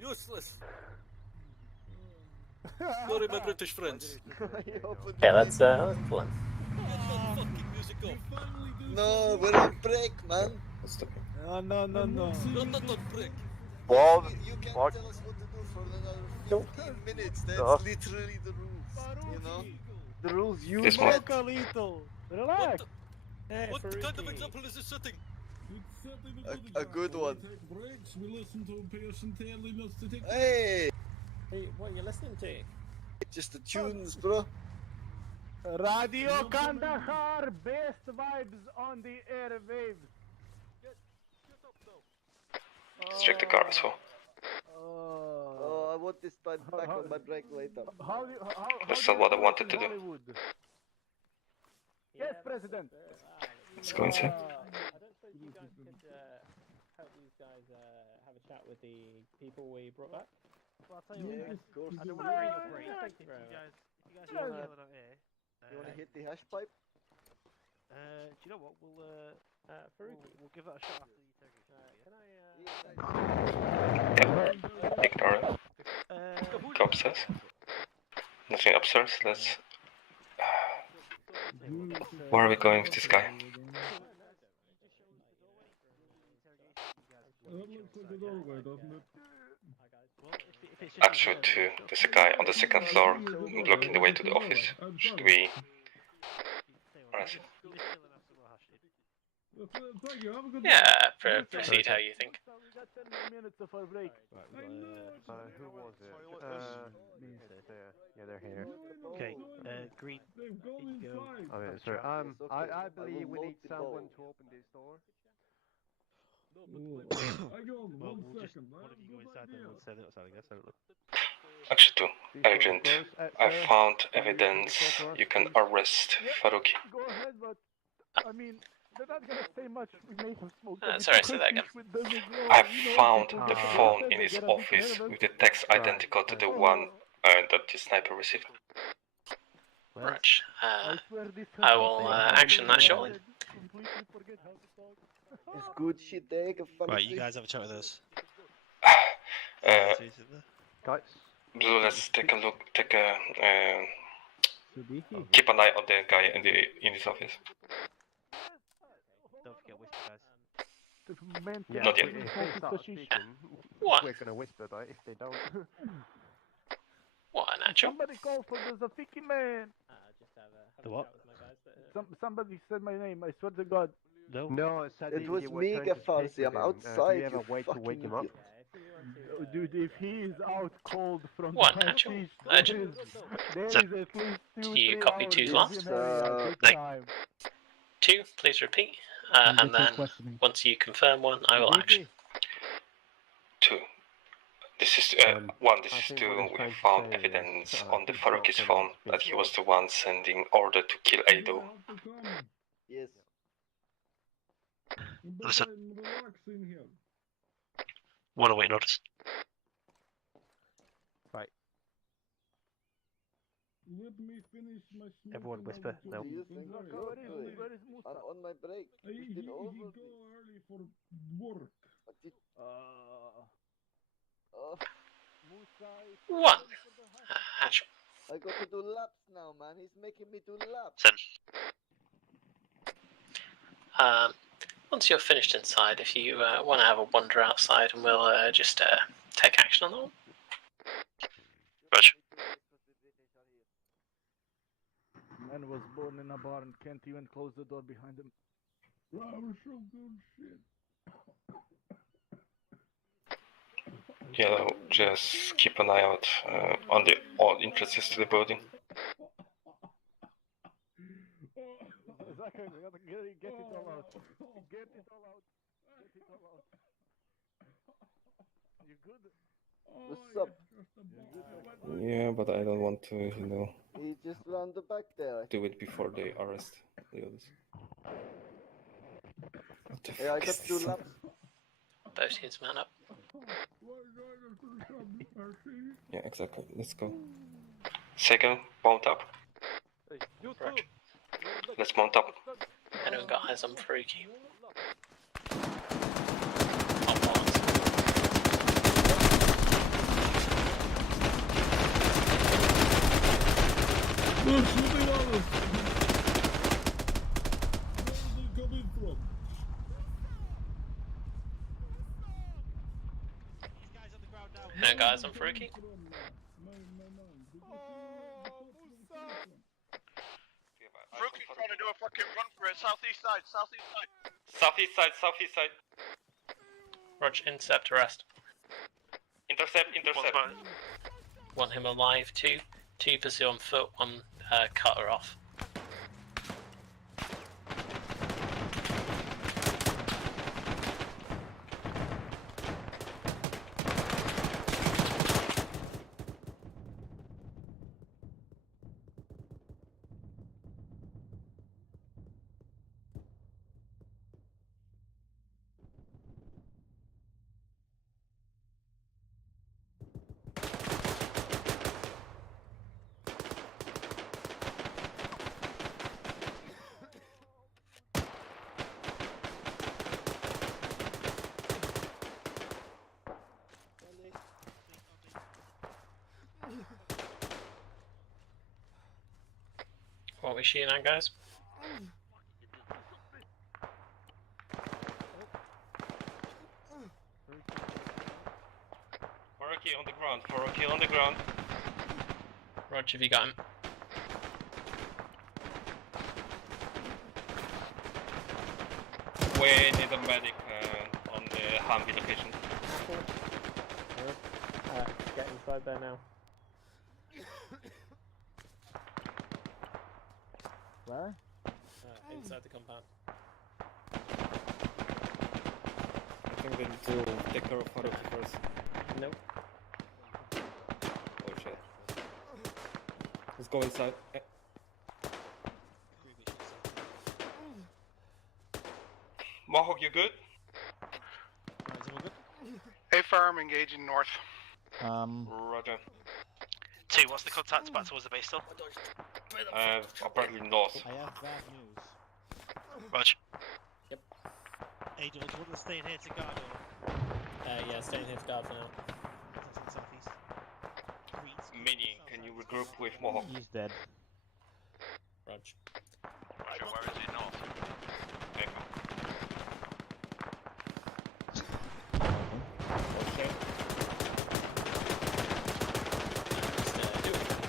Useless. Sorry, my British friends. Okay, let's pull in. No, we're on break, man. No. Not break. What? You can't What? tell us what to do for another 15 minutes. That's literally the rules, you know? The rules you This broke a little. Relax. What kind of example is this setting? A good one. We listen to patient limits to take. Hey! Hey, what are you listening to? Just the tunes, bro. Radio Kandahar, best vibes on the airwaves. Let's check the car as well. Oh, I want this back on my break later. That's not what I wanted to do. Yes, President. Let's go inside. I don't suppose you guys could help these guys have a chat with the people we brought back? Well, I'll tell you what, of course. I don't want to bring your break. Thank you If very you much. guys want to yell out here, You want to hit the hash pipe? do you know what? We'll give that a shot after the interrogation. Ignore it. Go upstairs. Nothing upstairs. Let's. Where are we going with this guy? Actually, two. There's a guy on the second floor blocking the way to the office. Should we arrest him? Yeah, proceed how you think. We got 10 minutes of our break. Who was it? Yeah, they're here. Okay, Green. Go. Okay, sorry. I believe we need someone to open this door. Well, we'll just one of you go inside, then we'll set it outside. I guess. I don't know. Actually, two. Agent, I found evidence. You can arrest Faruqi. Go ahead, but I mean, they're not gonna say much. We may have smoked. Sorry, say that again. I found the phone in his office with the text identical to the one that the sniper received. Roger. I will action that shortly. It's good shit, they can find Right, you guys have a chat with us. Guys? Blue, let's take a look. Keep an eye on the guy in his office. Don't forget whisper, guys. Yeah, Not yet. if they start speaking, What? we're gonna whisper, but if they don't... What, Natural. Somebody call for the Zafiki man. Just have The what? chat with my guys that, Somebody said my name. I swear to God. No. No, Sadie, It was you were me, trying to Gafarsi. speak I'm with him. outside. Do you have You a way to fucking wake him up? idiot. Dude, if he is out cold from One the natural. hashish, Urgent. there So, is at least do you 2-3 copy hours two's in last? the area. Big Like, time. 2, please repeat. I'm And then, questioning. once you confirm 1, I will action. 2. This is 1. This is 2. We found evidence on the Faruqi's phone that he was the one sending order to kill Ado. Yes. But I'm relaxing here. One awaiting orders. Right. Let me finish my smoking. Everyone whisper. No. Do you think Look, you're where is doing? Musa? I'm on my break. He It's been go over. early for work. Musa is 1. Action. I got to do laps now, man. He's making me do laps. Send. Once you're finished inside, if you want to have a wander outside, and we'll just take action on that one. Roger. Man was born in a barn, can't even close the door behind him. Wow, so good shit. Yellow, just keep an eye out on the all entrances to the building. Zachary, you gotta get it all out. Get it all out. Get it all out. You good? What's up? Yeah, but I don't want to, you know, He just round the back there. do it before they arrest the others. What the Yeah, I fuck got is to do this? laps. Both teams man up. Yeah, exactly. Let's go. Second, mount up. Roger. Let's mount up. Anyone got eyes on Faruqi? Look, shooting on us! Where are they coming from? Anyone got eyes on Faruqi? Faruqi's trying to do a fucking run for it. Southeast side, southeast side. Southeast side, southeast side. Roger, intercept, arrest. Intercept, intercept. Want him alive, 2. 2 pursue on foot, 1 cut her off. What are we shooting at, guys? Faruqi on the ground, Faruqi on the ground. Roger, have you got him? We need a medic on the Humvee location. get inside there now. Where? Inside the compound. I think they need to take care of Faruqi first. Nope. Oh shit. Let's go inside. Mohawk, you good? A farm engaging north. Roger. 2, what's the contact back towards the base still? Apparently north. I have bad news. Roger. Yep. Hey, do you want to stay in here to guard or? Yeah, staying here to guard for now. Southeast. Mini, can you regroup with Mohawk? He's dead. Roger. Roger, where is he north? Okay. Just do it.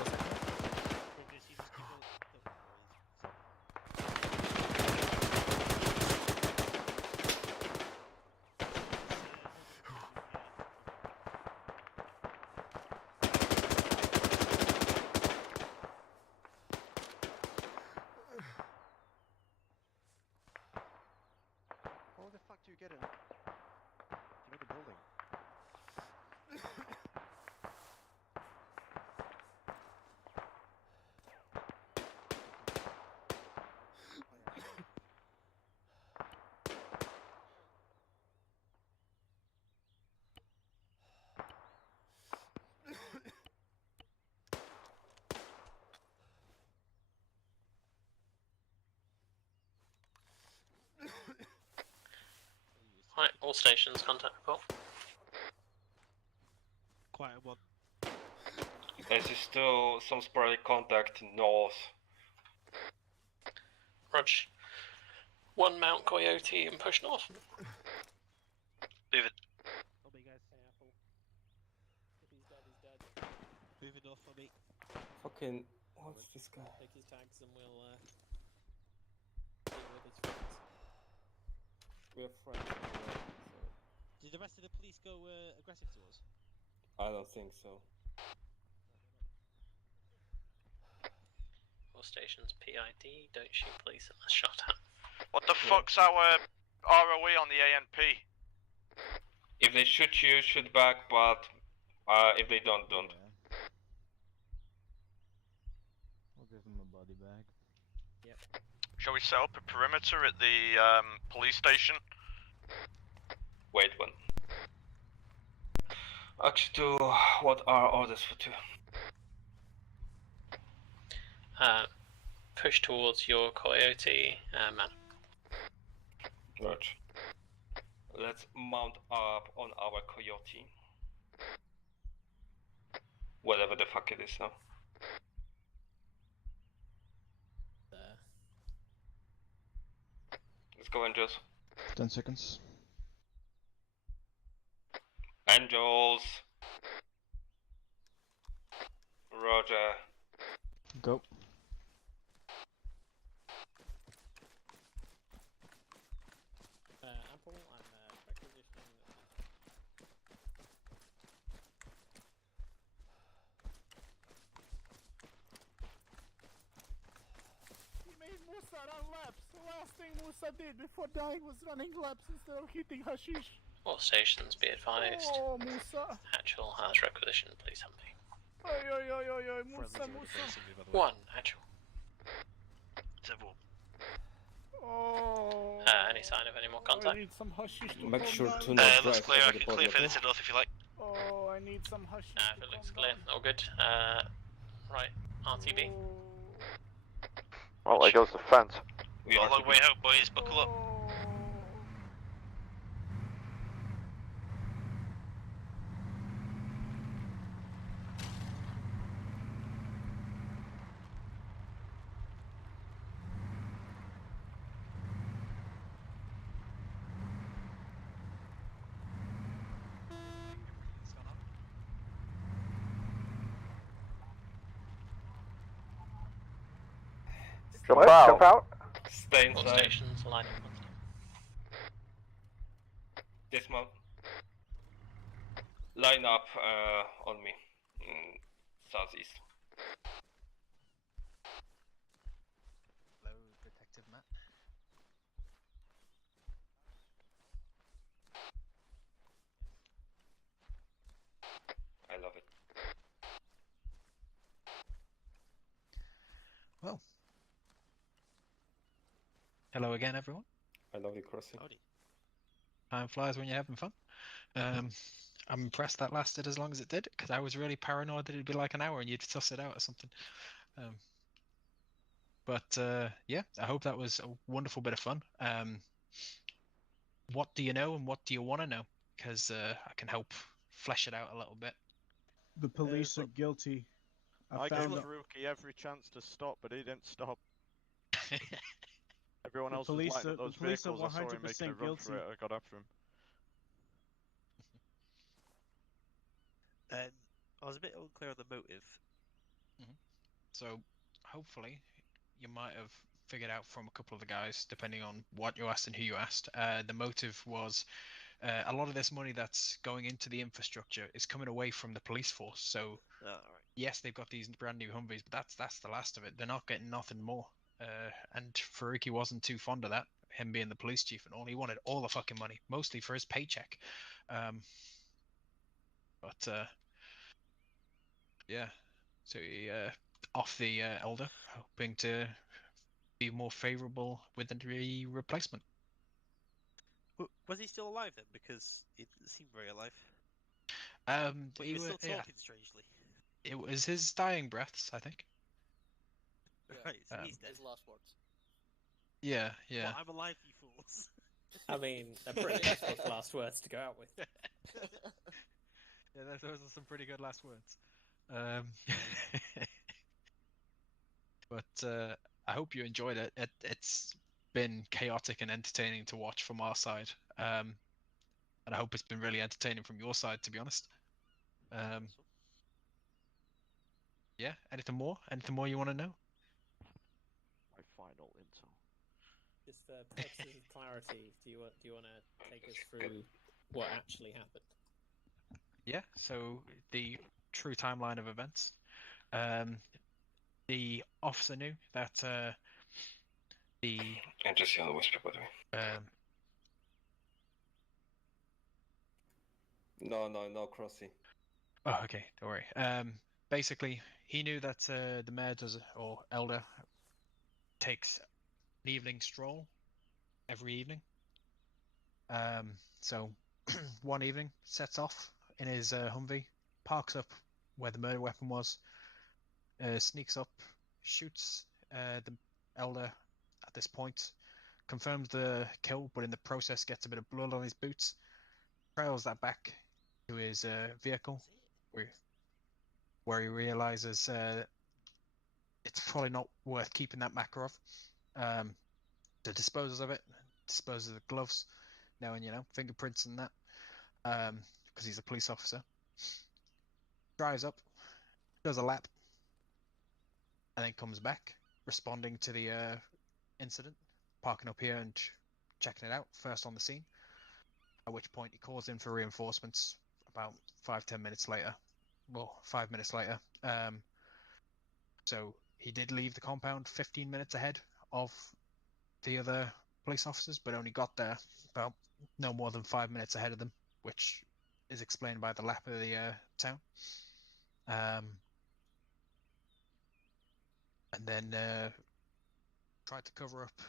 All stations, contact report. Quite a one. There is still some sporadic contact north. Rog. 1 Mount Coyote and push north. Leave it. I'll be guys. Apple. If he's dead, he's dead. Moving north for me. Fucking, what's this guy? Take his tags and we'll deal with his friends. We're friends. So Did the rest of the police go aggressive to us? I don't think so. All stations, PID, don't shoot police unless shot at. What the fuck's our ROE on the ANP? If they shoot you, shoot back, but if they don't. We'll give them a body bag. Yep. Shall we set up a perimeter at the police station? Wait one. Actually, what are orders for two? Push towards your Coyote, man. Roger. Let's mount up on our Coyote. Whatever the fuck it is now. Let's go, Angels. 10 seconds. Angels. Roger. Go. Apple, I'm requisitioning. He made Musa run laps. The last thing Musa did before dying was running laps instead of hitting hashish. All stations, be advised. Oh, Musa. Actual has requisition, please help me. Oi, oi, oi, oi, oi, Musa, Musa. 1, actual. Several. Oh. Any sign of any more I contact? need some hashish to Make calm sure down. to not Looks drive clear, I over can the clear body, for okay? this north if you like. Oh, I need some hashish. If it looks clear, all good. Right, RTB. Well, there goes the fence. We got a long way out, boys, buckle up. Jump out. Jump out. Stay All inside. stations, line up. Dismount. Line up on me. Southeast. Hello, Detective Matt. I love it. Well. Hello again, everyone. I love you, Crossy. Howdy. Time flies when you're having fun. I'm impressed that lasted as long as it did, because I was really paranoid that it'd be like an hour and you'd suss it out or something. Yeah, I hope that was a wonderful bit of fun. What do you know and what do you want to know? Because I can help flesh it out a little bit. The police are guilty. I gave found Faruqi every chance to stop, but he didn't stop. Everyone The else police was lining are- up those the police are vehicles. I saw him making a 100% run for it. guilty. I got after him. I was a bit unclear on the motive. So hopefully you might have figured out from a couple of the guys, depending on what you asked and who you asked. The motive was a lot of this money that's going into the infrastructure is coming away from the police force. So yes, they've got these brand new Humvees, but that's the last of it. They're not getting nothing more. And Faruqi wasn't too fond of that, him being the police chief and all. He wanted all the fucking money, mostly for his paycheck. Yeah, so he off the elder, hoping to be more favourable with the replacement. Was he still alive then? Because it seemed very alive. But he was still talking strangely. It was his dying breaths, I think. Right, so he's dead. His last words. Yeah. Well, I'm alive, you fools. I mean, they're pretty difficult last words to go out with. Yeah, those are some pretty good last words. But I hope you enjoyed it. It's been chaotic and entertaining to watch from our side. And I hope it's been really entertaining from your side, to be honest. Yeah, anything more? Anything more you want to know? My final intel. Just for purposes of clarity, do you want to take us through what actually happened? Yeah, so the true timeline of events. The officer knew that the... And just the other whisper, by the way. No, Crossy. Oh, okay, don't worry. Basically, he knew that the mayor or elder takes an evening stroll every evening. So one evening, sets off in his Humvee, parks up where the murder weapon was, sneaks up, shoots the elder at this point, confirms the kill, but in the process gets a bit of blood on his boots, trails that back to his vehicle, where he realizes it's probably not worth keeping that Makarov. So disposes of it, disposes of the gloves, knowing, fingerprints and that, because he's a police officer. Drives up, does a lap, and then comes back, responding to the incident, parking up here and checking it out, first on the scene, at which point he calls in for reinforcements about 5-10 minutes later. Well, 5 minutes later. So he did leave the compound 15 minutes ahead of the other police officers, but only got there about no more than 5 minutes ahead of them, which is explained by the lap of the town. And then tried to cover up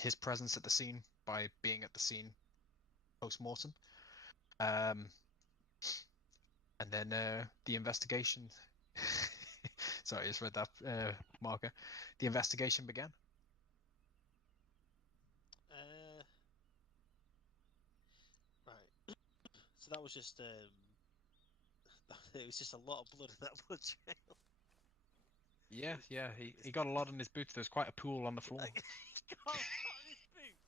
his presence at the scene by being at the scene post-mortem. And then the investigation... Sorry, I just read that marker. The investigation began. Right. So that was just it was just a lot of blood in that blood trail. Yeah, he got a lot on his boots. There's quite a pool on the floor. He got a lot on his boots.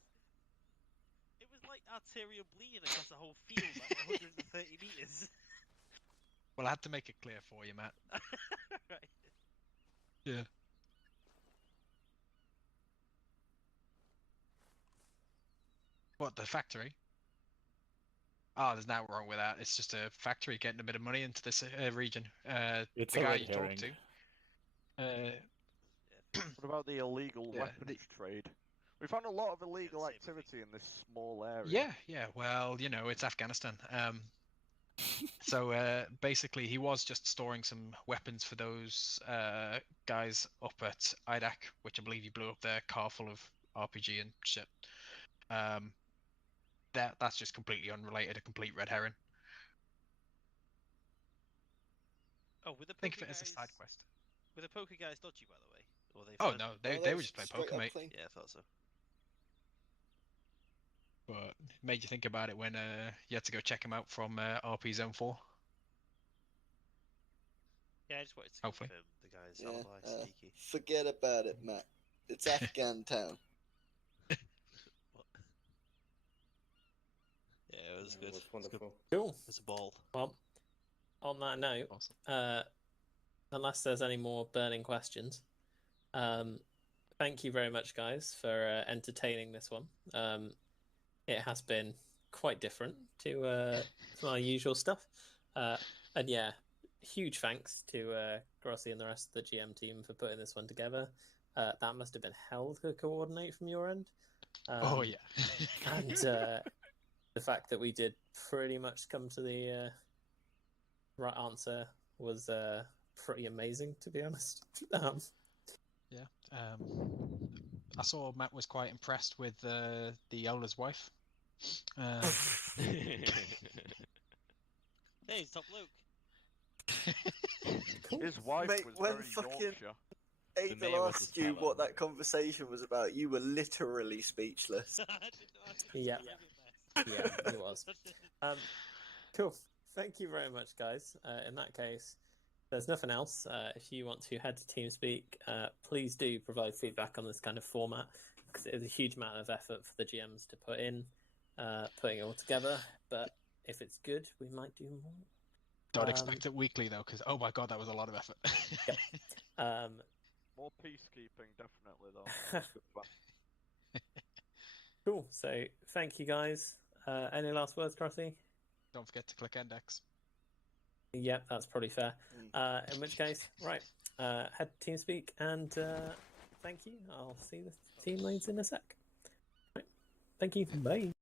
It was like arterial bleeding across the whole field, like 130 meters. Well, I had to make it clear for you, Matt. Right. Yeah. What, the factory? Oh, there's nothing wrong with that. It's just a factory getting a bit of money into this region. It's the a guy red you herring. talked to. What about the illegal weapons trade? We found a lot of illegal activity in this small area. Yeah. Well, it's Afghanistan. So basically, he was just storing some weapons for those guys up at IDAC, which I believe he blew up their car full of RPG and shit. That's just completely unrelated, a complete red herring. Oh, with the Think poker of it as a guys... side quest. Were the poker guys dodgy, by the way? Or they Oh no, they were just playing poker, mate. Clean. Yeah, I thought so. But it made you think about it when you had to go check him out from RP Zone 4. Yeah, I just wanted to Hopefully. confirm the guy's alibi sneaky. Forget about it, Matt. It's Afghan town. Yeah, it was good. It was wonderful. Cool. It's a ball. Well, on that note, unless there's any more burning questions, thank you very much, guys, for entertaining this one. It has been quite different to our usual stuff. And yeah, huge thanks to Grossi and the rest of the GM team for putting this one together. That must have been hell to coordinate from your end. Oh, yeah. And the fact that we did pretty much come to the right answer was pretty amazing, to be honest. Yeah. I saw Matt was quite impressed with the elder's wife. Hey, he's top Luke. His wife Mate, was when very fucking- Yorkshire. Adel asked you what that conversation was about. You were literally speechless. Yeah, he was. Cool. Thank you very much, guys. In that case, there's nothing else. If you want to head to TeamSpeak, please do provide feedback on this kind of format, because it is a huge amount of effort for the GMs to put in, putting it all together. But if it's good, we might do more. Don't expect it weekly though, because oh my god, that was a lot of effort. Yep. More peacekeeping, definitely though. Good fun. Cool. So thank you, guys. Any last words, Crossy? Don't forget to click index. Yep, that's probably fair. In which case, right, head to TeamSpeak, and thank you. I'll see the team leads in a sec. Right. Thank you. Bye.